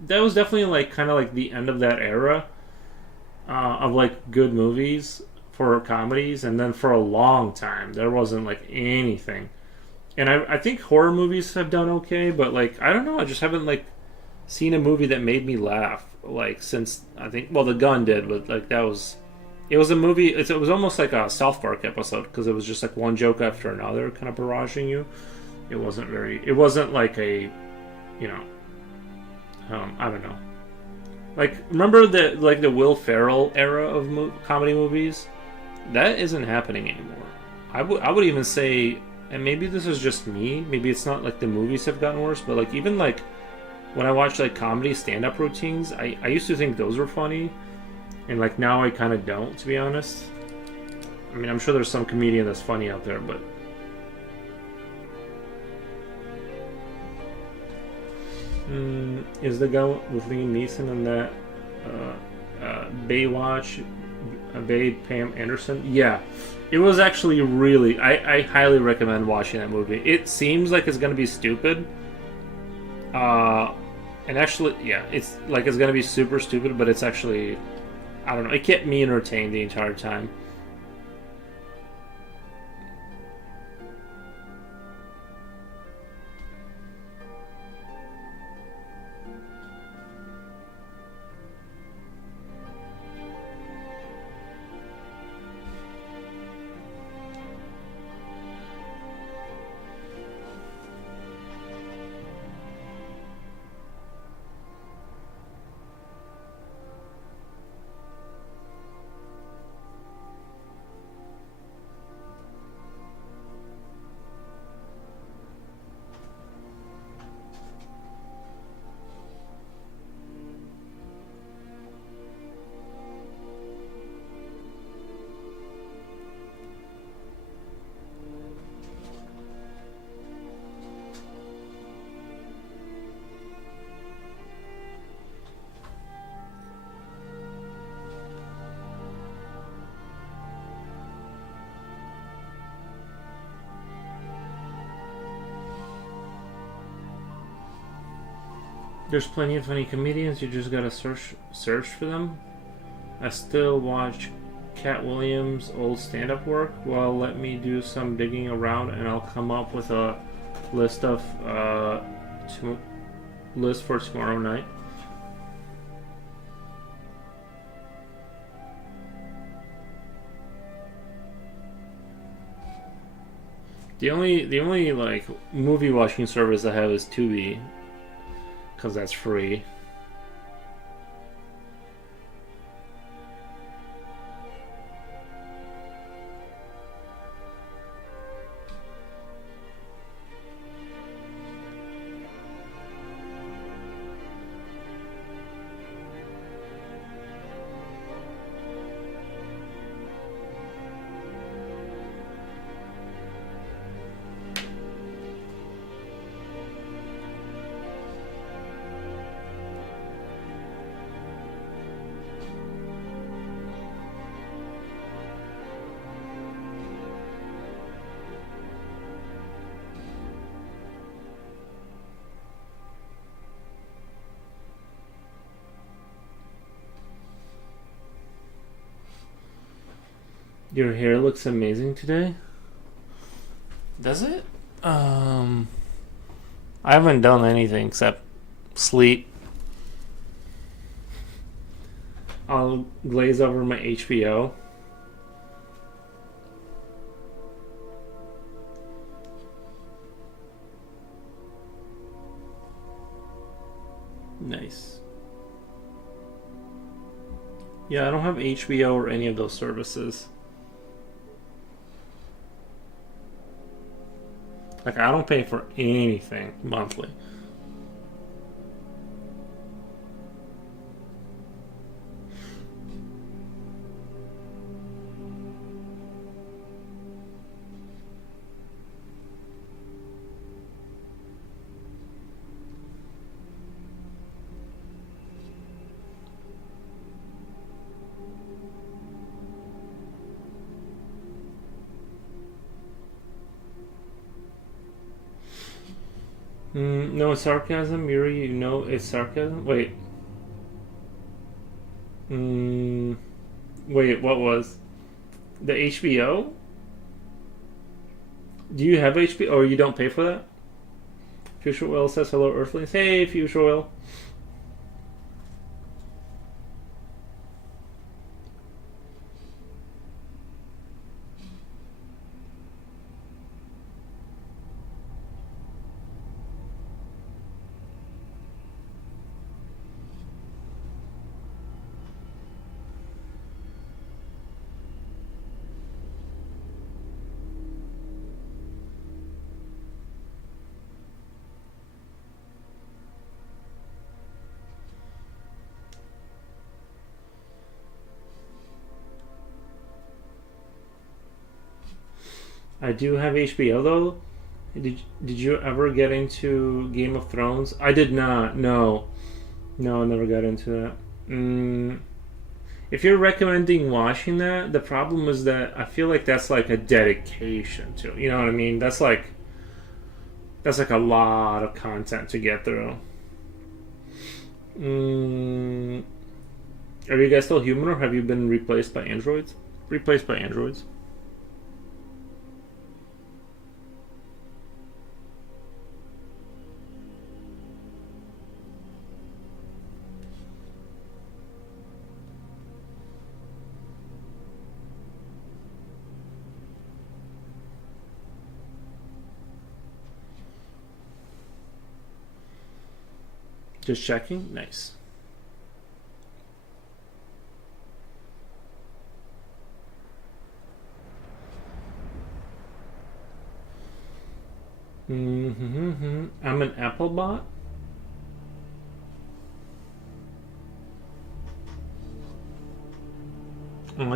that was definitely like kind of like the end of that era of like good movies for comedies, and then for a long time there wasn't like anything. And I think horror movies have done okay, but like I don't know, I just haven't like seen a movie that made me laugh like since I think The Gun did, but like that was. It was a movie. It was almost like a South Park episode because it was just like one joke after another, kind of barraging you. It wasn't very. It wasn't like a, you know, I don't know. Like remember the Will Ferrell era of comedy movies? That isn't happening anymore. I would even say, and maybe this is just me. Maybe it's not like the movies have gotten worse, but like even like when I watch like comedy stand-up routines, I used to think those were funny. And like now I kind of don't, to be honest. I mean, I'm sure there's some comedian that's funny out there, but is The Gun with Liam Neeson and that Baywatch, Pam Anderson? Yeah, it was actually really. I highly recommend watching that movie. It seems like it's gonna be stupid. And actually, yeah, it's like it's gonna be super stupid, but it's actually. I don't know. It kept me entertained the entire time. There's plenty of funny comedians. You just gotta search for them. I still watch Cat Williams' old stand-up work. Well, let me do some digging around, and I'll come up with a list of list for tomorrow night. The only like movie watching service I have is Tubi, because that's free. Your hair looks amazing today. Does it? I haven't done anything except sleep. I'll glaze over my HBO. Nice. Yeah, I don't have HBO or any of those services. Like, I don't pay for anything monthly. No sarcasm, Yuri. You know it's sarcasm. Wait. Wait. What was the HBO? Do you have HBO, or you don't pay for that? Future Oil says hello, Earthlings. Hey, Future Oil. I do have HBO though. Did you ever get into Game of Thrones? I did not. No, I never got into that. If you're recommending watching that, the problem is that I feel like that's like a dedication to. You know what I mean? That's like a lot of content to get through. Are you guys still human, or have you been replaced by androids? Replaced by androids. Just checking. Nice. I'm an Apple bot.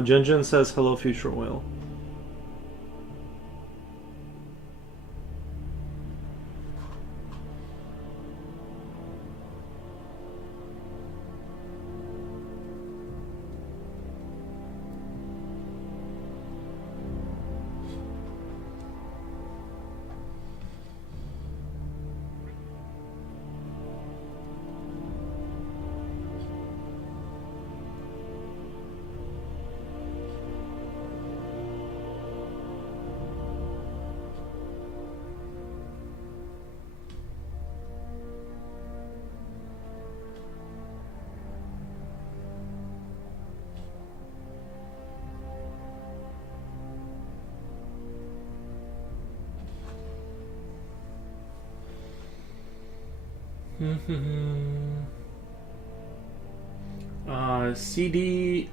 Jen says hello, Future Oil. CD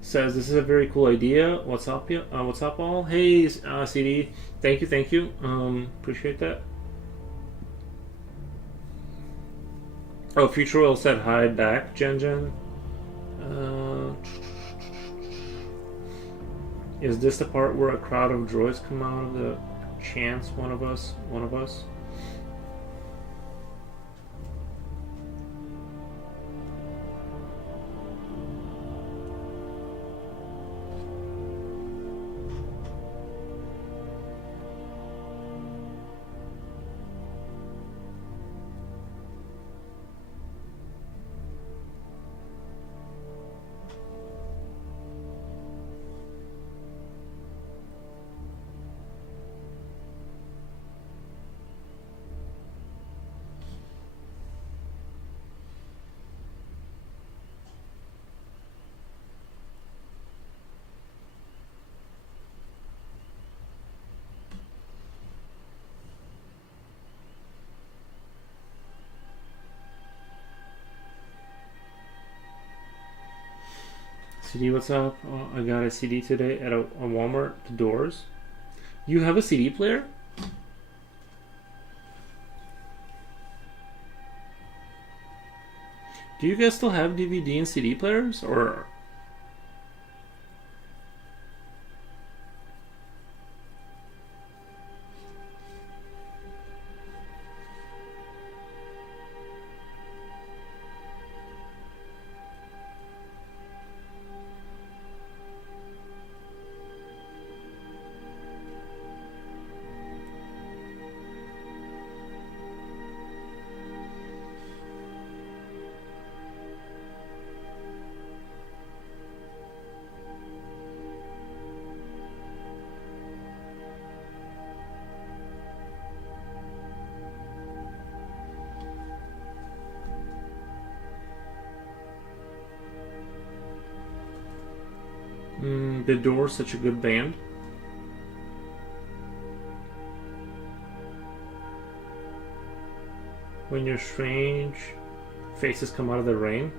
says this is a very cool idea. What's up, what's up, all? Hey, CD. Thank you. Appreciate that. Oh, Future Oil said hi back, Jen. Is this the part where a crowd of droids come out of the chance? One of us. CD, what's up? I got a CD today at a Walmart, the Doors. You have a CD player? Do you guys still have DVD and CD players? Or... The Doors, such a good band. When your strange faces come out of the rain.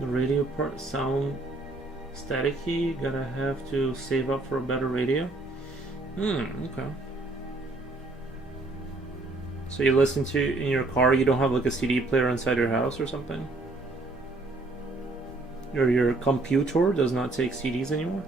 The radio part sound staticky. Gotta have to save up for a better radio. Okay. So you listen to in your car, you don't have like a CD player inside your house or something? Or your computer does not take CDs anymore?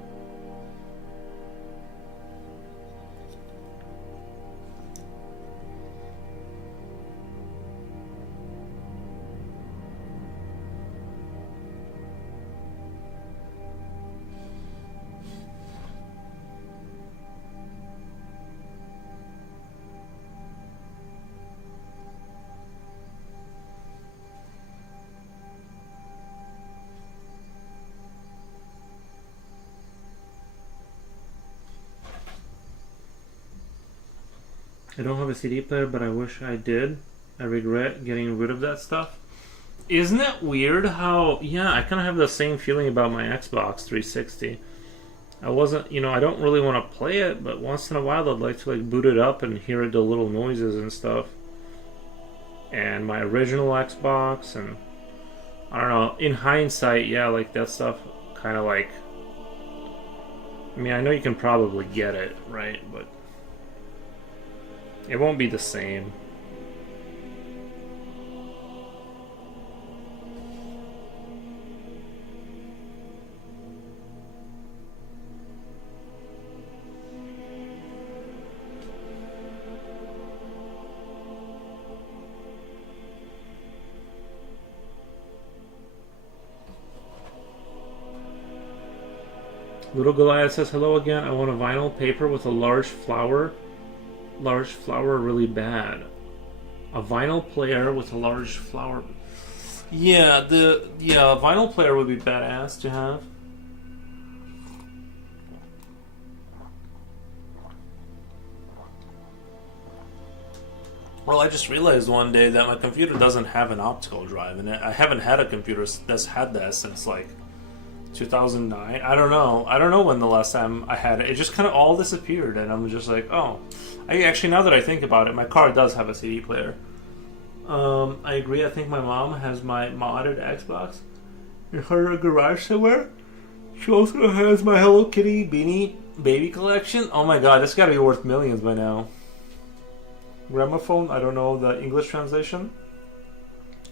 I don't have a CD player, but I wish I did. I regret getting rid of that stuff. Isn't it weird how... Yeah, I kind of have the same feeling about my Xbox 360. I wasn't... I don't really want to play it, but once in a while I'd like to like boot it up and hear the little noises and stuff. And my original Xbox, and... I don't know, in hindsight, yeah, like that stuff kind of like... I mean, I know you can probably get it, right? But... it won't be the same. Little Goliath says, hello again. I want a vinyl paper with a large flower really bad. A vinyl player with a large flower. Yeah, a vinyl player would be badass to have. Well, I just realized one day that my computer doesn't have an optical drive in it. I haven't had a computer that's had that since like 2009. I don't know when the last time I had it. It just kind of all disappeared, and I'm just like, oh. Actually, now that I think about it, my car does have a CD player. I agree. I think my mom has my modded Xbox in her garage somewhere. She also has my Hello Kitty Beanie Baby collection. Oh my god, this got to be worth millions by now. Gramophone, I don't know the English translation.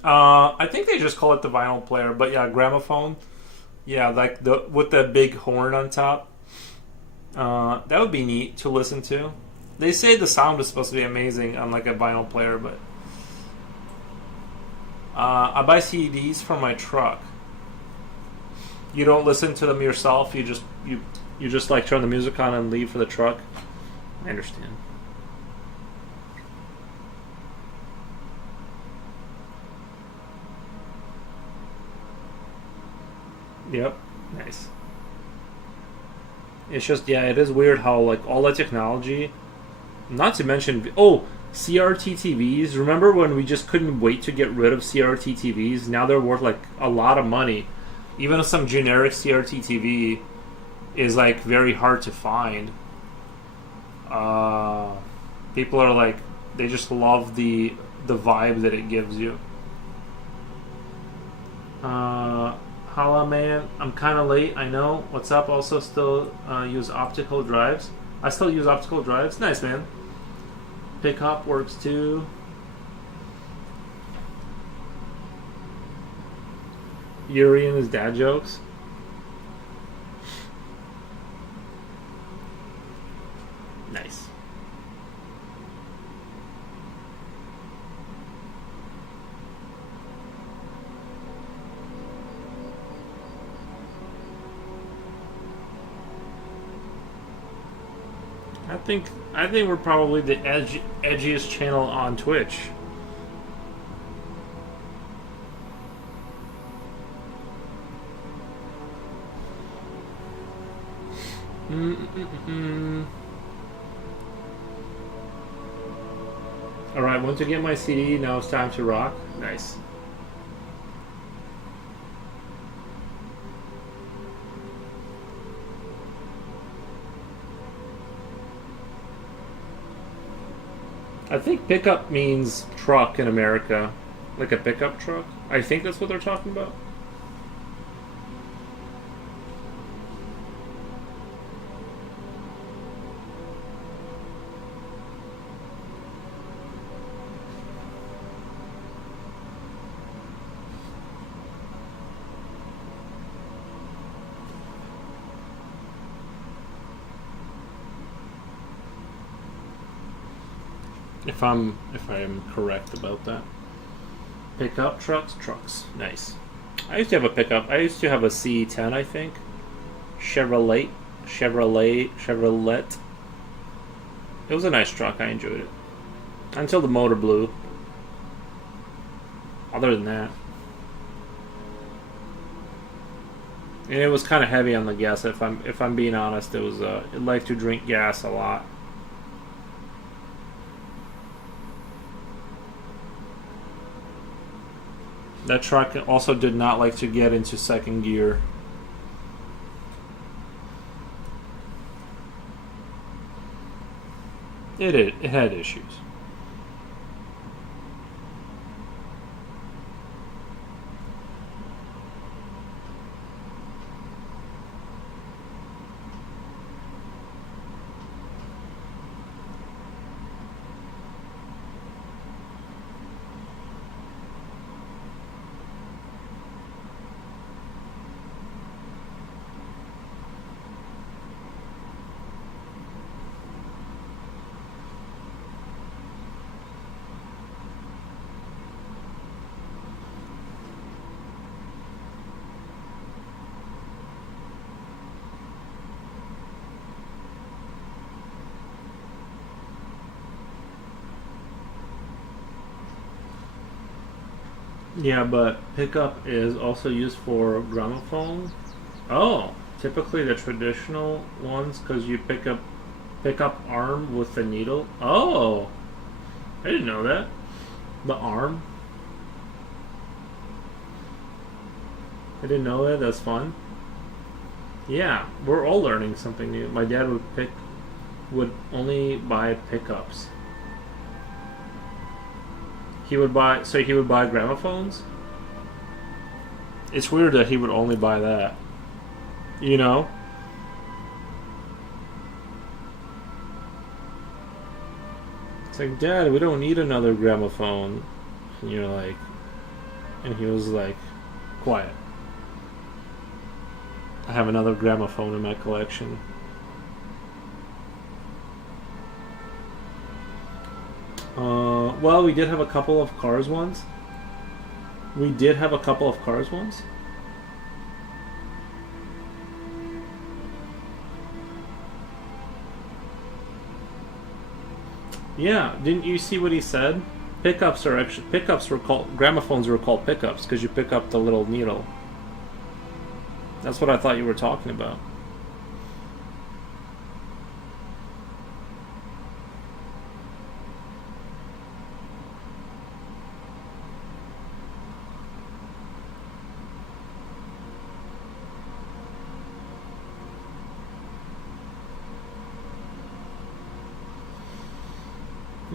I think they just call it the vinyl player, but yeah, gramophone. Yeah, like with the big horn on top. That would be neat to listen to. They say the sound is supposed to be amazing on like a vinyl player, but I buy CDs for my truck. You don't listen to them yourself. You just like turn the music on and leave for the truck. I understand. Yep, nice. It's just, yeah, it is weird how like all that technology, not to mention, CRT TVs. Remember when we just couldn't wait to get rid of CRT TVs? Now they're worth like a lot of money. even some generic CRT TV is like very hard to find. People are like, they just love the vibe that it gives you. Holla man, I'm kind of late. I know. What's up? Also, still use optical drives. I still use optical drives. Nice, man. Pickup works too. Yuri and his dad jokes. Nice. I think we're probably the edgiest channel on Twitch. Alright, once I get my CD, now it's time to rock. Nice. I think pickup means truck in America. Like a pickup truck. I think that's what they're talking about. If I am correct about that. Pickup trucks. Nice. I used to have a pickup. I used to have a C10, I think. Chevrolet. It was a nice truck. I enjoyed it. Until the motor blew. Other than that. And it was kind of heavy on the gas. If I'm being honest, it liked to drink gas a lot. That truck also did not like to get into second gear. It had issues. Yeah, but pickup is also used for gramophone. Oh, typically the traditional ones, because you pick up arm with the needle. Oh, I didn't know that. The arm. I didn't know that. That's fun. Yeah, we're all learning something new. My dad would only buy pickups. He would buy gramophones. It's weird that he would only buy that. You know? It's like, Dad, we don't need another gramophone. And you're like, and he was like, quiet. I have another gramophone in my collection. Well, we did have a couple of Cars ones. Yeah, didn't you see what he said? Gramophones were called pickups because you pick up the little needle. That's what I thought you were talking about.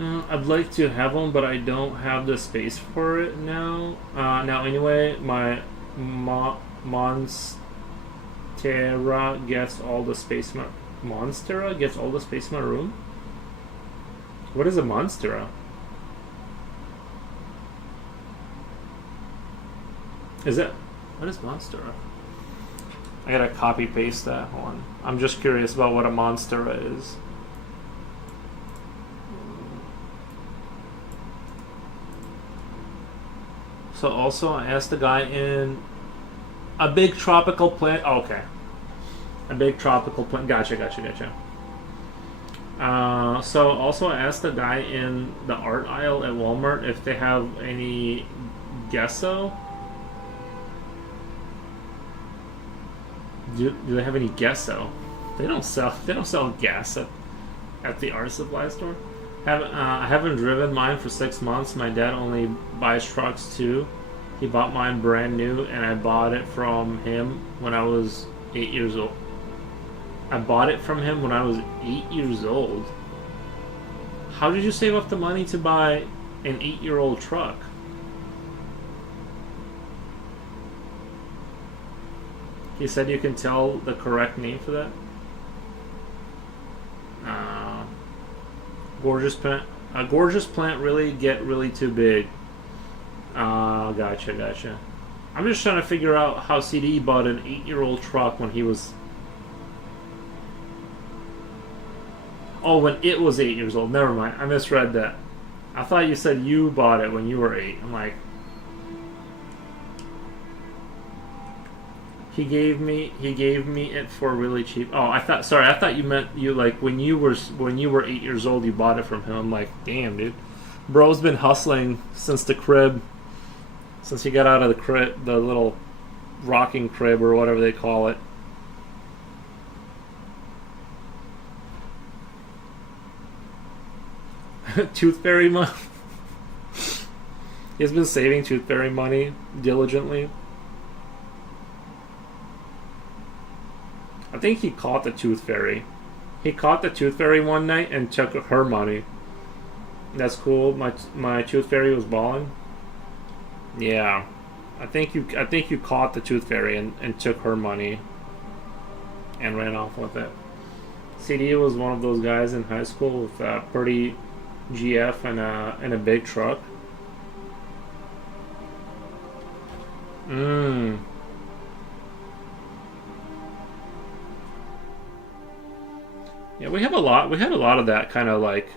I'd like to have one, but I don't have the space for it now. Now, anyway, my Monstera gets all the space. Monstera gets all the space in my room. What is a Monstera? Is it? What is Monstera? I gotta copy paste that one. I'm just curious about what a Monstera is. So also, I asked the guy in a big tropical plant. Oh, okay, a big tropical plant. Gotcha. So also, I asked the guy in the art aisle at Walmart if they have any gesso. Do they have any gesso? They don't sell gas at the art supply store. I haven't driven mine for 6 months. My dad only buys trucks too. He bought mine brand new, and I bought it from him when I was 8 years old. I bought it from him when I was 8 years old. How did you save up the money to buy an 8-year-old truck? He said you can tell the correct name for that. Gorgeous plant. A gorgeous plant really get really too big. Gotcha. I'm just trying to figure out how CD bought an 8-year-old truck when he was. Oh, when it was 8 years old. Never mind. I misread that. I thought you said you bought it when you were 8. I'm like. He gave me it for really cheap. Oh, I thought you meant you like when you were 8 years old you bought it from him. I'm like, damn, dude. Bro's been hustling since the crib. Since he got out of the crib, the little rocking crib or whatever they call it. Tooth Fairy money. He's been saving Tooth Fairy money diligently. I think he caught the Tooth Fairy. He caught the Tooth Fairy one night and took her money. That's cool. My Tooth Fairy was balling. Yeah, I think you caught the Tooth Fairy and took her money and ran off with it. CD was one of those guys in high school with a pretty GF and a big truck. Yeah, we had a lot of that kind of like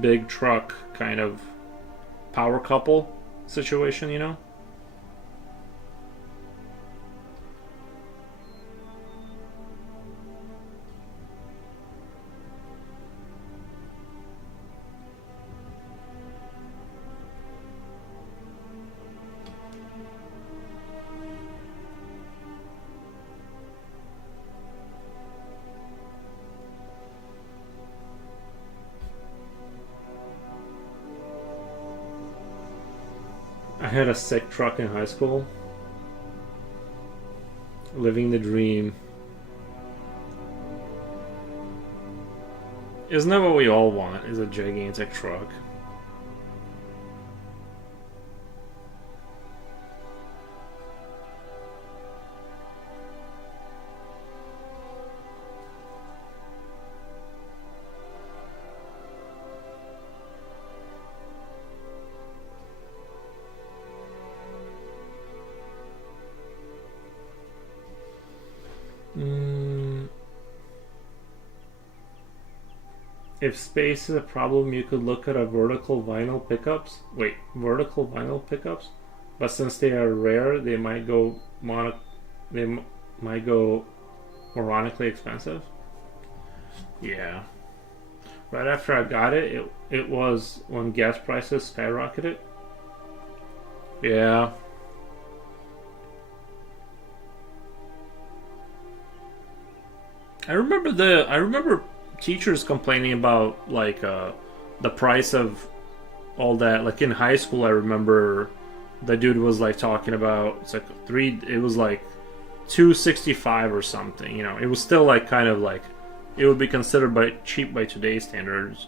big truck kind of power couple situation, you know? I had a sick truck in high school. Living the dream. Isn't that what we all want, is a gigantic truck? If space is a problem, you could look at a vertical vinyl pickups. Wait, vertical vinyl pickups? But since they are rare, they might go moronically expensive. Yeah. Right after I got it, it was when gas prices skyrocketed. Yeah. I remember teachers complaining about like the price of all that. Like in high school, I remember the dude was like talking about it was like $265 or something. You know, it was still like kind of like it would be considered by cheap by today's standards.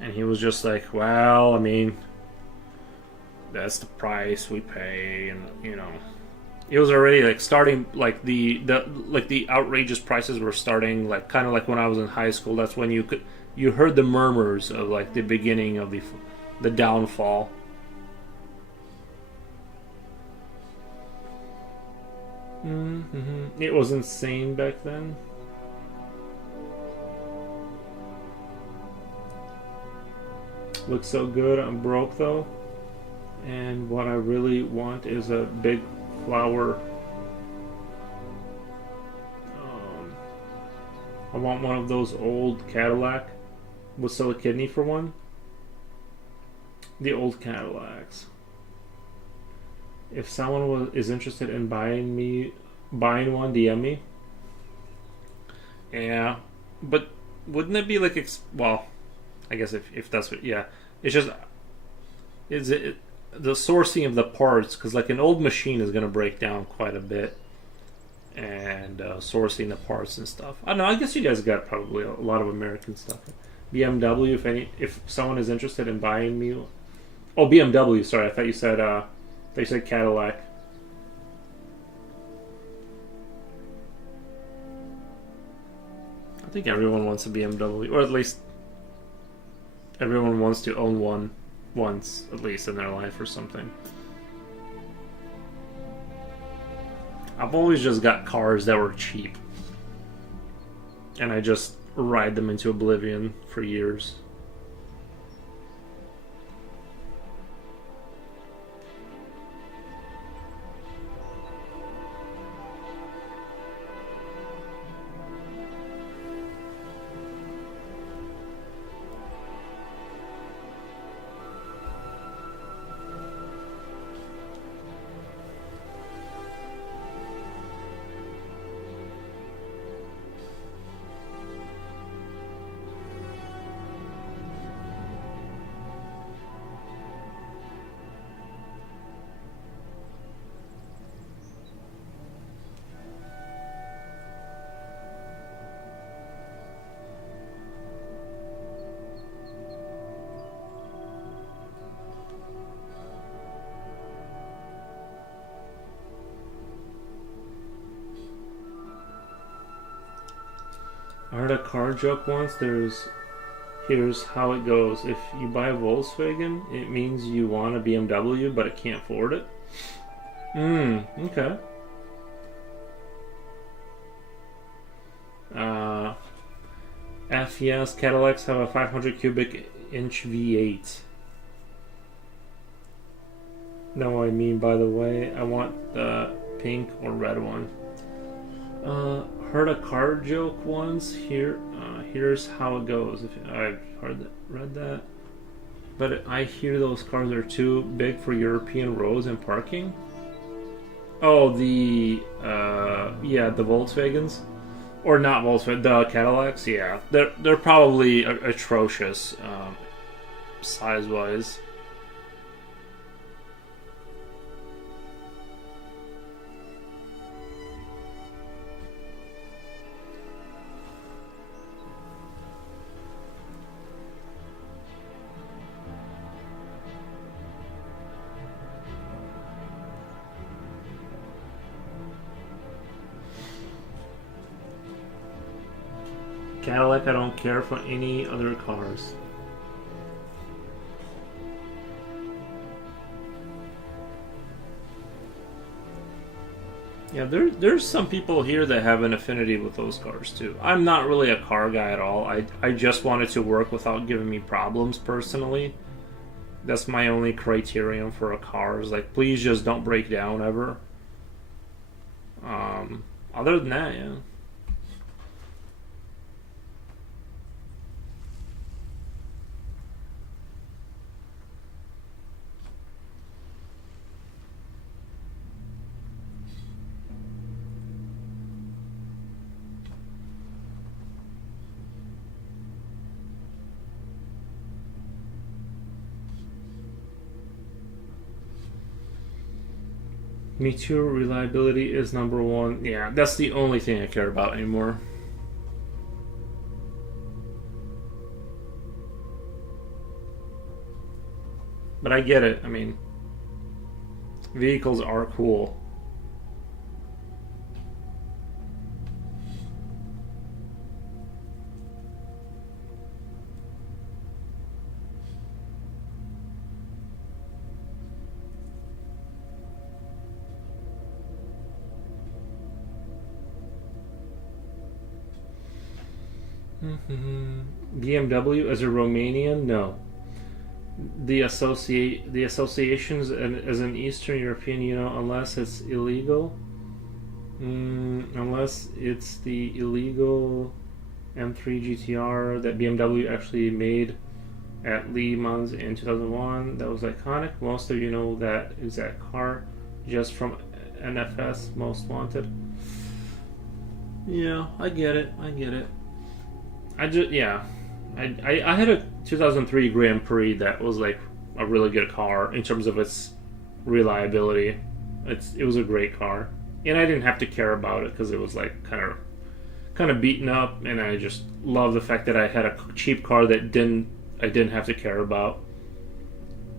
And he was just like, well, I mean, that's the price we pay, and you know, it was already like starting like the outrageous prices were starting like kind of like when I was in high school. That's when you heard the murmurs of like the beginning of the downfall. It was insane back then. Looks so good. I'm broke though, and what I really want is a big flower. I want one of those old Cadillac. Would sell a kidney for one. The old Cadillacs. If someone is interested in buying one, DM me. Yeah, but wouldn't it be like well? I guess if that's what, yeah, it's just is it the sourcing of the parts, because like an old machine is going to break down quite a bit, and sourcing the parts and stuff. I don't know. I guess you guys got probably a lot of American stuff. BMW, if someone is interested in buying me, oh BMW. Sorry, I thought you said Cadillac. I think everyone wants a BMW, or at least everyone wants to own one once, at least in their life or something. I've always just got cars that were cheap, and I just ride them into oblivion for years. I heard a car joke once. Here's how it goes. If you buy a Volkswagen, it means you want a BMW, but it can't afford it. Okay. FES Cadillacs have a 500 cubic inch V8. No, I mean, by the way, I want the pink or red one. Heard a car joke once. Here's how it goes. If I've read that, but I hear those cars are too big for European roads and parking. Oh, the Volkswagens, or not Volkswagen, the Cadillacs. Yeah, they're probably atrocious, size wise. Cadillac, I don't care for any other cars. Yeah, there's some people here that have an affinity with those cars too. I'm not really a car guy at all. I just want it to work without giving me problems personally. That's my only criterion for a car, is like, please just don't break down ever. Other than that, yeah. Me too, reliability is number one. Yeah, that's the only thing I care about anymore. But I get it. I mean, vehicles are cool. BMW as a Romanian? No. The associations as an Eastern European, unless it's illegal. Unless it's the illegal M3 GTR that BMW actually made at Le Mans in 2001. That was iconic. Most of you know that exact car just from NFS, Most Wanted. Yeah, I get it. I had a 2003 Grand Prix that was like a really good car in terms of its reliability. It was a great car, and I didn't have to care about it because it was like kind of beaten up, and I just love the fact that I had a cheap car that I didn't have to care about.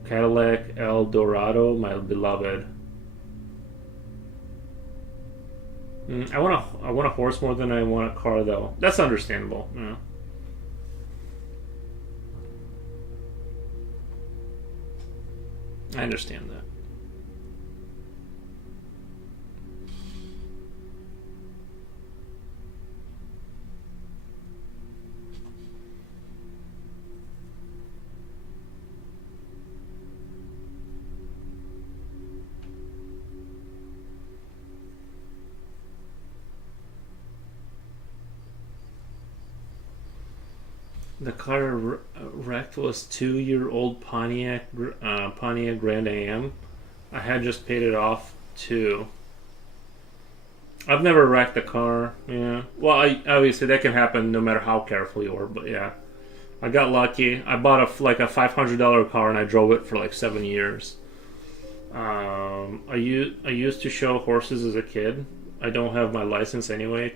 Cadillac Eldorado, my beloved. I want a horse more than I want a car, though. That's understandable. Yeah. I understand that. The car wrecked was 2-year-old Pontiac Grand Am. I had just paid it off too. I've never wrecked a car. Yeah. Well, obviously that can happen no matter how careful you are. But yeah, I got lucky. I bought a $500 car and I drove it for like 7 years. I used to show horses as a kid. I don't have my license anyway.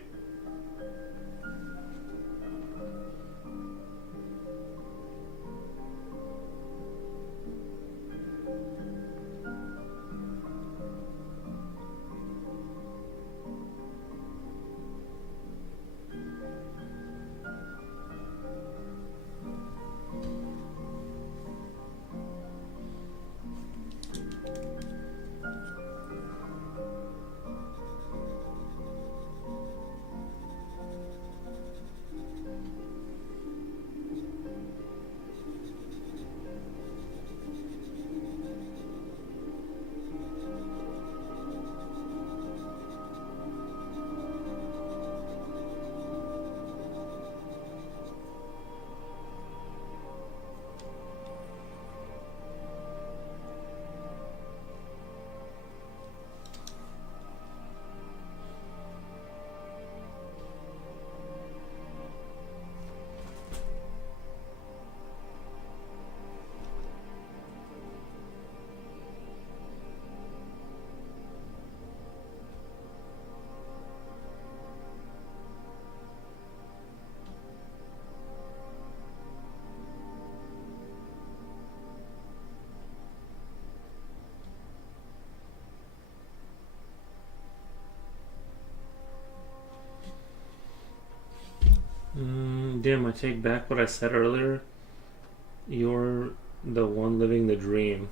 Damn, I take back what I said earlier. You're the one living the dream.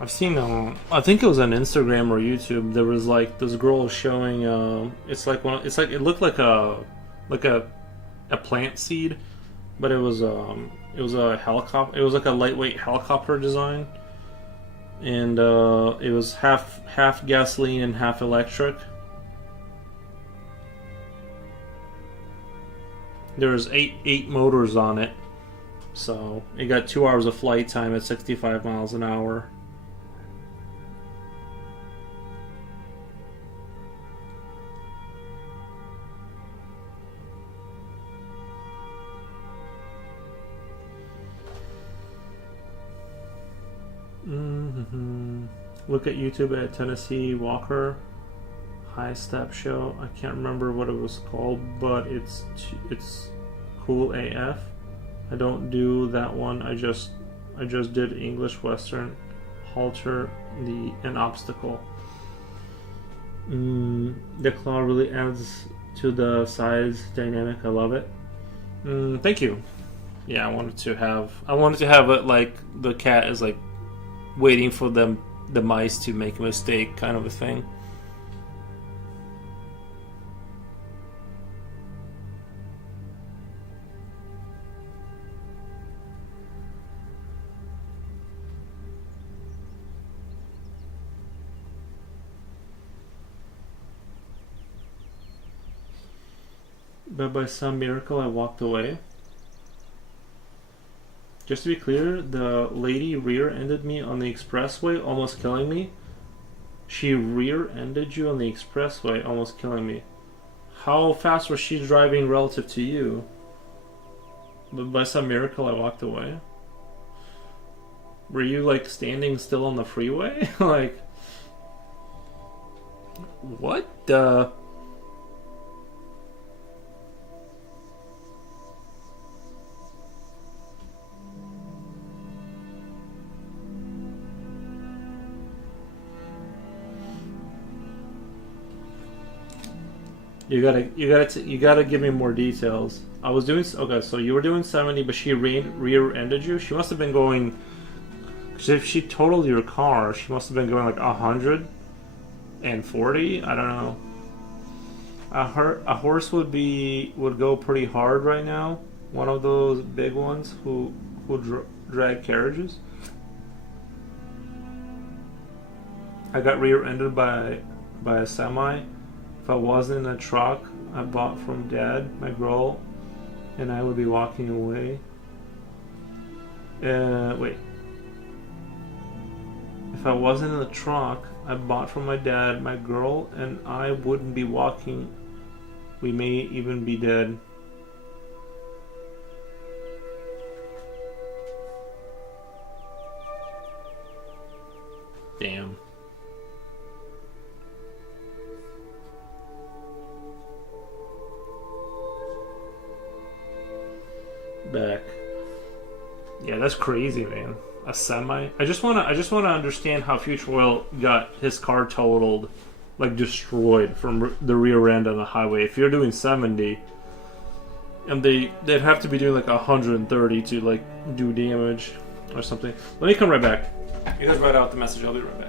I've seen I think it was on Instagram or YouTube. There was like this girl showing it looked like a plant seed, but it was a helicopter. It was like a lightweight helicopter design, and it was half gasoline and half electric. There was eight motors on it, so it got 2 hours of flight time at 65 miles an hour. Look at YouTube at Tennessee Walker High Step Show. I can't remember what it was called, but it's cool AF. I don't do that one. I just did English Western, halter, an obstacle. The claw really adds to the size dynamic. I love it. Thank you. Yeah, I wanted to have it like the cat is like waiting for the mice to make a mistake, kind of a thing. But by some miracle, I walked away. Just to be clear, the lady rear-ended me on the expressway, almost killing me. She rear-ended you on the expressway, almost killing me. How fast was she driving relative to you? But by some miracle, I walked away. Were you like standing still on the freeway? Like, what the? You gotta give me more details. I was doing okay, so you were doing 70, but she rear-ended you. She must have been going. Cause if she totaled your car, she must have been going like 140. I don't know. A horse would go pretty hard right now. One of those big ones who drag carriages. I got rear-ended by a semi. If I wasn't in a truck I bought from Dad, my girl, and I would be walking away. Wait. If I wasn't in the truck I bought from my dad, my girl, and I wouldn't be walking. We may even be dead. Damn. Back. Yeah, that's crazy, man. A semi. I just wanna understand how Future Oil got his car totaled, like destroyed from the rear end on the highway. If you're doing 70, and they'd have to be doing like 130 to like do damage or something. Let me come right back. You guys write out the message. I'll be right back.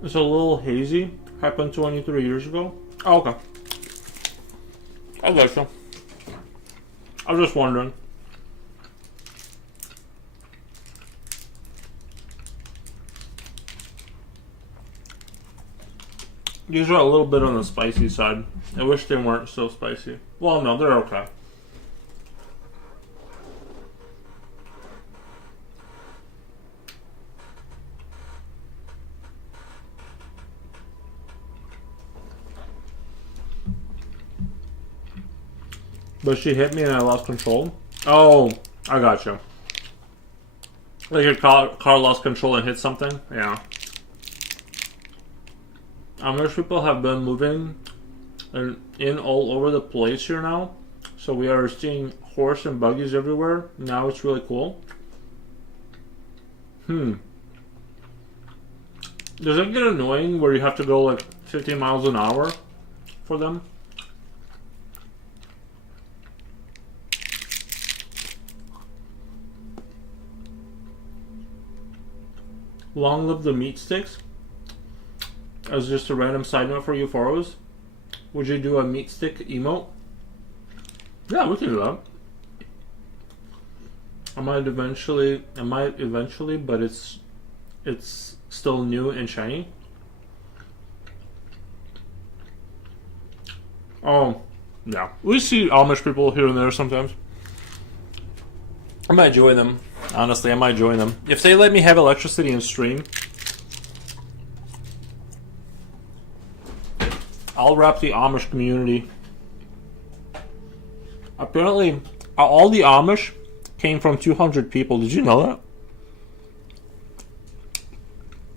It's a little hazy. Happened 23 years ago. Oh, okay. I like so. I was just wondering. These are a little bit on the spicy side. I wish they weren't so spicy. Well, no, they're okay. But she hit me and I lost control. Oh, I gotcha. Like your car lost control and hit something? Yeah. Amish people have been moving in all over the place here now. So we are seeing horse and buggies everywhere. Now it's really cool. Does it get annoying where you have to go like 15 miles an hour for them? Long live the meat sticks. As just a random side note for you foros, would you do a meat stick emote? Yeah, we can do that. I might eventually, but it's still new and shiny. Oh, yeah. We see Amish people here and there sometimes. I might join them. Honestly, I might join them. If they let me have electricity and stream, I'll rep the Amish community. Apparently, all the Amish came from 200 people. Did you know that?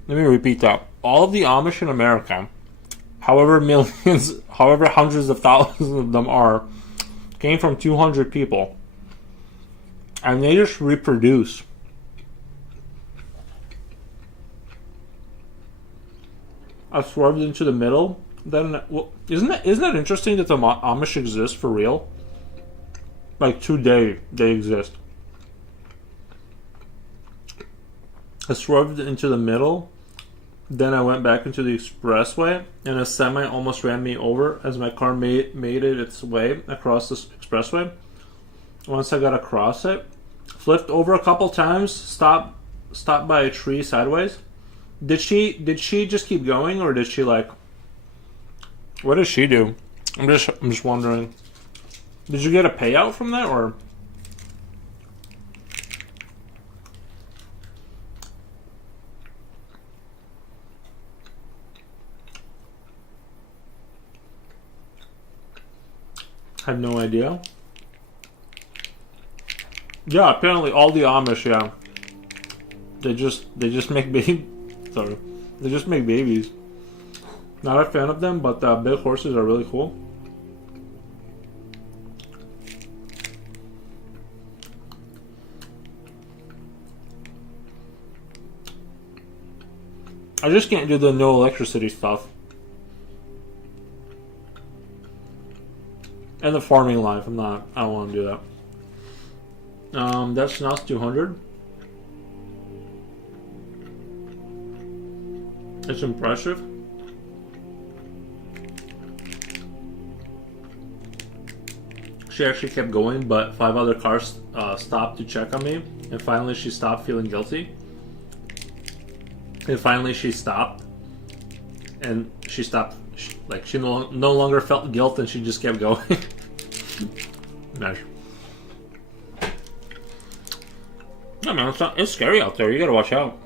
Let me repeat that. All of the Amish in America, however hundreds of thousands of them are, came from 200 people. And they just reproduce. I swerved into the middle. Then, well, isn't that interesting that the Amish exist for real? Like today, they exist. I swerved into the middle. Then I went back into the expressway, and a semi almost ran me over as my car made it its way across the expressway. Once I got across it, flipped over a couple times, stopped by a tree sideways. Did she just keep going, or did she like? What does she do? I'm just wondering. Did you get a payout from that, or? I have no idea. Yeah, apparently all the Amish, yeah. They just make sorry. They just make babies. Not a fan of them, but big horses are really cool. I just can't do the no electricity stuff. And the farming life, I don't want to do that. That's not 200. It's impressive. She actually kept going, but 5 other cars stopped to check on me, and finally she stopped feeling guilty. And finally she stopped, and she stopped. She no longer felt guilt, and she just kept going. Nice. Yeah, man, it's scary out there. You gotta watch out.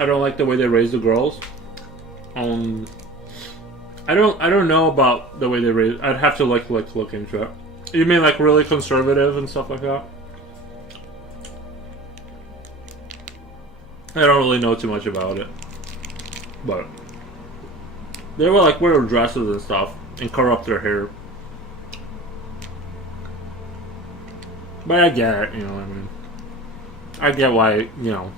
I don't like the way they raise the girls. I don't know about the way they raise. I'd have to look into it. You mean like really conservative and stuff like that? I don't really know too much about it, but they were like wear dresses and stuff and cover up their hair. But I get it, you know what I mean. I get why, you know.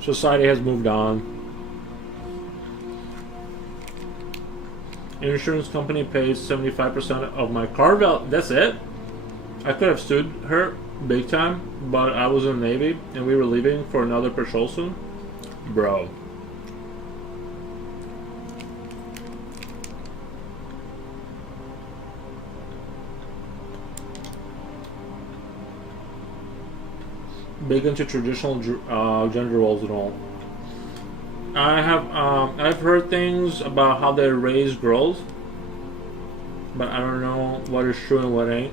Society has moved on. Insurance company pays 75% of my car value. That's it? I could have sued her big time, but I was in the Navy and we were leaving for another patrol soon. Bro. Big into traditional gender roles and all. I've heard things about how they raise girls, but I don't know what is true and what ain't.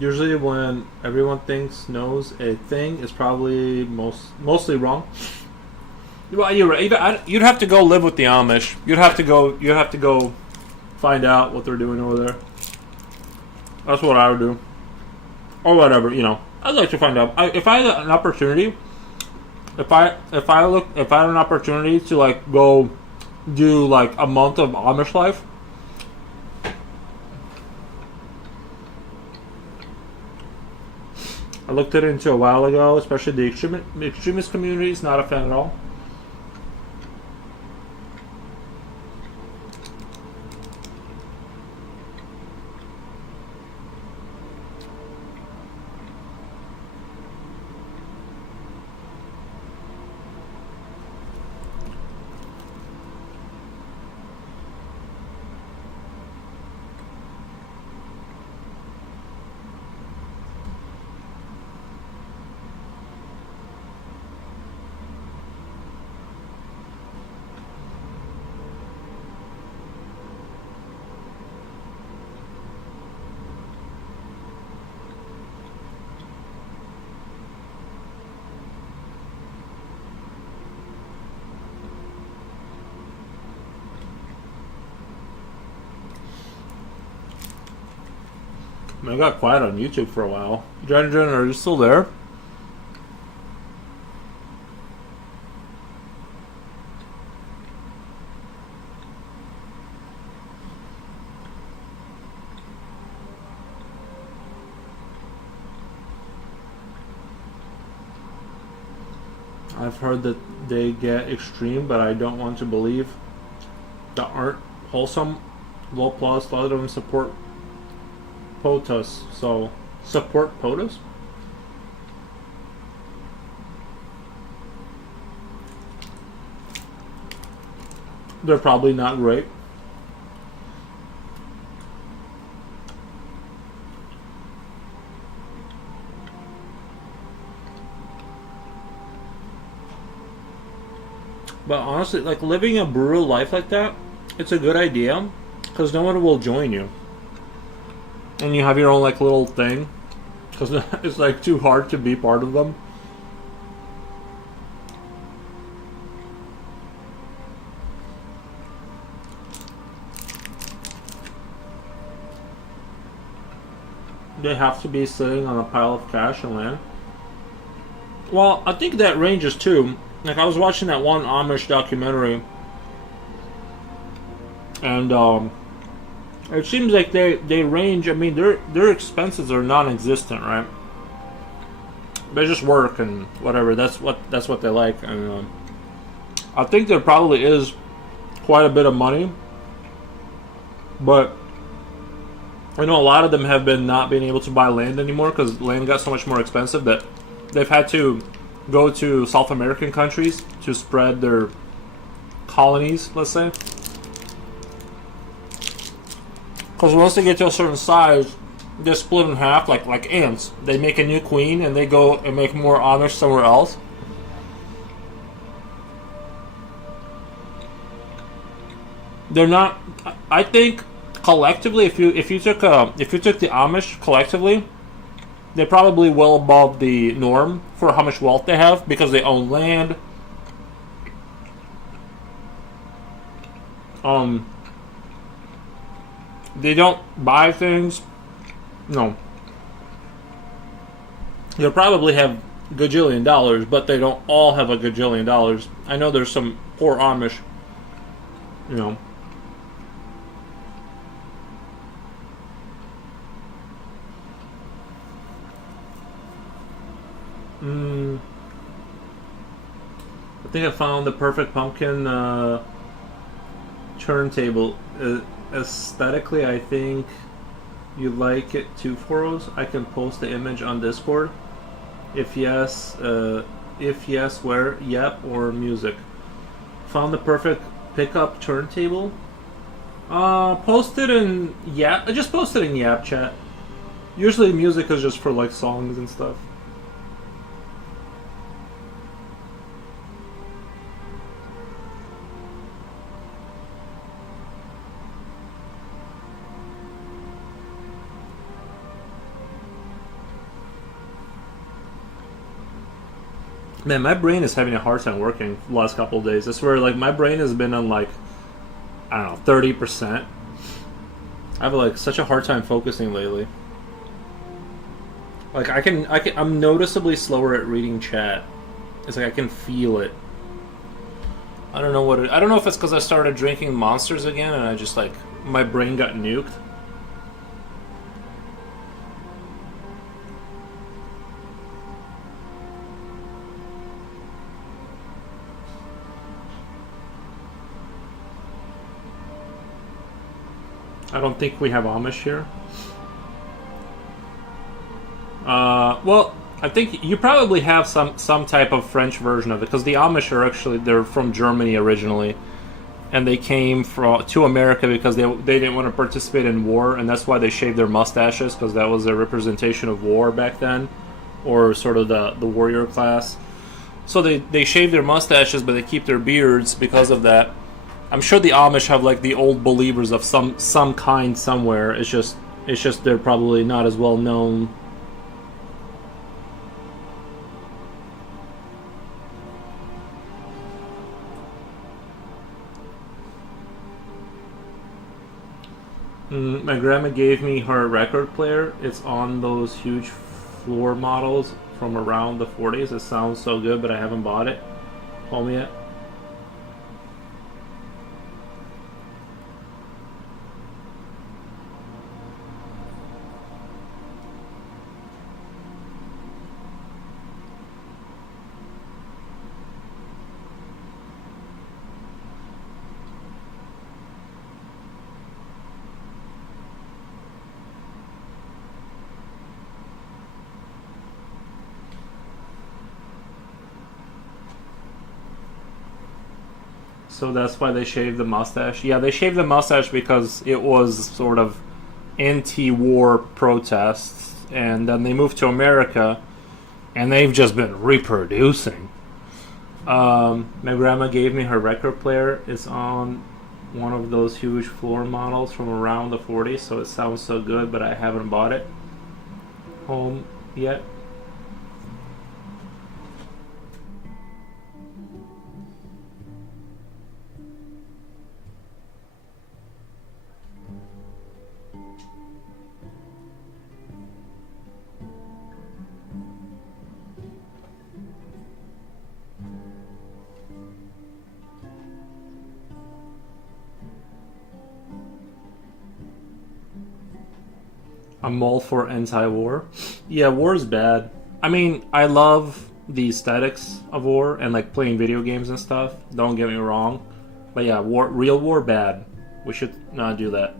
Usually when everyone thinks knows a thing is probably mostly wrong. Well, you're right. You'd have to go live with the Amish. You'd have to go. You'd have to go find out what they're doing over there. That's what I would do, or whatever. You know, I'd like to find out. If I had an opportunity, if I had an opportunity to like go do like a month of Amish life. I looked it into a while ago, especially the extremist community is not a fan at all. I got quiet on YouTube for a while. Jen, are you still there? I've heard that they get extreme, but I don't want to believe that aren't wholesome. Low plus, a lot of them support POTUS. So, support POTUS? They're probably not great. But honestly, like living a brutal life like that, it's a good idea because no one will join you. And you have your own like little thing because it's like too hard to be part of them. They have to be sitting on a pile of cash and land. Well, I think that ranges too. Like I was watching that one Amish documentary, and it seems like they range. I mean, their expenses are non-existent, right? They just work and whatever. That's what they like, and I think there probably is quite a bit of money, but I know a lot of them have been not being able to buy land anymore because land got so much more expensive that they've had to go to South American countries to spread their colonies, let's say. Because once they get to a certain size, they split in half like ants. They make a new queen and they go and make more Amish somewhere else. They're not. I think collectively, if you took the Amish collectively, they're probably well above the norm for how much wealth they have because they own land. They don't buy things. No. They probably have gajillion dollars, but they don't all have a gajillion dollars. I know there's some poor Amish, you know. I think I found the perfect pumpkin turntable. Aesthetically, I think you like it too, Foros. I can post the image on Discord. If yes, where? Yep, or music. Found the perfect pickup turntable. Posted in Yap. I just posted in Yap chat. Usually, music is just for like songs and stuff. Man, my brain is having a hard time working the last couple of days. I swear, like, my brain has been on, like, I don't know, 30%. I have, like, such a hard time focusing lately. Like, I'm noticeably slower at reading chat. It's like I can feel it. I don't know I don't know if it's because I started drinking Monsters again and I just, like, my brain got nuked. I don't think we have Amish here. Well, I think you probably have some type of French version of it, because the Amish are actually, they're from Germany originally, and they came to America because they didn't want to participate in war, and that's why they shaved their mustaches, because that was a representation of war back then, or sort of the warrior class. So they shave their mustaches, but they keep their beards because of that. I'm sure the Amish have, like, the old believers of some kind somewhere. It's just they're probably not as well known. My grandma gave me her record player. It's on those huge floor models from around the 40s. It sounds so good, but I haven't bought it home yet. So that's why they shaved the mustache. Yeah, they shaved the mustache because it was sort of anti-war protests, and then they moved to America, and they've just been reproducing. My grandma gave me her record player. It's on one of those huge floor models from around the 40s, so it sounds so good, but I haven't bought it home yet. I'm all for anti-war. Yeah, war is bad. I mean, I love the aesthetics of war and, like, playing video games and stuff. Don't get me wrong. But yeah, real war, bad. We should not do that.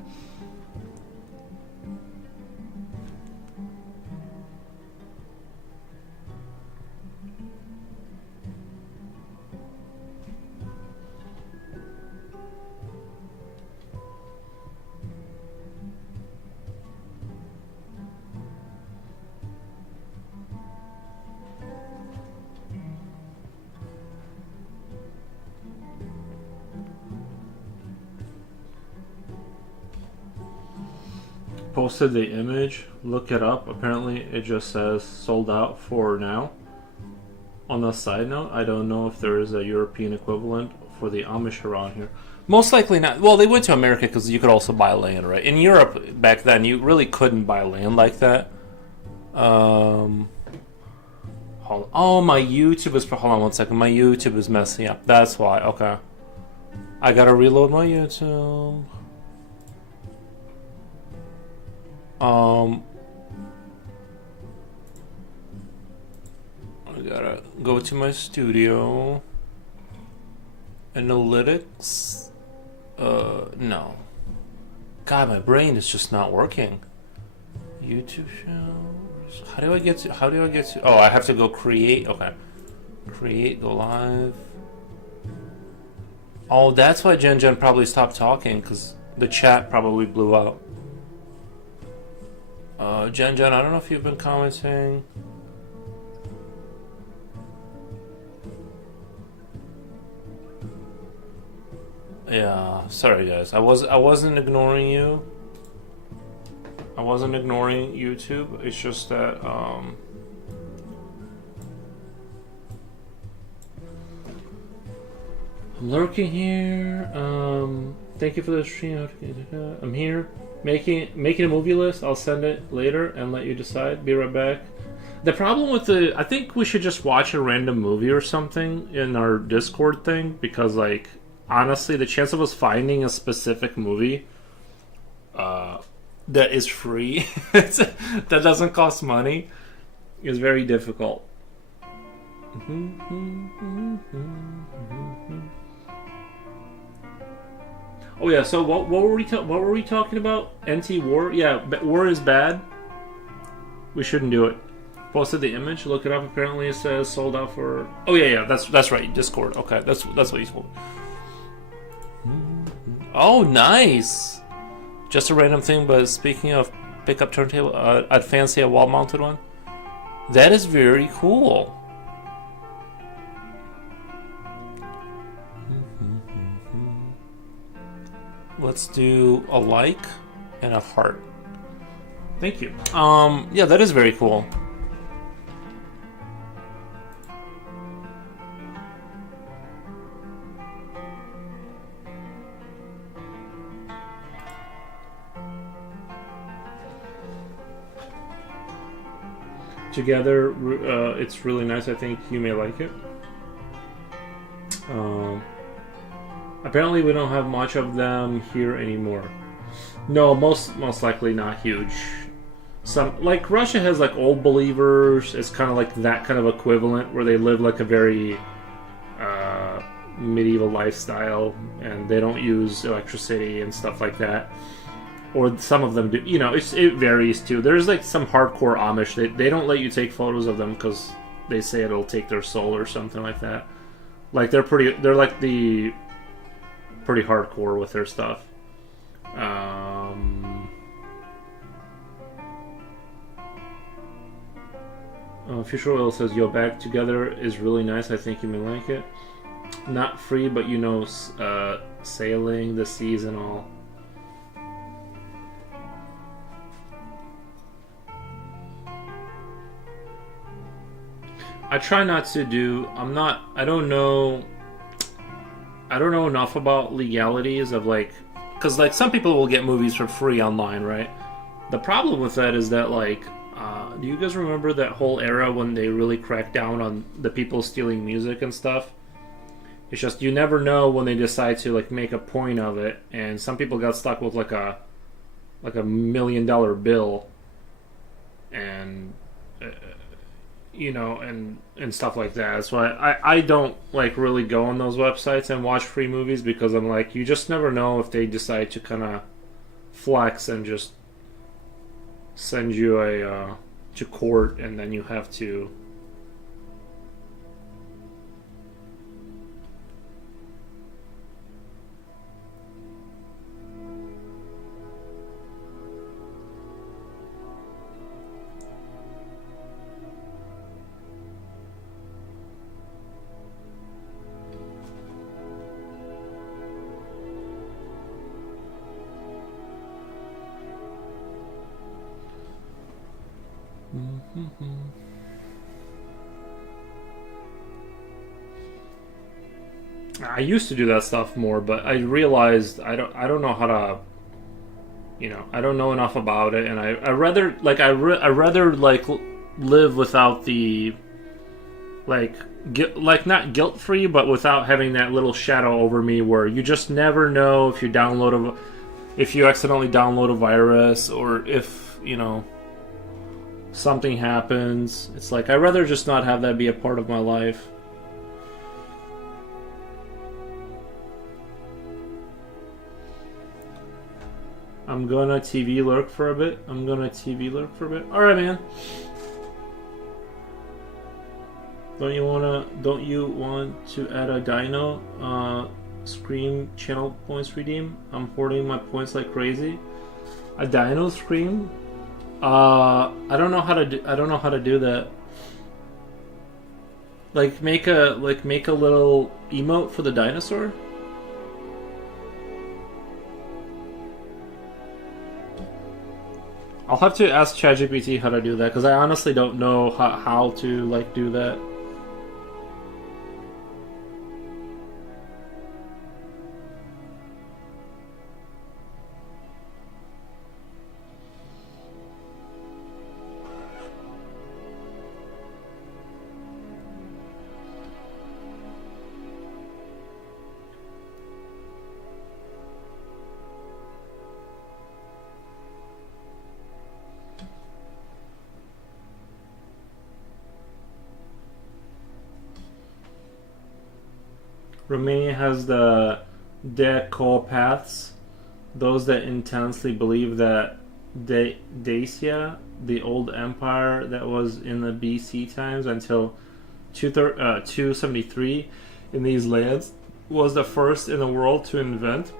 Posted the image, look it up. Apparently it just says sold out for now. On a side note, I don't know if there is a European equivalent for the Amish around here. Most likely not. Well, they went to America because you could also buy land, right? In Europe back then, you really couldn't buy land like that. Hold on. Oh, my YouTube is... Hold on one second. My YouTube is messing up. That's why. Okay. I gotta reload my YouTube. I gotta go to my studio. Analytics. No. God, my brain is just not working. YouTube shows. How do I get to? Oh, I have to go create. Okay. Create, go live. Oh, that's why Jen probably stopped talking, because the chat probably blew out. Jen, I don't know if you've been commenting. Yeah, sorry guys. I wasn't ignoring you. I wasn't ignoring YouTube. It's just that I'm lurking here. Thank you for the stream. I'm here. Making a movie list. I'll send it later and let you decide. Be right back. The problem with I think we should just watch a random movie or something in our Discord thing, because, like, honestly, the chance of us finding a specific movie that is free, that doesn't cost money, is very difficult. Oh yeah, so what were we talking about? NT War? Yeah, War is bad. We shouldn't do it. Posted the image. Look it up. Apparently, it says sold out for. Oh yeah, that's right. Discord. Okay, that's what he's for. Oh, nice. Just a random thing, but speaking of pickup turntable, I'd fancy a wall-mounted one. That is very cool. Let's do a like and a heart. Thank you. Yeah, that is very cool. Together, it's really nice. I think you may like it. Apparently, we don't have much of them here anymore. No, most likely not huge. Some, like, Russia has like Old Believers. It's kind of like that kind of equivalent where they live like a very medieval lifestyle and they don't use electricity and stuff like that. Or some of them do. You know, it varies too. There's like some hardcore Amish. They don't let you take photos of them because they say it'll take their soul or something like that. Like they're like the pretty hardcore with their stuff. Future Oil says, "Yo, Back Together is really nice. I think you may like it. Not free, but you know, sailing the seas and all." I try not to do. I don't know enough about legalities of like, because like some people will get movies for free online, right? The problem with that is that like, do you guys remember that whole era when they really cracked down on the people stealing music and stuff? It's just you never know when they decide to like make a point of it, and some people got stuck with like a $1 million bill, and you know, and stuff like that. That's why I don't like really go on those websites and watch free movies, because I'm like, you just never know if they decide to kind of flex and just send you to court, and then you have to. I used to do that stuff more, but I realized I don't know how to, you know, I don't know enough about it, and I rather like I rather like live without the like not guilt free, but without having that little shadow over me where you just never know if you accidentally download a virus, or if, you know, something happens. It's like I'd rather just not have that be a part of my life. I'm gonna TV lurk for a bit. Alright, man. Don't you want to add a Dino Scream channel points redeem? I'm hoarding my points like crazy. A Dino Scream? I don't know how to do that. Like make a little emote for the dinosaur? I'll have to ask ChatGPT how to do that, because I honestly don't know how to like do that. Romania has the Decopaths, those that intensely believe that Dacia, the old empire that was in the BC times until 273 in these lands, was the first in the world to invent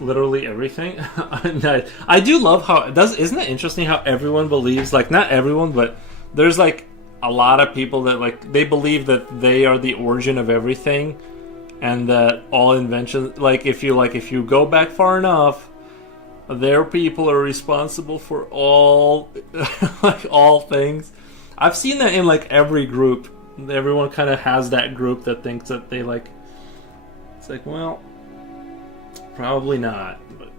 literally everything. And I do love how isn't it interesting how everyone believes, like, not everyone, but there's like a lot of people that, like, they believe that they are the origin of everything, and that all inventions, like if you go back far enough, their people are responsible for all like all things. I've seen that in like every group. Everyone kind of has that group that thinks that they like. It's like, well, probably not. But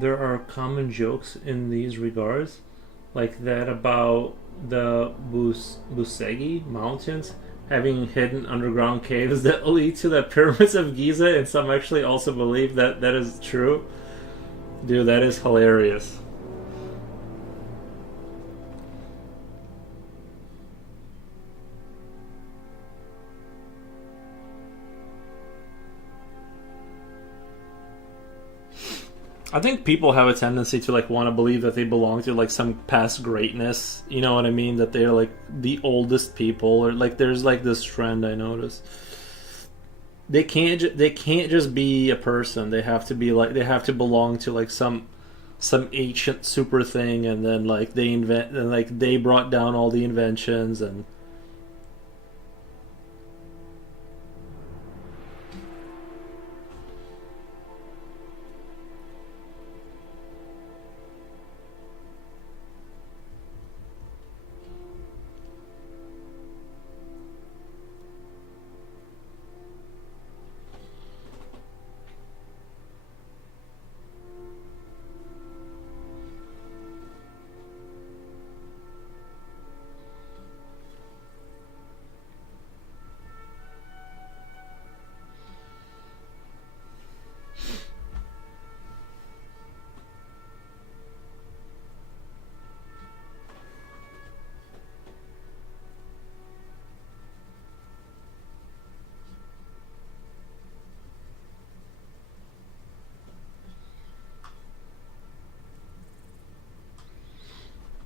there are common jokes in these regards, like that about the Busegi Mountains having hidden underground caves that lead to the pyramids of Giza, and some actually also believe that that is true. Dude, that is hilarious. I think people have a tendency to like want to believe that they belong to like some past greatness. You know what I mean? That they're like the oldest people, or like there's like this trend I notice. They can't just be a person. They have to be like they have to belong to like some ancient super thing, and then like they invent and like they brought down all the inventions and.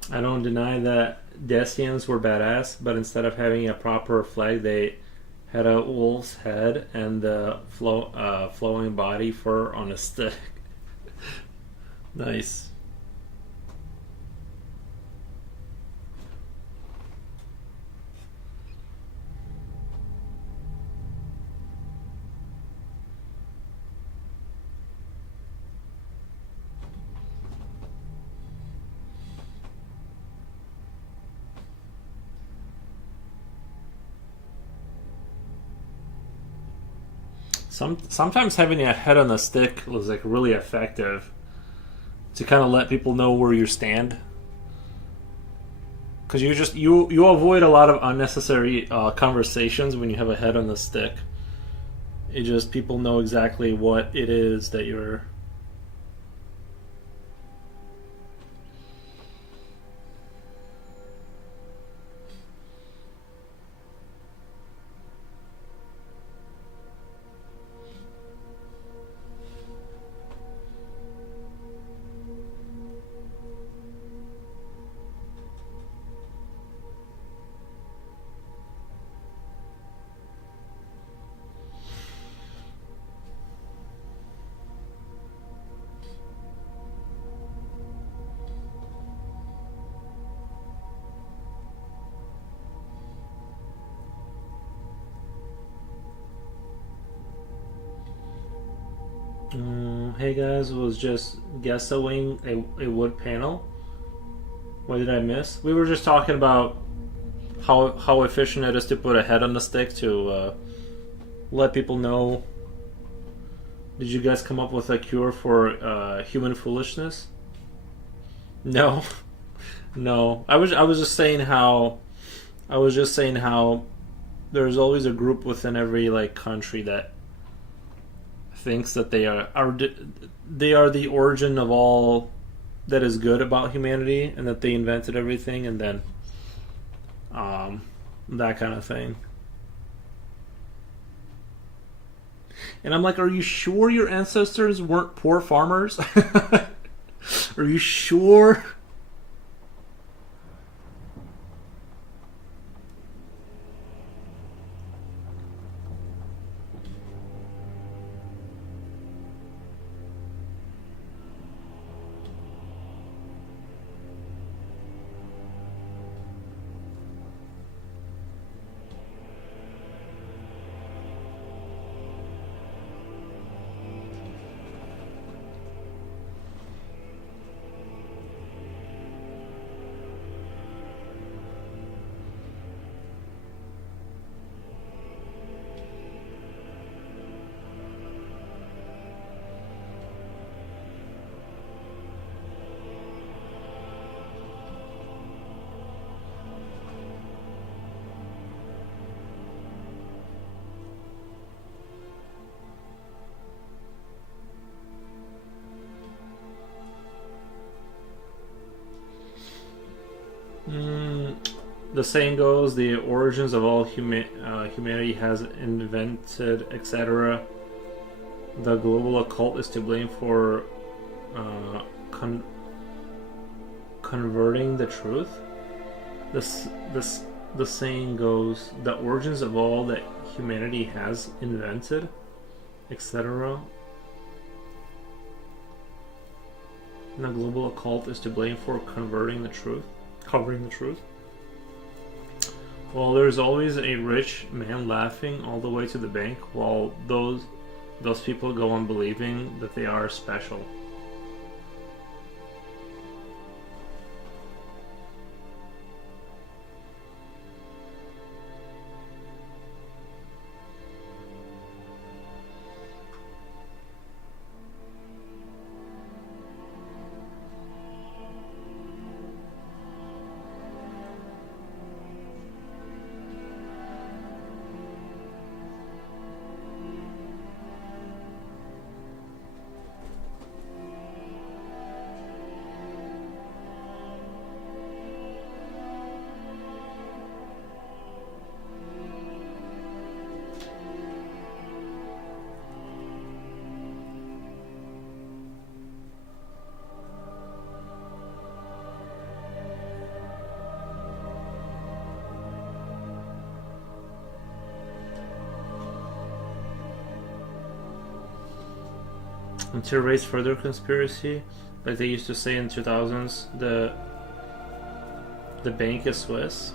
I don't deny that Dacians were badass, but instead of having a proper flag, they had a wolf's head and the flowing body fur on a stick. Nice. Sometimes having a head on the stick was like really effective to kind of let people know where you stand. Because you avoid a lot of unnecessary conversations when you have a head on the stick. It just people know exactly what it is that you're. Hey guys, was just guessing a wood panel. What did I miss? We were just talking about how efficient it is to put a head on the stick to let people know. Did you guys come up with a cure for human foolishness? No, no. I was just saying how there's always a group within every like country that thinks that they are the origin of all that is good about humanity and that they invented everything, and then that kind of thing. And I'm like, are you sure your ancestors weren't poor farmers? Are you sure? The saying goes, the origins of all humanity has invented, etc. The global occult is to blame for converting the truth. The saying goes, the origins of all that humanity has invented, etc. The global occult is to blame for covering the truth. Well, there's always a rich man laughing all the way to the bank, while those people go on believing that they are special. And to raise further conspiracy, like they used to say in 2000s, the bank is Swiss.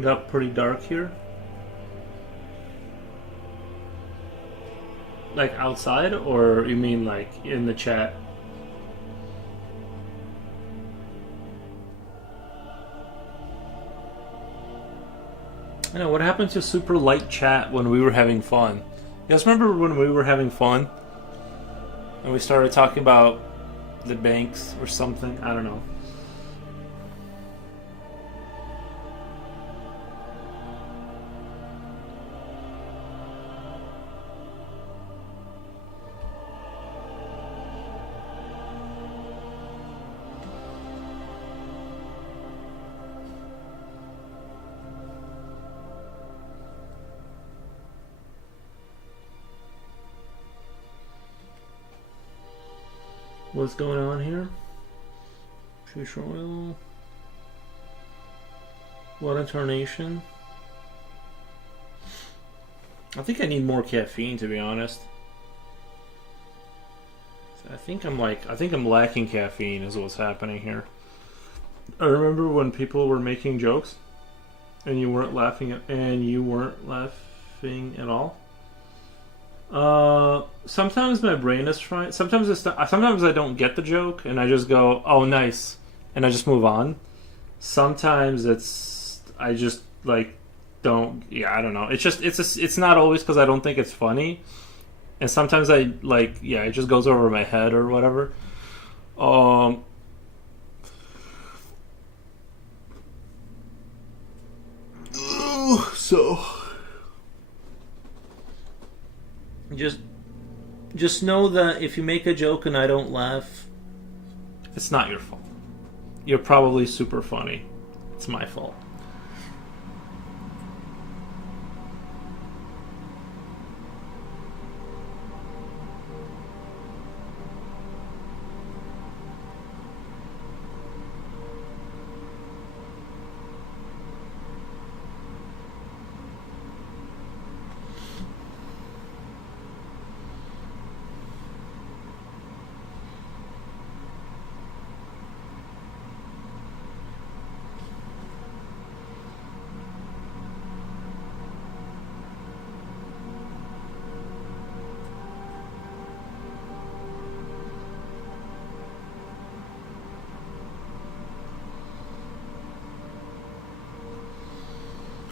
Got pretty dark here. Like outside, or you mean like in the chat? I know, what happened to super light chat when we were having fun? You guys remember when we were having fun? And we started talking about the banks or something? I don't know. What's going on here? Fish oil. Water tarnation. I think I need more caffeine, to be honest. I think I'm lacking caffeine is what's happening here. I remember when people were making jokes and you weren't laughing at all. Sometimes my brain is trying. Sometimes I don't get the joke and I just go, "Oh, nice," and I just move on. Sometimes I just like don't. Yeah, I don't know. It's not always because I don't think it's funny, and sometimes it just goes over my head or whatever. So. Just know that if you make a joke and I don't laugh, it's not your fault. You're probably super funny. It's my fault.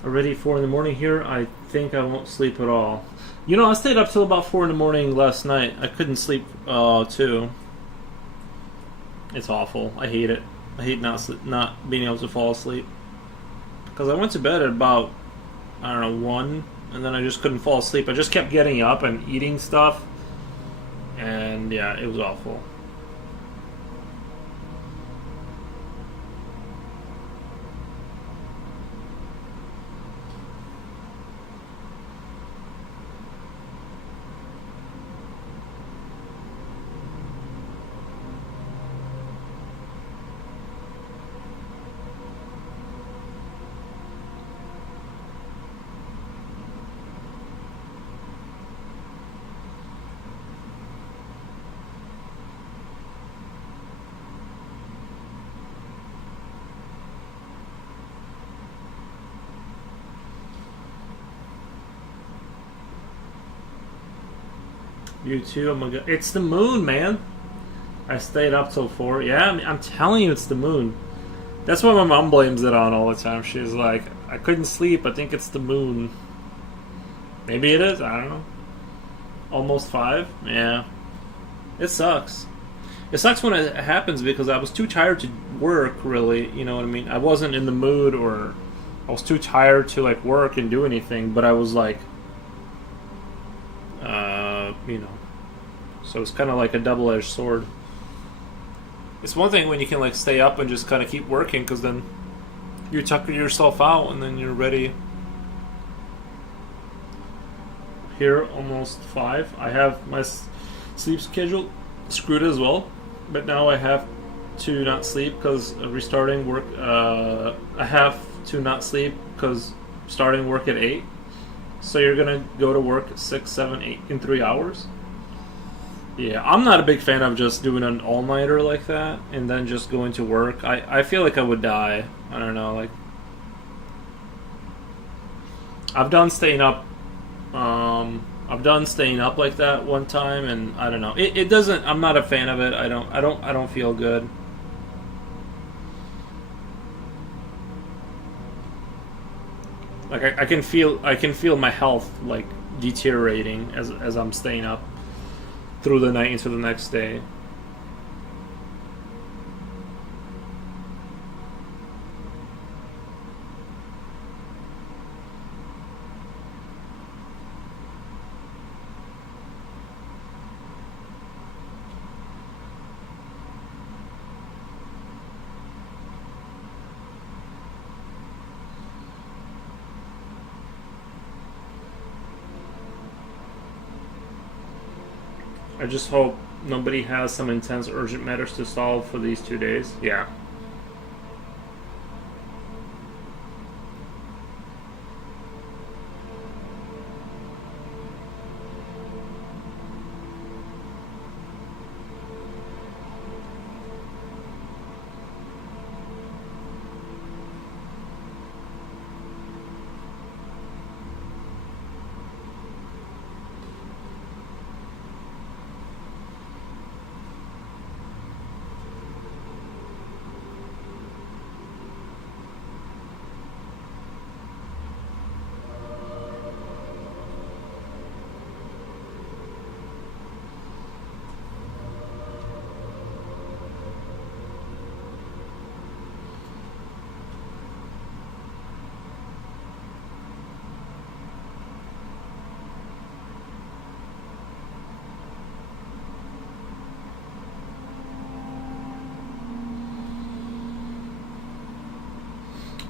Already 4 in the morning here. I think I won't sleep at all. You know, I stayed up till about 4 in the morning last night. I couldn't sleep too. It's awful. I hate it. I hate not being able to fall asleep. Because I went to bed at about, I don't know, 1, and then I just couldn't fall asleep. I just kept getting up and eating stuff. And yeah, it was awful. You too? Oh my god. It's the moon, man. I stayed up till 4. Yeah, I'm telling you, it's the moon. That's what my mom blames it on all the time. She's like, I couldn't sleep. I think it's the moon. Maybe it is. I don't know. Almost 5? Yeah. It sucks. It sucks when it happens because I was too tired to work, really. You know what I mean? I wasn't in the mood, or I was too tired to like work and do anything, but I was like, you know. So it's kind of like a double-edged sword. It's one thing when you can like stay up and just kind of keep working, because then you tucker yourself out and then you're ready. Here, almost 5. I have my sleep schedule screwed as well, but now I have to not sleep because restarting work. I have to not sleep because starting work at 8. So you're gonna go to work at 6, 7, 8 in 3 hours. Yeah, I'm not a big fan of just doing an all-nighter like that and then just going to work. I feel like I would die. I don't know, like I've done staying up like that one time, and I don't know. It doesn't. I'm not a fan of it. I don't feel good. Like I can feel my health like deteriorating as I'm staying up through the night into the next day. I just hope nobody has some intense urgent matters to solve for these 2 days. Yeah.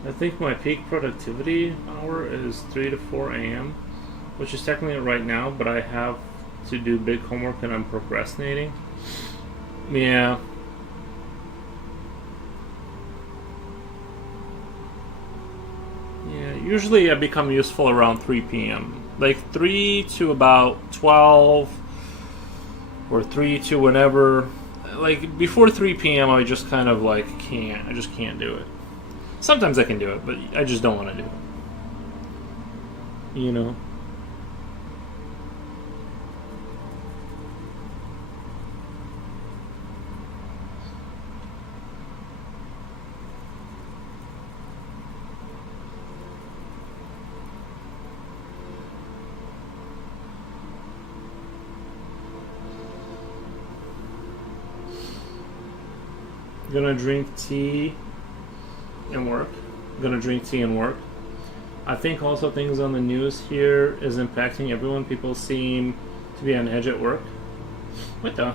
I think my peak productivity hour is 3 to 4 a.m., which is technically right now, but I have to do big homework and I'm procrastinating. Yeah. Yeah, usually I become useful around 3 p.m. Like 3 to about 12, or 3 to whenever. Like before 3 p.m. I just kind of like can't. I just can't do it. Sometimes I can do it, but I just don't want to do it. You know? Gonna drink tea and work. Gonna drink tea and work. I think also things on the news here is impacting everyone. People seem to be on edge at work. What the?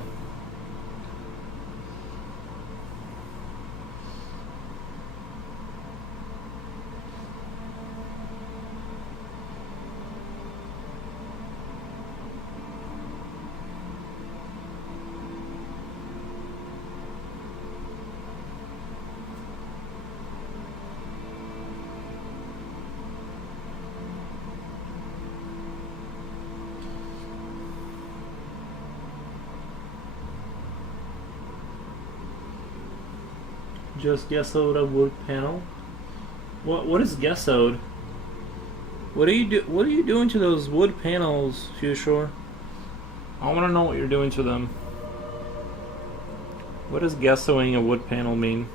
Just gessoed a wood panel. What is gessoed? What are you doing to those wood panels, Fushore? I want to know what you're doing to them. What does gessoing a wood panel mean?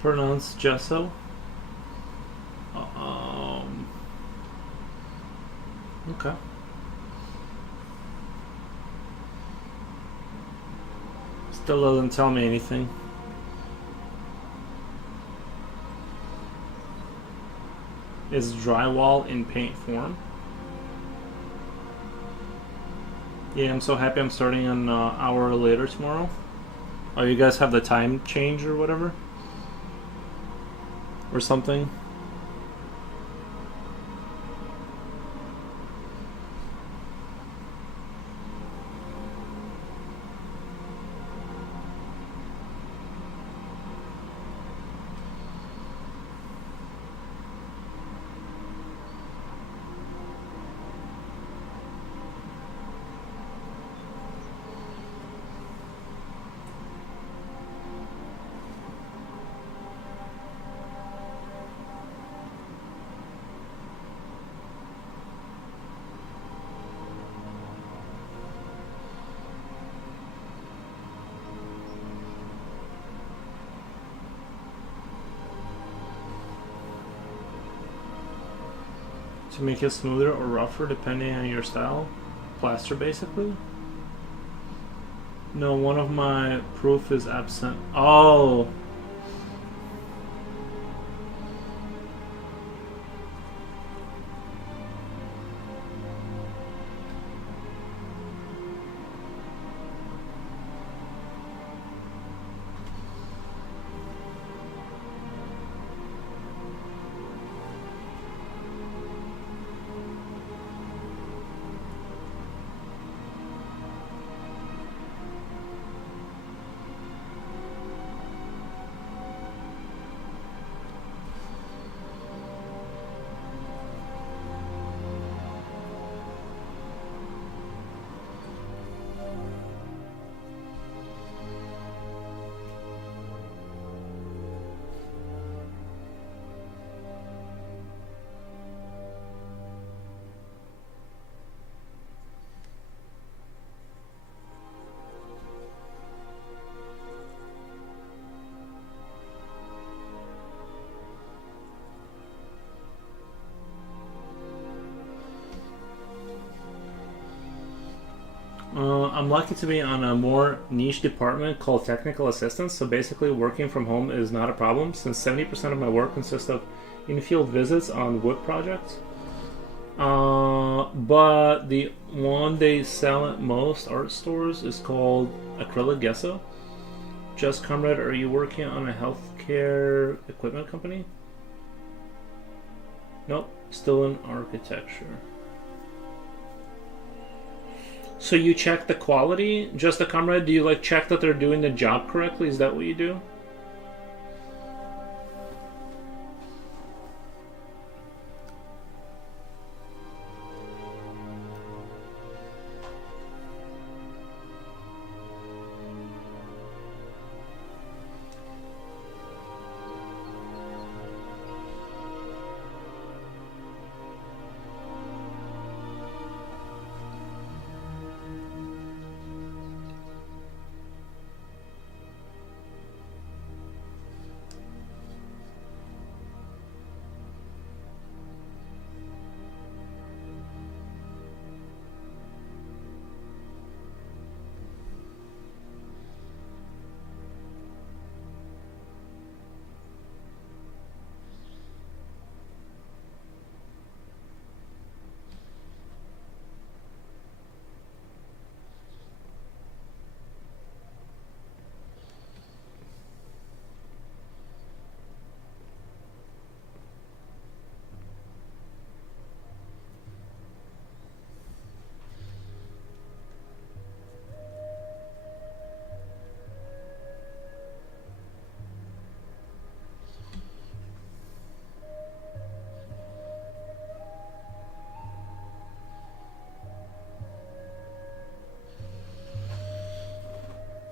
Pronounce gesso. Okay. Still doesn't tell me anything. Is drywall in paint form? Yeah, I'm so happy I'm starting an hour later tomorrow. Oh, you guys have the time change or whatever? Or something? To make it smoother or rougher depending on your style. Plaster basically. No, one of my proof is absent. Oh. I'm lucky to be on a more niche department called technical assistance, so basically working from home is not a problem since 70% of my work consists of in-field visits on wood projects. But the one they sell at most art stores is called acrylic gesso. Just comrade, are you working on a healthcare equipment company? Nope, still in architecture. So you check the quality, just a comrade? Do you like check that they're doing the job correctly? Is that what you do?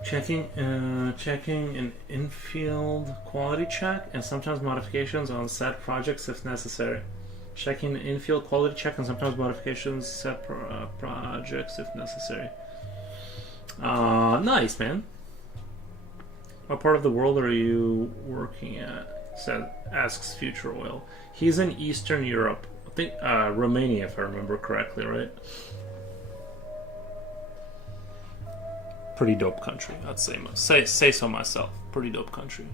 Checking an infield quality check and sometimes modifications on set projects if necessary. Checking an infield quality check and sometimes modifications set projects if necessary. Nice, man. What part of the world are you working at? Asks Future Oil. He's in Eastern Europe. I think Romania, if I remember correctly, right? Pretty dope country, I'd say so myself. Pretty dope country.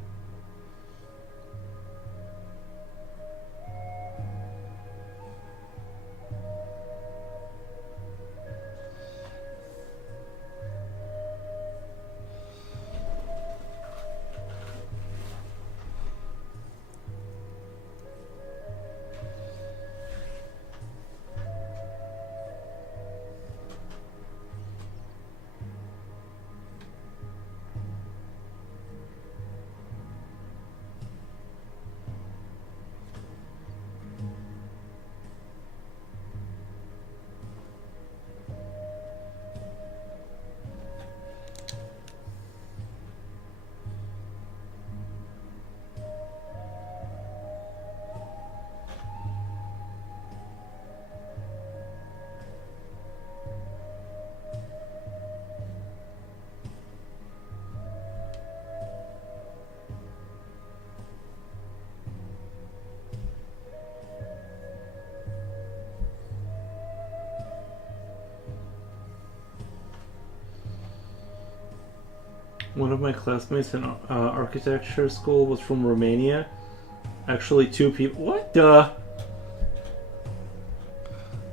One of my classmates in architecture school was from Romania. Actually, two people. What the?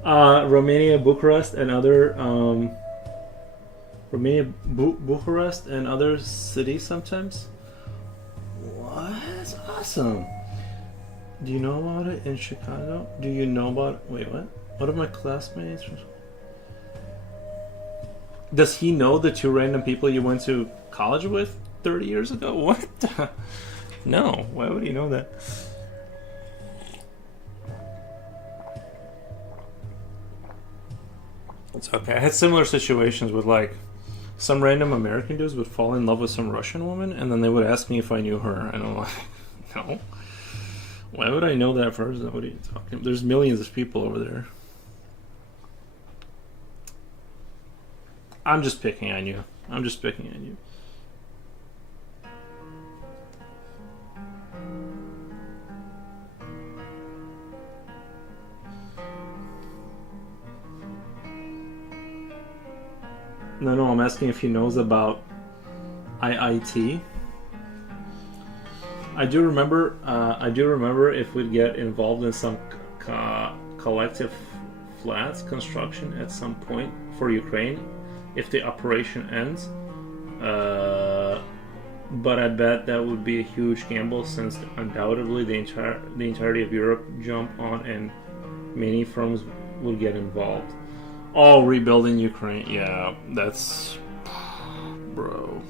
Romania, Bucharest, and other Bucharest and other cities sometimes. What? That's awesome. Do you know about it in Chicago? Do you know about? Wait, what? One of my classmates. Does he know the two random people you went to college with 30 years ago? What? No. Why would he know that? It's okay. I had similar situations with like some random American dudes would fall in love with some Russian woman and then they would ask me if I knew her and I'm like, no. Why would I know that person? What are you talking about? There's millions of people over there. I'm just picking on you. I'm just picking on you. No, I'm asking if he knows about IIT. I do remember if we'd get involved in some collective flats construction at some point for Ukraine, if the operation ends. But I bet that would be a huge gamble since undoubtedly the entirety of Europe jump on and many firms will get involved. Oh, rebuilding Ukraine. Yeah, that's... Bro.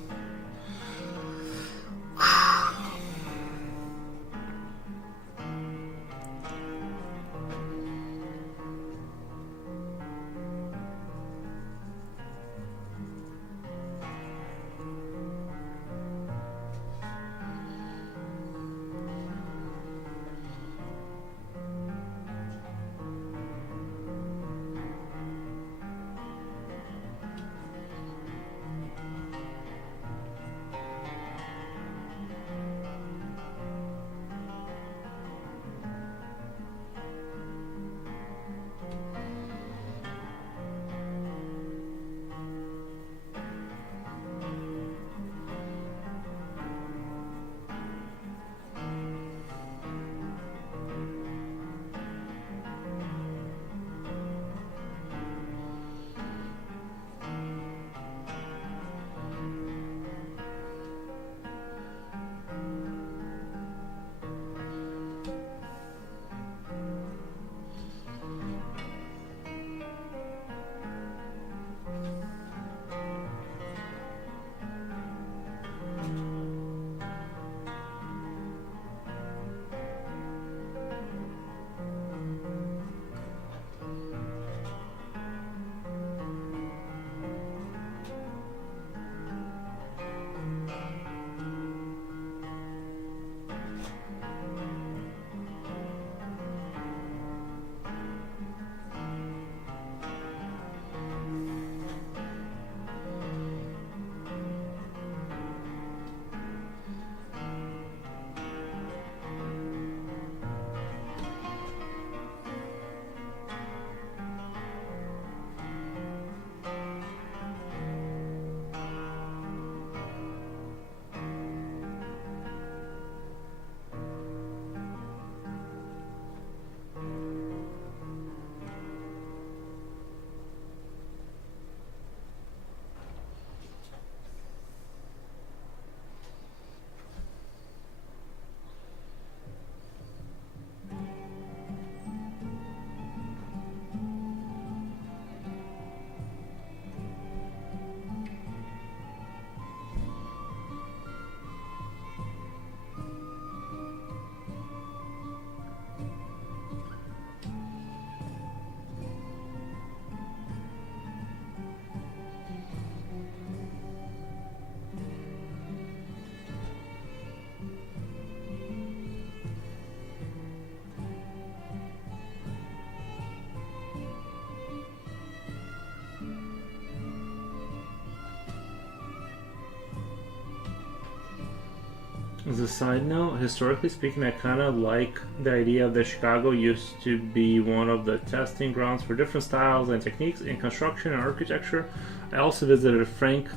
As a side note, historically speaking, I kind of like the idea that Chicago used to be one of the testing grounds for different styles and techniques in construction and architecture. I also visited Frank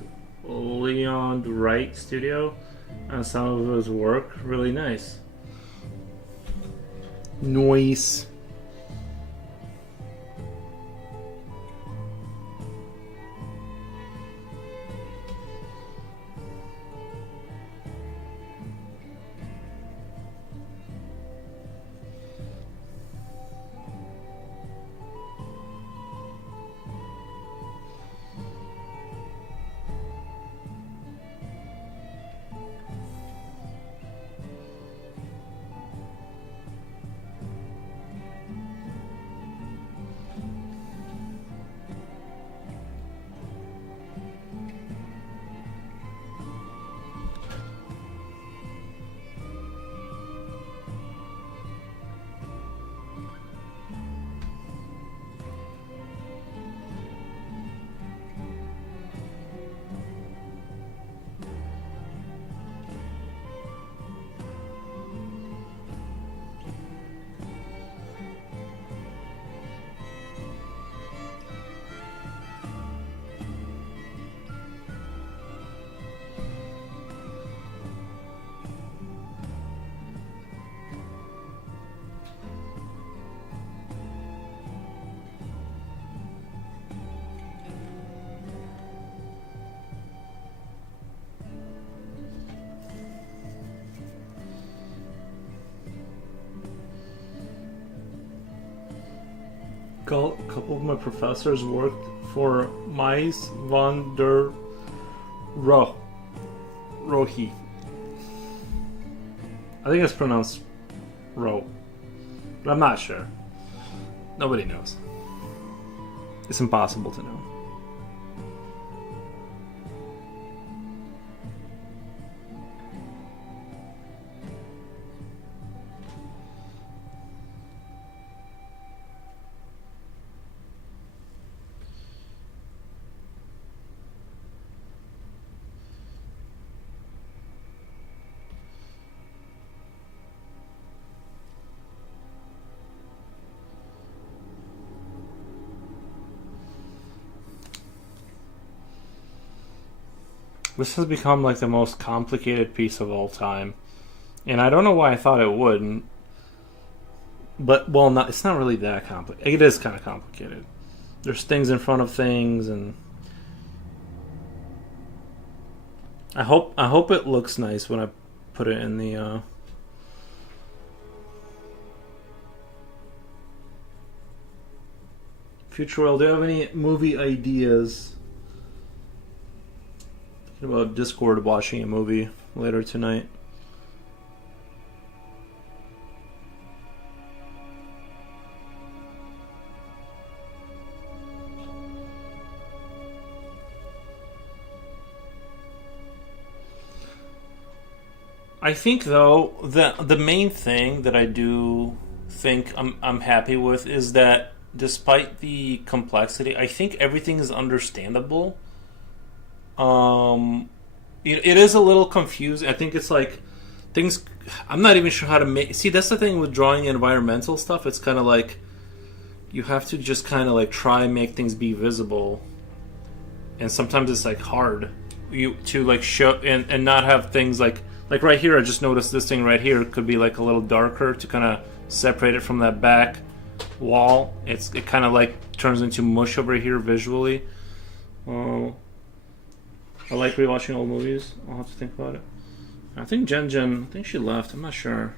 Leon Wright studio, and some of his work really nice. Noise. A couple of my professors worked for Mies van der Rohe. I think it's pronounced Ro, but I'm not sure. Nobody knows. It's impossible to know. This has become like the most complicated piece of all time. And I don't know why I thought it wouldn't. But, well, not, it's not really that complicated. It is kind of complicated. There's things in front of things, and I hope it looks nice when I put it in the Future World. Do you have any movie ideas? Thinking about Discord watching a movie later tonight. I think though the main thing that I do think I'm happy with is that despite the complexity, I think everything is understandable. It is a little confusing. I think it's like things. I'm not even sure how to make. See, that's the thing with drawing environmental stuff. It's kind of like you have to just kind of like try and make things be visible, and sometimes it's like hard to like show and not have things like right here. I just noticed this thing right here could be like a little darker to kind of separate it from that back wall. It kind of like turns into mush over here visually. I like rewatching old movies. I'll have to think about it. I think Jen, I think she left. I'm not sure.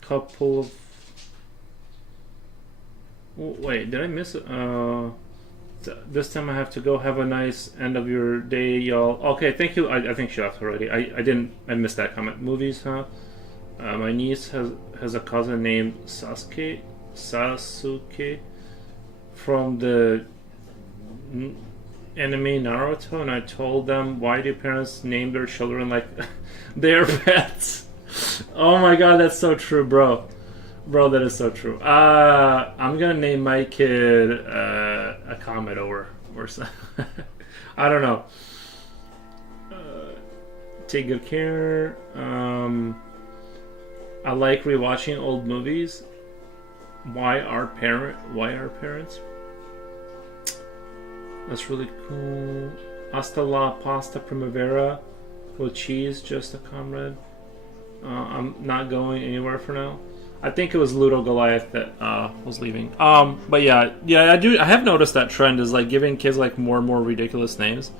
Couple of. Oh, wait, did I miss it? This time I have to go. Have a nice end of your day, y'all. Okay, thank you. I think she left already. I missed that comment. Movies, huh? My niece has a cousin named Sasuke from the anime Naruto, and I told them, why do parents name their children like their pets? Oh my god, that's so true, bro. Bro, that is so true. I'm gonna name my kid a Commodore or something. I don't know. Take good care. I like rewatching old movies. Why our parents? That's really cool. Hasta la pasta primavera with cheese, just a comrade. I'm not going anywhere for now. I think it was Ludo Goliath that was leaving. But yeah, I have noticed that trend is like giving kids like more and more ridiculous names.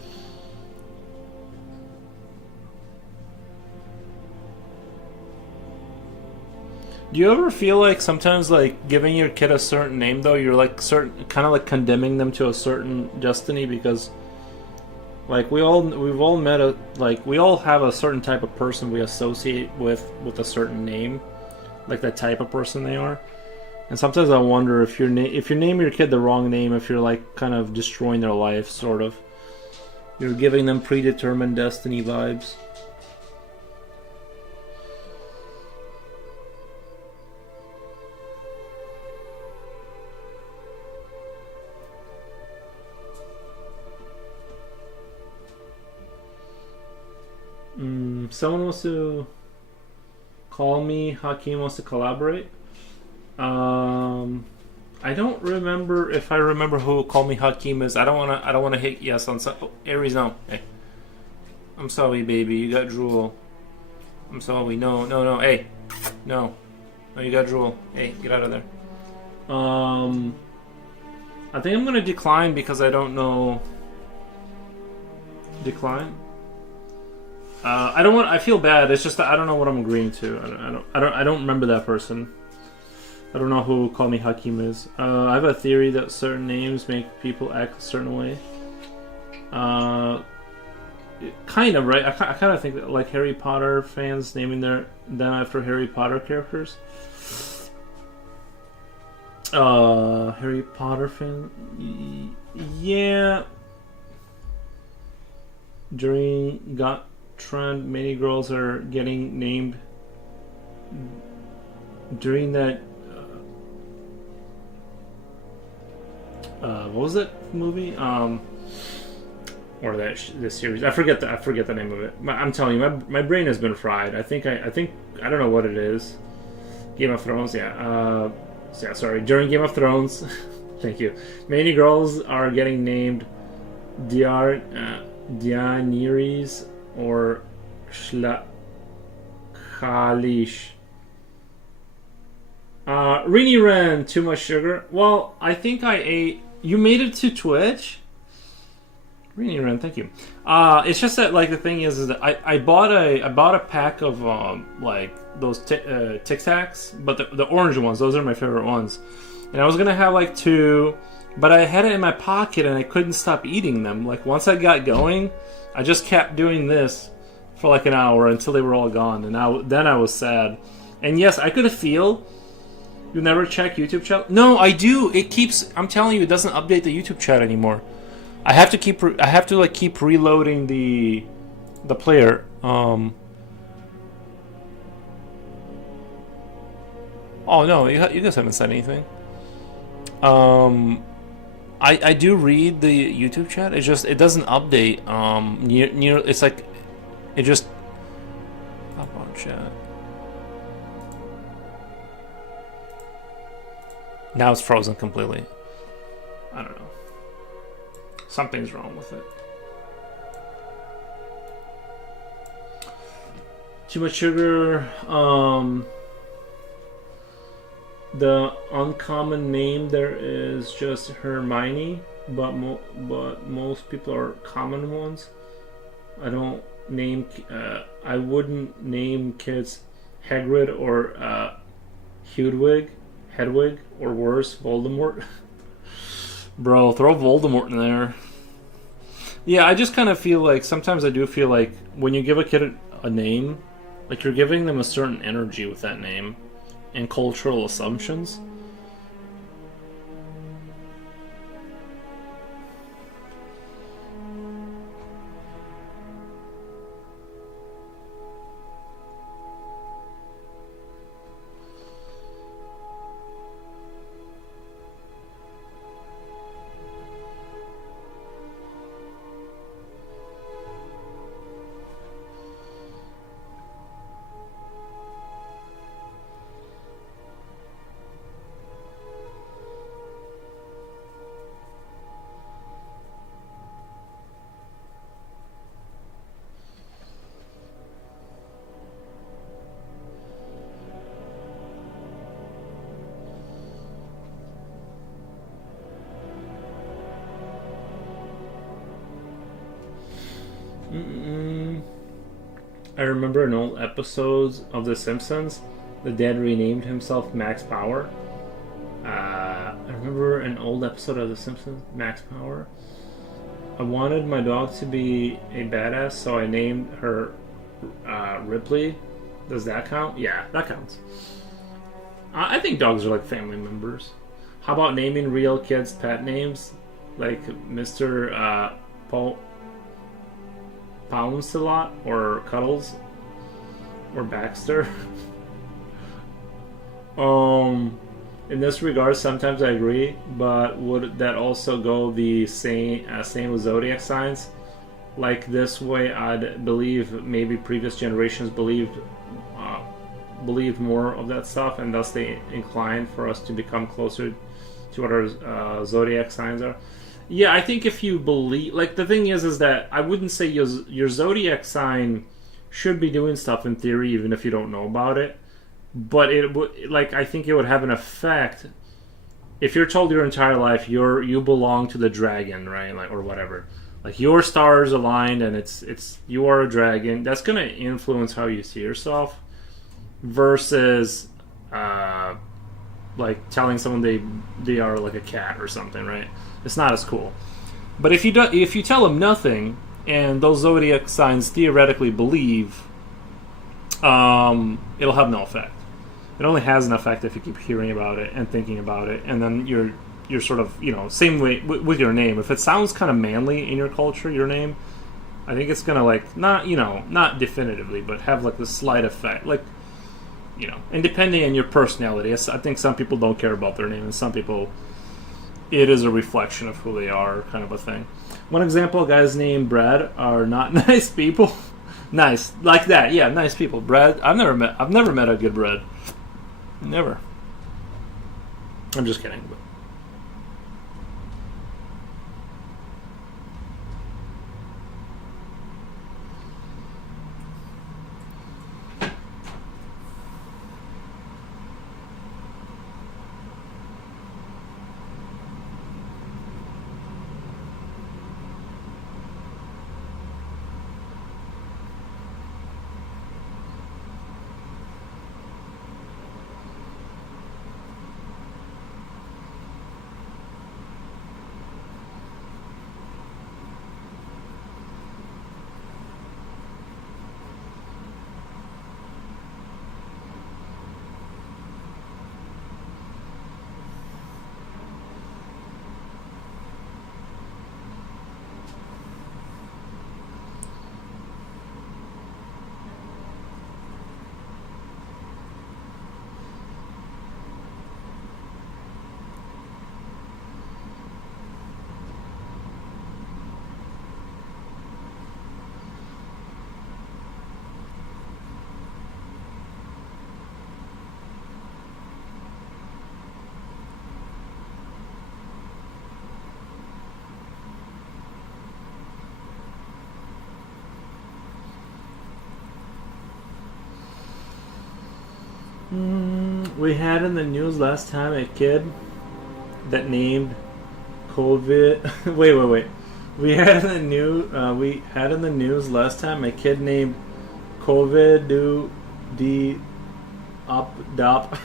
Do you ever feel like sometimes like giving your kid a certain name though, you're like kind of like condemning them to a certain destiny because like we've all met we all have a certain type of person we associate with a certain name, like the type of person they are. And sometimes I wonder if you name your kid the wrong name, if you're like kind of destroying their life, sort of. You're giving them predetermined destiny vibes. Someone wants to call me. Hakeem wants to collaborate. I don't remember if I remember who Call Me Hakeem is. I don't wanna hit yes on some. Oh, Aries, no. Hey, I'm sorry, baby. You got drool. I'm sorry. No. Hey, no, you got drool. Hey, get out of there. I think I'm gonna decline because I don't know. Decline. I don't want. I feel bad. It's just that I don't know what I'm agreeing to. I don't remember that person. I don't know who Call Me Hakeem is. I have a theory that certain names make people act a certain way. Kind of, right? I kind of think that, like Harry Potter fans naming them after Harry Potter characters. Harry Potter fan, yeah. During Got Trend, many girls are getting named during that. What was that movie? Or this series? I forget the name of it. I'm telling you, my brain has been fried. I think I don't know what it is. Game of Thrones, yeah. Yeah, sorry. During Game of Thrones, thank you. Many girls are getting named Daenerys or Khalish. Rini Ren, too much sugar. Well, I think I ate. You made it to Twitch. Rini Ren, thank you. It's just that like the thing is that I bought a pack of like those Tic Tacs, but the orange ones. Those are my favorite ones. And I was gonna have like 2, but I had it in my pocket and I couldn't stop eating them. Like once I got going, I just kept doing this for like an hour until they were all gone, and then I was sad. And yes, I could feel. You never check YouTube chat? No, I do. It keeps. I'm telling you, it doesn't update the YouTube chat anymore. I have to keep reloading the player. Oh no, you guys haven't said anything. I do read the YouTube chat. It's just it doesn't update. Near it's like it just hop on chat. Now it's frozen completely. I don't know. Something's wrong with it. Too much sugar. The uncommon name there is just Hermione, but most people are common ones. I wouldn't name kids Hagrid or Hedwig, or worse, Voldemort. Bro, throw Voldemort in there. Yeah, I just kind of feel like sometimes I do feel like when you give a kid a name, Like, you're giving them a certain energy with that name and cultural assumptions. I remember in old episodes of The Simpsons, the dad renamed himself Max Power. I remember an old episode of The Simpsons, Max Power. I wanted my dog to be a badass, so I named her Ripley. Does that count? Yeah, that counts. I think dogs are like family members. How about naming real kids pet names? Like Mr. Pounds a lot, or Cuddles, or Baxter. In this regard, sometimes I agree, but would that also go the same with zodiac signs? Like this way, I'd believe maybe previous generations believed more of that stuff, and thus they incline for us to become closer to what our zodiac signs are. Yeah, I think if you believe, like, the thing is that I wouldn't say your zodiac sign should be doing stuff in theory, even if you don't know about it. But it would, like, I think it would have an effect if you're told your entire life you belong to the dragon, right? Like, or whatever. Like, your stars aligned, and it's you are a dragon. That's gonna influence how you see yourself, versus like telling someone they are like a cat or something, right? It's not as cool. But if you tell them nothing, and those zodiac signs theoretically believe, it'll have no effect. It only has an effect if you keep hearing about it and thinking about it, and then you're sort of, same way with your name. If it sounds kind of manly in your culture, your name, I think it's gonna, like, not definitively, but have like the slight effect, like, and depending on your personality. I think some people don't care about their name, and some people, it is a reflection of who they are, kind of a thing. One example, guys named Brad are not nice people. Nice, like that, yeah, nice people. Brad, I've never met a good Brad. Never. I'm just kidding. But. We had in the news last time a kid that named COVID. wait. We had in the news last time a kid named COVID Dop.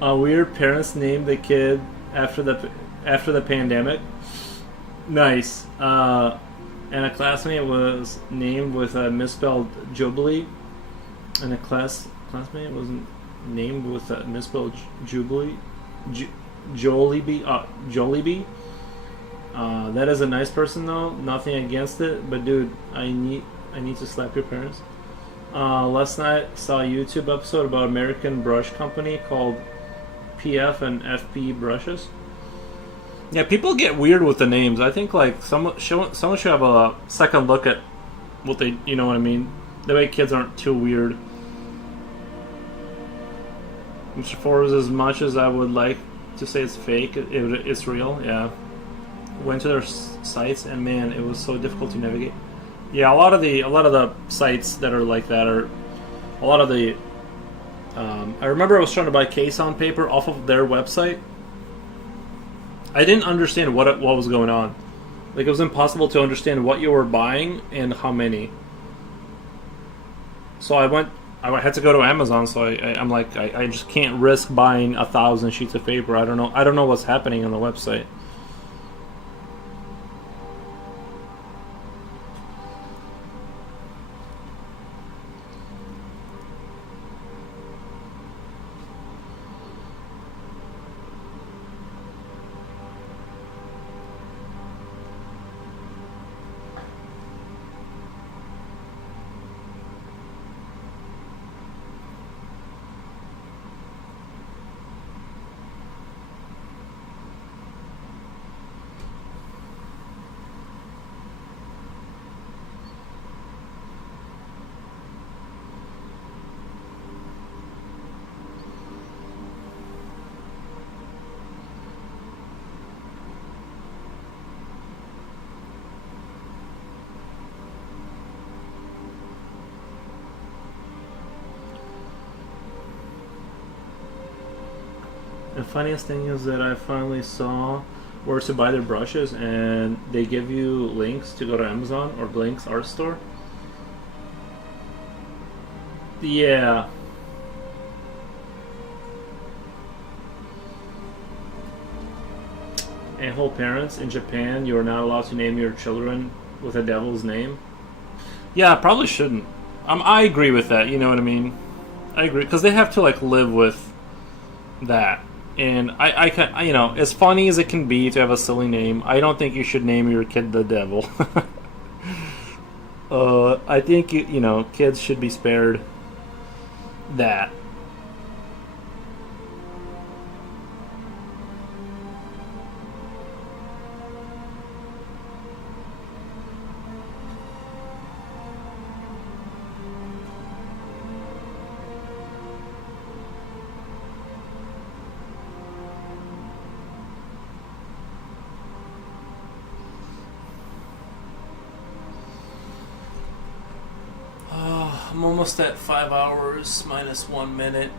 Weird parents named the kid after the pandemic. Nice. And a classmate was named with a misspelled Jubilee. And a classmate wasn't named with a misspelled Jubilee, Jollibee. Jollibee. That is a nice person though. Nothing against it, but dude, I need to slap your parents. Last night saw a YouTube episode about American brush company called PF and FP brushes. Yeah, people get weird with the names. I think like someone should have a second look at what they, you know what I mean. That way kids aren't too weird. Mr. Forbes, as much as I would like to say it's fake, it's real. Yeah, went to their sites and man, it was so difficult to navigate. Yeah, a lot of the sites that are like that are a lot of the. I remember I was trying to buy Kson paper off of their website. I didn't understand what was going on. Like it was impossible to understand what you were buying and how many. So I had to go to Amazon. So I'm like, I just can't risk buying 1,000 sheets of paper. I don't know what's happening on the website. The funniest thing is that I finally saw where to buy their brushes, and they give you links to go to Amazon or Blink's art store. Yeah. And whole parents in Japan, you are not allowed to name your children with a devil's name. Yeah, I probably shouldn't. I agree with that. You know what I mean? I agree because they have to like live with that. And I can, you know, as funny as it can be to have a silly name, I don't think you should name your kid the devil. I think you know kids should be spared that. I'm almost at 5 hours minus 1 minute.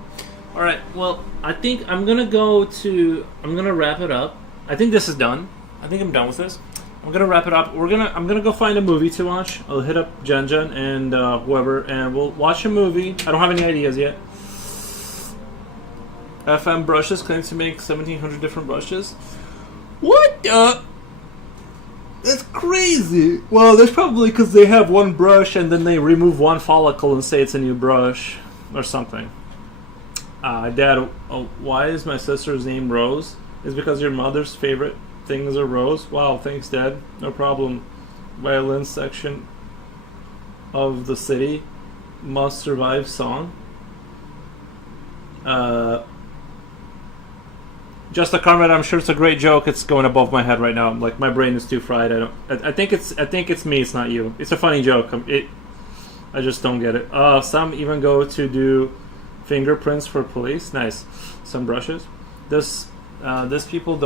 Alright, well, I think I'm gonna wrap it up. I think this is done. I think I'm done with this. I'm gonna wrap it up. I'm gonna go find a movie to watch. I'll hit up Jen and whoever, and we'll watch a movie. I don't have any ideas yet. FM brushes claim to make 1,700 different brushes. What the? That's crazy. Well, that's probably because they have one brush and then they remove one follicle and say it's a new brush or something. Dad, why is my sister's name Rose? Is because your mother's favorite things are rose? Wow, thanks, Dad. No problem. Violin section of the city must survive song. Just a comment. I'm sure it's a great joke. It's going above my head right now. Like my brain is too fried. I think it's me. It's not you. It's a funny joke. I just don't get it. Some even go to do fingerprints for police. Nice. Some brushes. This people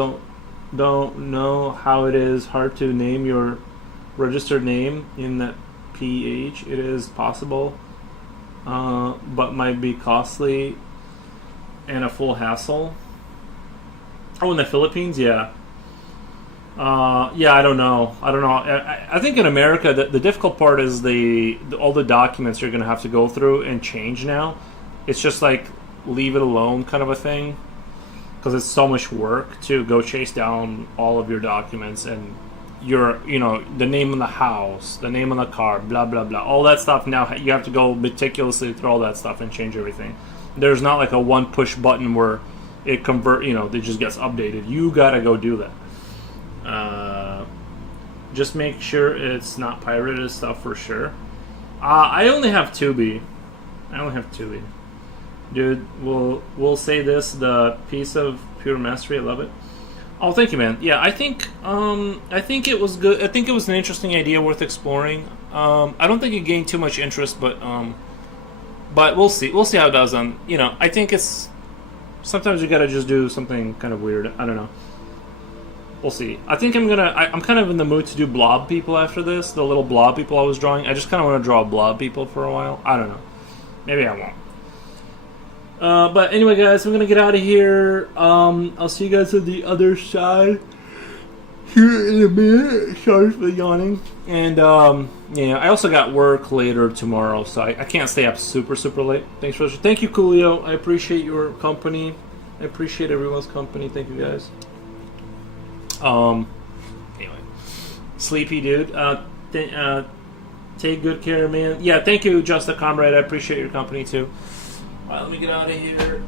don't know how it is hard to name your registered name in that PH. It is possible, but might be costly and a full hassle. Oh, in the Philippines, yeah. I don't know. I think in America, the difficult part is all the documents you're going to have to go through and change now. It's just like leave it alone kind of a thing, because it's so much work to go chase down all of your documents and your, you know, the name of the house, the name of the car, blah blah blah, all that stuff. Now you have to go meticulously through all that stuff and change everything. There's not like a one push button where it it just gets updated. You gotta go do that. Just make sure it's not pirated stuff for sure. I only have Tubi. Dude, we'll say this: the piece of pure mastery. I love it. Oh, thank you, man. Yeah, I think it was good. I think it was an interesting idea worth exploring. I don't think it gained too much interest, but we'll see. We'll see how it does. You know, I think it's sometimes you gotta just do something kind of weird. I don't know. We'll see. I think I'm kind of in the mood to do blob people after this. The little blob people I was drawing. I just kind of want to draw blob people for a while. I don't know. Maybe I won't. But anyway, guys, I'm gonna get out of here. I'll see you guys on the other side here in a minute. Sorry for the yawning. And yeah, I also got work later tomorrow, so I can't stay up super late. Thanks for listening. Thank you, Coolio. I appreciate your company. I appreciate everyone's company. Thank you, guys. Anyway, sleepy dude. Take good care, man. Yeah, thank you, Just a Comrade. I appreciate your company too. Alright, let me get out of here.